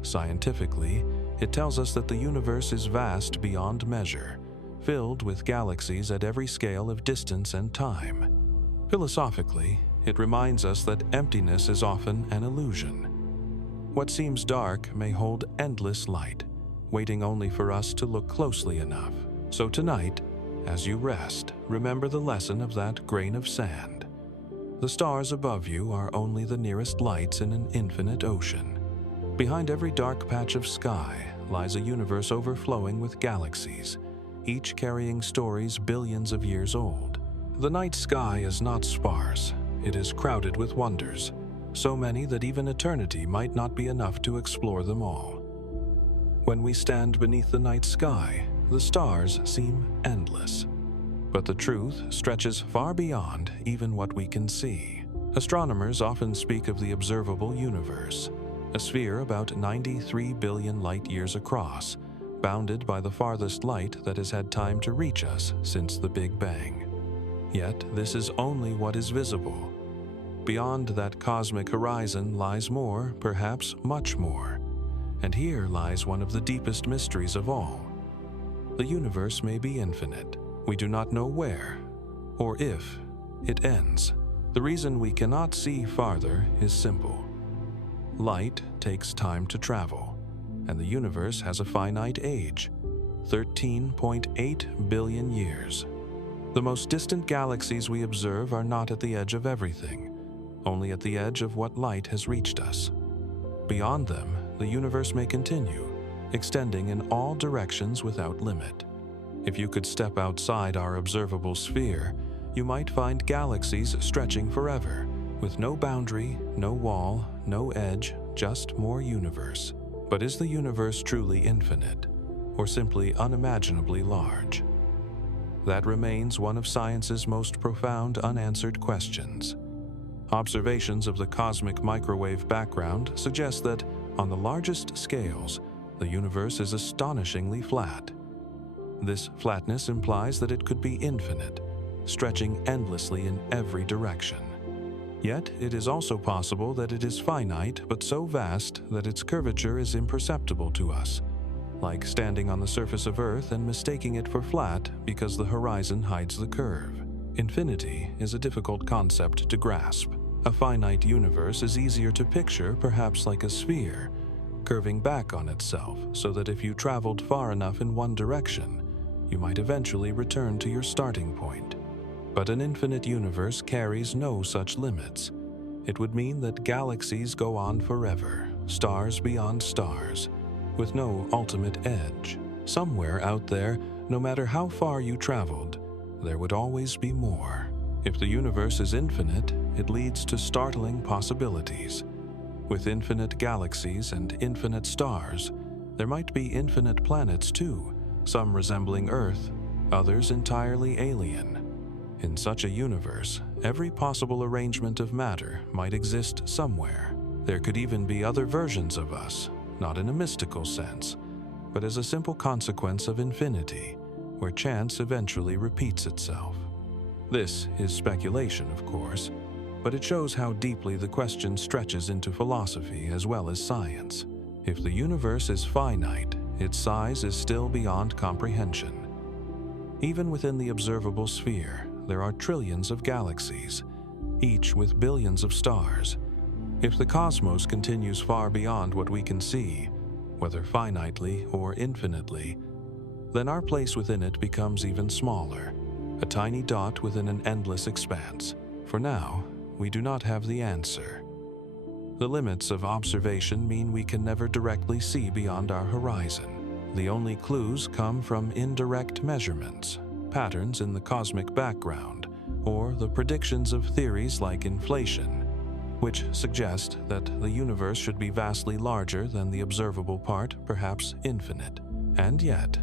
Scientifically, it tells us that the universe is vast beyond measure, filled with galaxies at every scale of distance and time. Philosophically, it reminds us that emptiness is often an illusion. What seems dark may hold endless light, waiting only for us to look closely enough. So tonight, as you rest, remember the lesson of that grain of sand. The stars above you are only the nearest lights in an infinite ocean. Behind every dark patch of sky lies a universe overflowing with galaxies, each carrying stories billions of years old. The night sky is not sparse. It is crowded with wonders, so many that even eternity might not be enough to explore them all. When we stand beneath the night sky, the stars seem endless. But the truth stretches far beyond even what we can see. Astronomers often speak of the observable universe, a sphere about 93 billion light-years across, bounded by the farthest light that has had time to reach us since the Big Bang. Yet this is only what is visible. Beyond that cosmic horizon lies more, perhaps much more. And here lies one of the deepest mysteries of all. The universe may be infinite. We do not know where, or if, it ends. The reason we cannot see farther is simple. Light takes time to travel, and the universe has a finite age, 13.8 billion years. The most distant galaxies we observe are not at the edge of everything, only at the edge of what light has reached us. Beyond them, the universe may continue, extending in all directions without limit. If you could step outside our observable sphere, you might find galaxies stretching forever, with no boundary, no wall, no edge, just more universe. But is the universe truly infinite, or simply unimaginably large? That remains one of science's most profound unanswered questions. Observations of the cosmic microwave background suggest that, on the largest scales, the universe is astonishingly flat. This flatness implies that it could be infinite, stretching endlessly in every direction. Yet, it is also possible that it is finite but so vast that its curvature is imperceptible to us, like standing on the surface of Earth and mistaking it for flat because the horizon hides the curve. Infinity is a difficult concept to grasp. A finite universe is easier to picture, perhaps like a sphere, curving back on itself so that if you traveled far enough in one direction, you might eventually return to your starting point. But an infinite universe carries no such limits. It would mean that galaxies go on forever, stars beyond stars, with no ultimate edge. Somewhere out there, no matter how far you traveled, there would always be more. If the universe is infinite, it leads to startling possibilities. With infinite galaxies and infinite stars, there might be infinite planets too, some resembling Earth, others entirely alien. In such a universe, every possible arrangement of matter might exist somewhere. There could even be other versions of us, not in a mystical sense, but as a simple consequence of infinity, where chance eventually repeats itself. This is speculation, of course, but it shows how deeply the question stretches into philosophy as well as science. If the universe is finite, its size is still beyond comprehension. Even within the observable sphere, there are trillions of galaxies, each with billions of stars. If the cosmos continues far beyond what we can see, whether finitely or infinitely, then our place within it becomes even smaller, a tiny dot within an endless expanse. For now, we do not have the answer. The limits of observation mean we can never directly see beyond our horizon. The only clues come from indirect measurements, patterns in the cosmic background, or the predictions of theories like inflation, which suggest that the universe should be vastly larger than the observable part, perhaps infinite. And yet,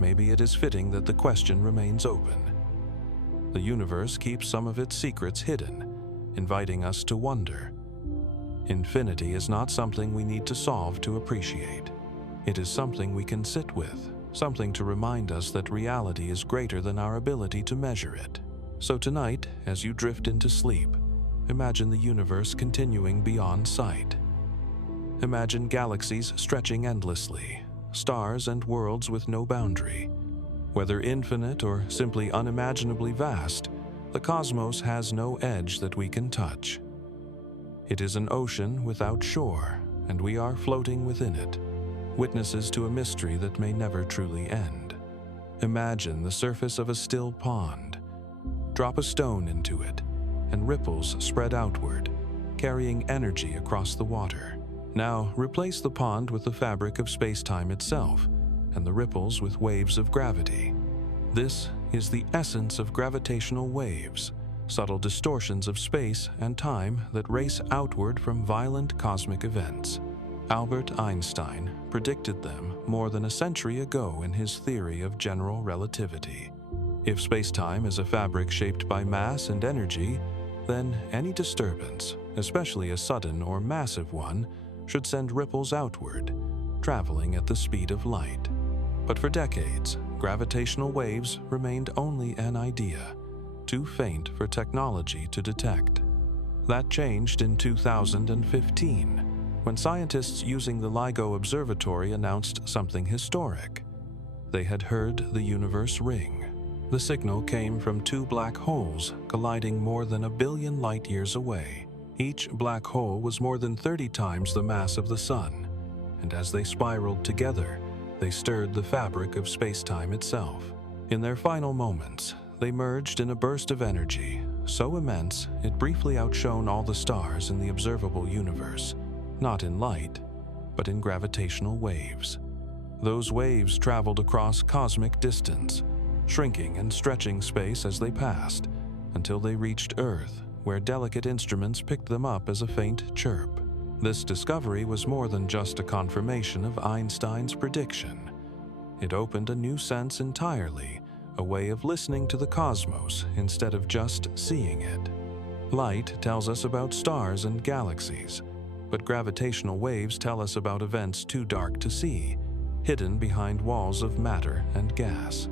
maybe it is fitting that the question remains open. The universe keeps some of its secrets hidden, inviting us to wonder. Infinity is not something we need to solve to appreciate. It is something we can sit with, something to remind us that reality is greater than our ability to measure it. So tonight, as you drift into sleep, imagine the universe continuing beyond sight. Imagine galaxies stretching endlessly, stars and worlds with no boundary. Whether infinite or simply unimaginably vast, the cosmos has no edge that we can touch. It is an ocean without shore, and we are floating within it, witnesses to a mystery that may never truly end. Imagine the surface of a still pond. Drop a stone into it, and ripples spread outward, carrying energy across the water. Now, replace the pond with the fabric of space-time itself, and the ripples with waves of gravity. This is the essence of gravitational waves, subtle distortions of space and time that race outward from violent cosmic events. Albert Einstein predicted them more than a century ago in his theory of general relativity. If space-time is a fabric shaped by mass and energy, then any disturbance, especially a sudden or massive one, should send ripples outward, traveling at the speed of light. But for decades, gravitational waves remained only an idea, too faint for technology to detect. That changed in 2015, when scientists using the LIGO Observatory announced something historic. They had heard the universe ring. The signal came from two black holes colliding more than 1 billion light-years away. Each black hole was more than 30 times the mass of the Sun, and as they spiraled together, they stirred the fabric of space-time itself. In their final moments, they merged in a burst of energy, so immense it briefly outshone all the stars in the observable universe, not in light, but in gravitational waves. Those waves traveled across cosmic distance, shrinking and stretching space as they passed, until they reached Earth, where delicate instruments picked them up as a faint chirp. This discovery was more than just a confirmation of Einstein's prediction. It opened a new sense entirely, a way of listening to the cosmos instead of just seeing it. Light tells us about stars and galaxies, but gravitational waves tell us about events too dark to see, hidden behind walls of matter and gas.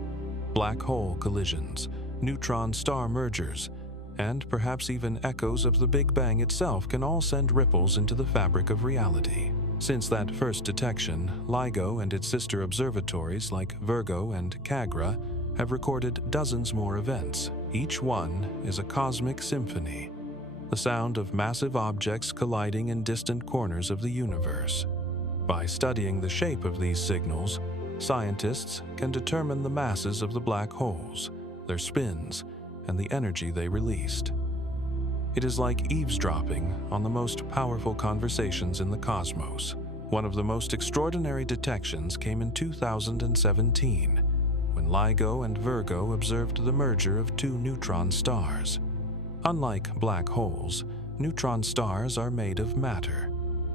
Black hole collisions, neutron-star mergers, and perhaps even echoes of the Big Bang itself can all send ripples into the fabric of reality. Since that first detection, LIGO and its sister observatories like Virgo and Cagra have recorded dozens more events. Each one is a cosmic symphony, the sound of massive objects colliding in distant corners of the universe. By studying the shape of these signals, scientists can determine the masses of the black holes, their spins, and the energy they released. It is like eavesdropping on the most powerful conversations in the cosmos. One of the most extraordinary detections came in 2017, when LIGO and Virgo observed the merger of two neutron stars. Unlike black holes, neutron stars are made of matter,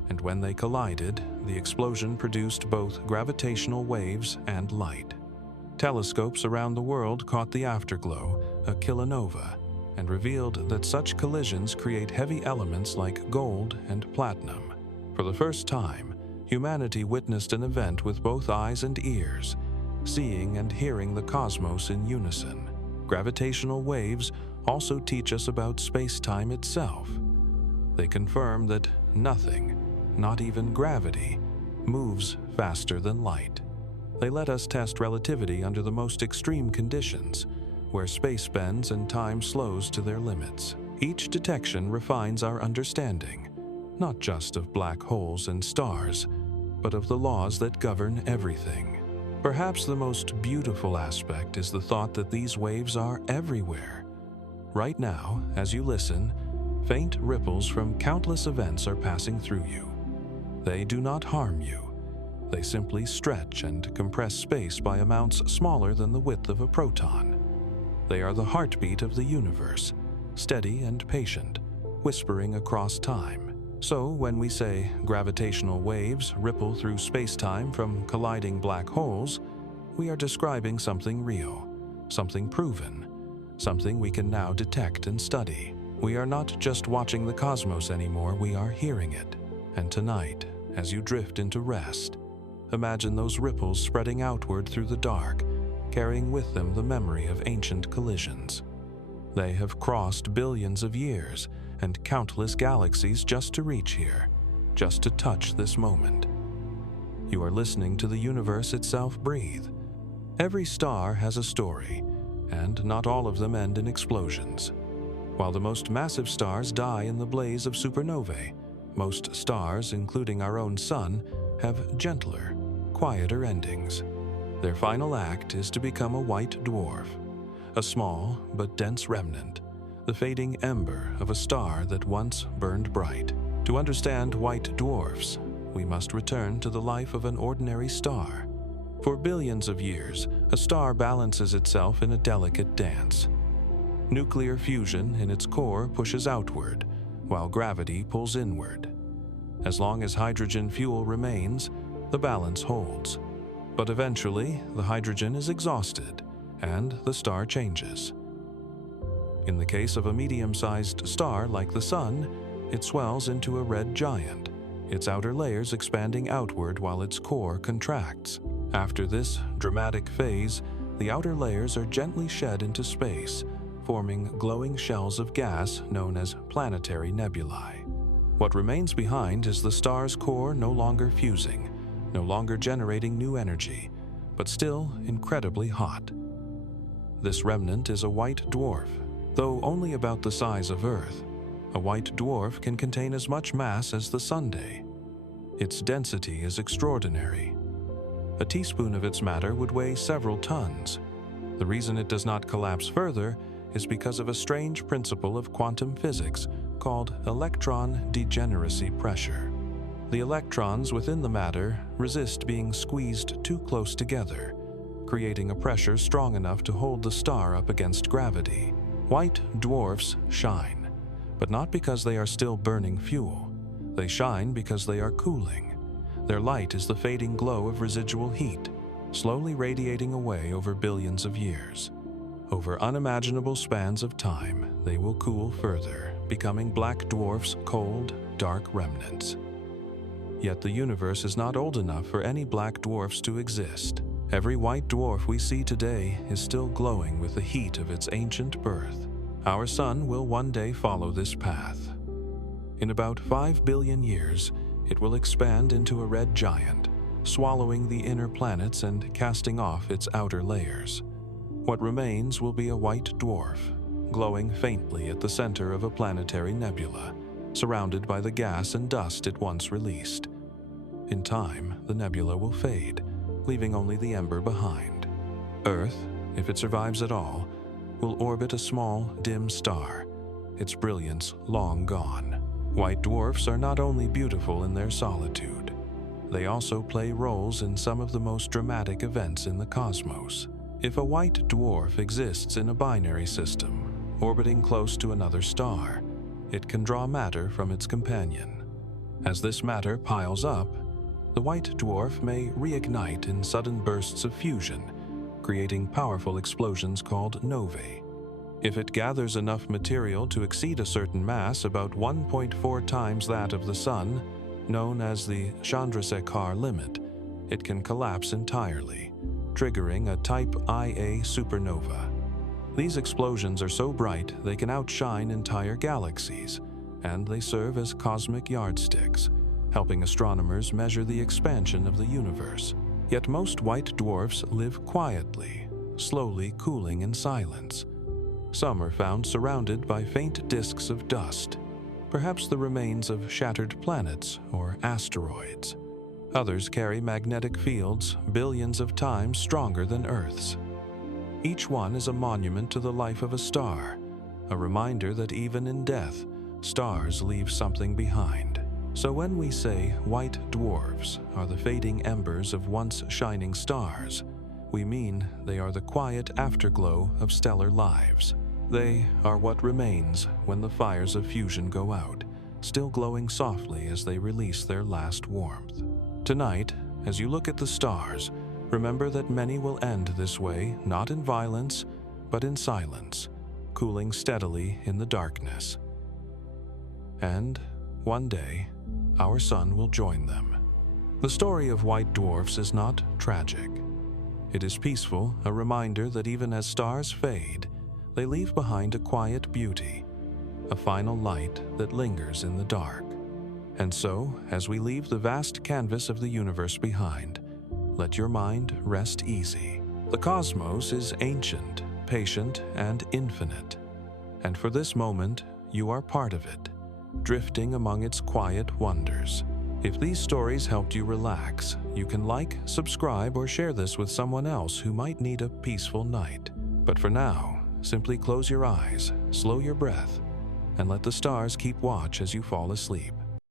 and when they collided, the explosion produced both gravitational waves and light. Telescopes around the world caught the afterglow, a kilonova, and revealed that such collisions create heavy elements like gold and platinum. For the first time, humanity witnessed an event with both eyes and ears, seeing and hearing the cosmos in unison. Gravitational waves also teach us about space-time itself. They confirm that nothing, not even gravity, moves faster than light. They let us test relativity under the most extreme conditions, where space bends and time slows to their limits. Each detection refines our understanding, not just of black holes and stars, but of the laws that govern everything. Perhaps the most beautiful aspect is the thought that these waves are everywhere. Right now, as you listen, faint ripples from countless events are passing through you. They do not harm you. They simply stretch and compress space by amounts smaller than the width of a proton. They are the heartbeat of the universe, steady and patient, whispering across time. So when we say gravitational waves ripple through space-time from colliding black holes, we are describing something real, something proven, something we can now detect and study. We are not just watching the cosmos anymore, we are hearing it. And tonight, as you drift into rest, imagine those ripples spreading outward through the dark, carrying with them the memory of ancient collisions. They have crossed billions of years and countless galaxies just to reach here, just to touch this moment. You are listening to the universe itself breathe. Every star has a story, and not all of them end in explosions. While the most massive stars die in the blaze of supernovae, most stars, including our own sun, have gentler, quieter endings. Their final act is to become a white dwarf, a small but dense remnant, the fading ember of a star that once burned bright. To understand white dwarfs, we must return to the life of an ordinary star. For billions of years, a star balances itself in a delicate dance. Nuclear fusion in its core pushes outward, while gravity pulls inward. As long as hydrogen fuel remains, the balance holds. But eventually, the hydrogen is exhausted, and the star changes. In the case of a medium-sized star like the Sun, it swells into a red giant, its outer layers expanding outward while its core contracts. After this dramatic phase, the outer layers are gently shed into space, forming glowing shells of gas known as planetary nebulae. What remains behind is the star's core no longer fusing, no longer generating new energy, but still incredibly hot. This remnant is a white dwarf. Though only about the size of Earth, a white dwarf can contain as much mass as the Sunday. Its density is extraordinary. A teaspoon of its matter would weigh several tons. The reason it does not collapse further is because of a strange principle of quantum physics called electron degeneracy pressure. The electrons within the matter resist being squeezed too close together, creating a pressure strong enough to hold the star up against gravity. White dwarfs shine, but not because they are still burning fuel. They shine because they are cooling. Their light is the fading glow of residual heat, slowly radiating away over billions of years. Over unimaginable spans of time, they will cool further, becoming black dwarfs' cold, dark remnants. Yet the universe is not old enough for any black dwarfs to exist. Every white dwarf we see today is still glowing with the heat of its ancient birth. Our sun will one day follow this path. In about 5 billion years, it will expand into a red giant, swallowing the inner planets and casting off its outer layers. What remains will be a white dwarf, glowing faintly at the center of a planetary nebula, surrounded by the gas and dust it once released. In time, the nebula will fade, leaving only the ember behind. Earth, if it survives at all, will orbit a small, dim star, its brilliance long gone. White dwarfs are not only beautiful in their solitude, they also play roles in some of the most dramatic events in the cosmos. If a white dwarf exists in a binary system, orbiting close to another star, it can draw matter from its companion. As this matter piles up, the white dwarf may reignite in sudden bursts of fusion, creating powerful explosions called novae. If it gathers enough material to exceed a certain mass, about 1.4 times that of the Sun, known as the Chandrasekhar limit, it can collapse entirely, triggering a type Ia supernova. These explosions are so bright they can outshine entire galaxies, and they serve as cosmic yardsticks, helping astronomers measure the expansion of the universe. Yet most white dwarfs live quietly, slowly cooling in silence. Some are found surrounded by faint disks of dust, perhaps the remains of shattered planets or asteroids. Others carry magnetic fields billions of times stronger than Earth's. Each one is a monument to the life of a star, a reminder that even in death, stars leave something behind. So when we say white dwarfs are the fading embers of once shining stars, we mean they are the quiet afterglow of stellar lives. They are what remains when the fires of fusion go out, still glowing softly as they release their last warmth. Tonight, as you look at the stars, remember that many will end this way, not in violence, but in silence, cooling steadily in the darkness. And one day, our sun will join them. The story of white dwarfs is not tragic. It is peaceful, a reminder that even as stars fade, they leave behind a quiet beauty, a final light that lingers in the dark. And so, as we leave the vast canvas of the universe behind, let your mind rest easy. The cosmos is ancient, patient, and infinite. And for this moment, you are part of it, drifting among its quiet wonders. If these stories helped you relax, you can like, subscribe, or share this with someone else who might need a peaceful night. But for now, simply close your eyes, slow your breath, and let the stars keep watch as you fall asleep.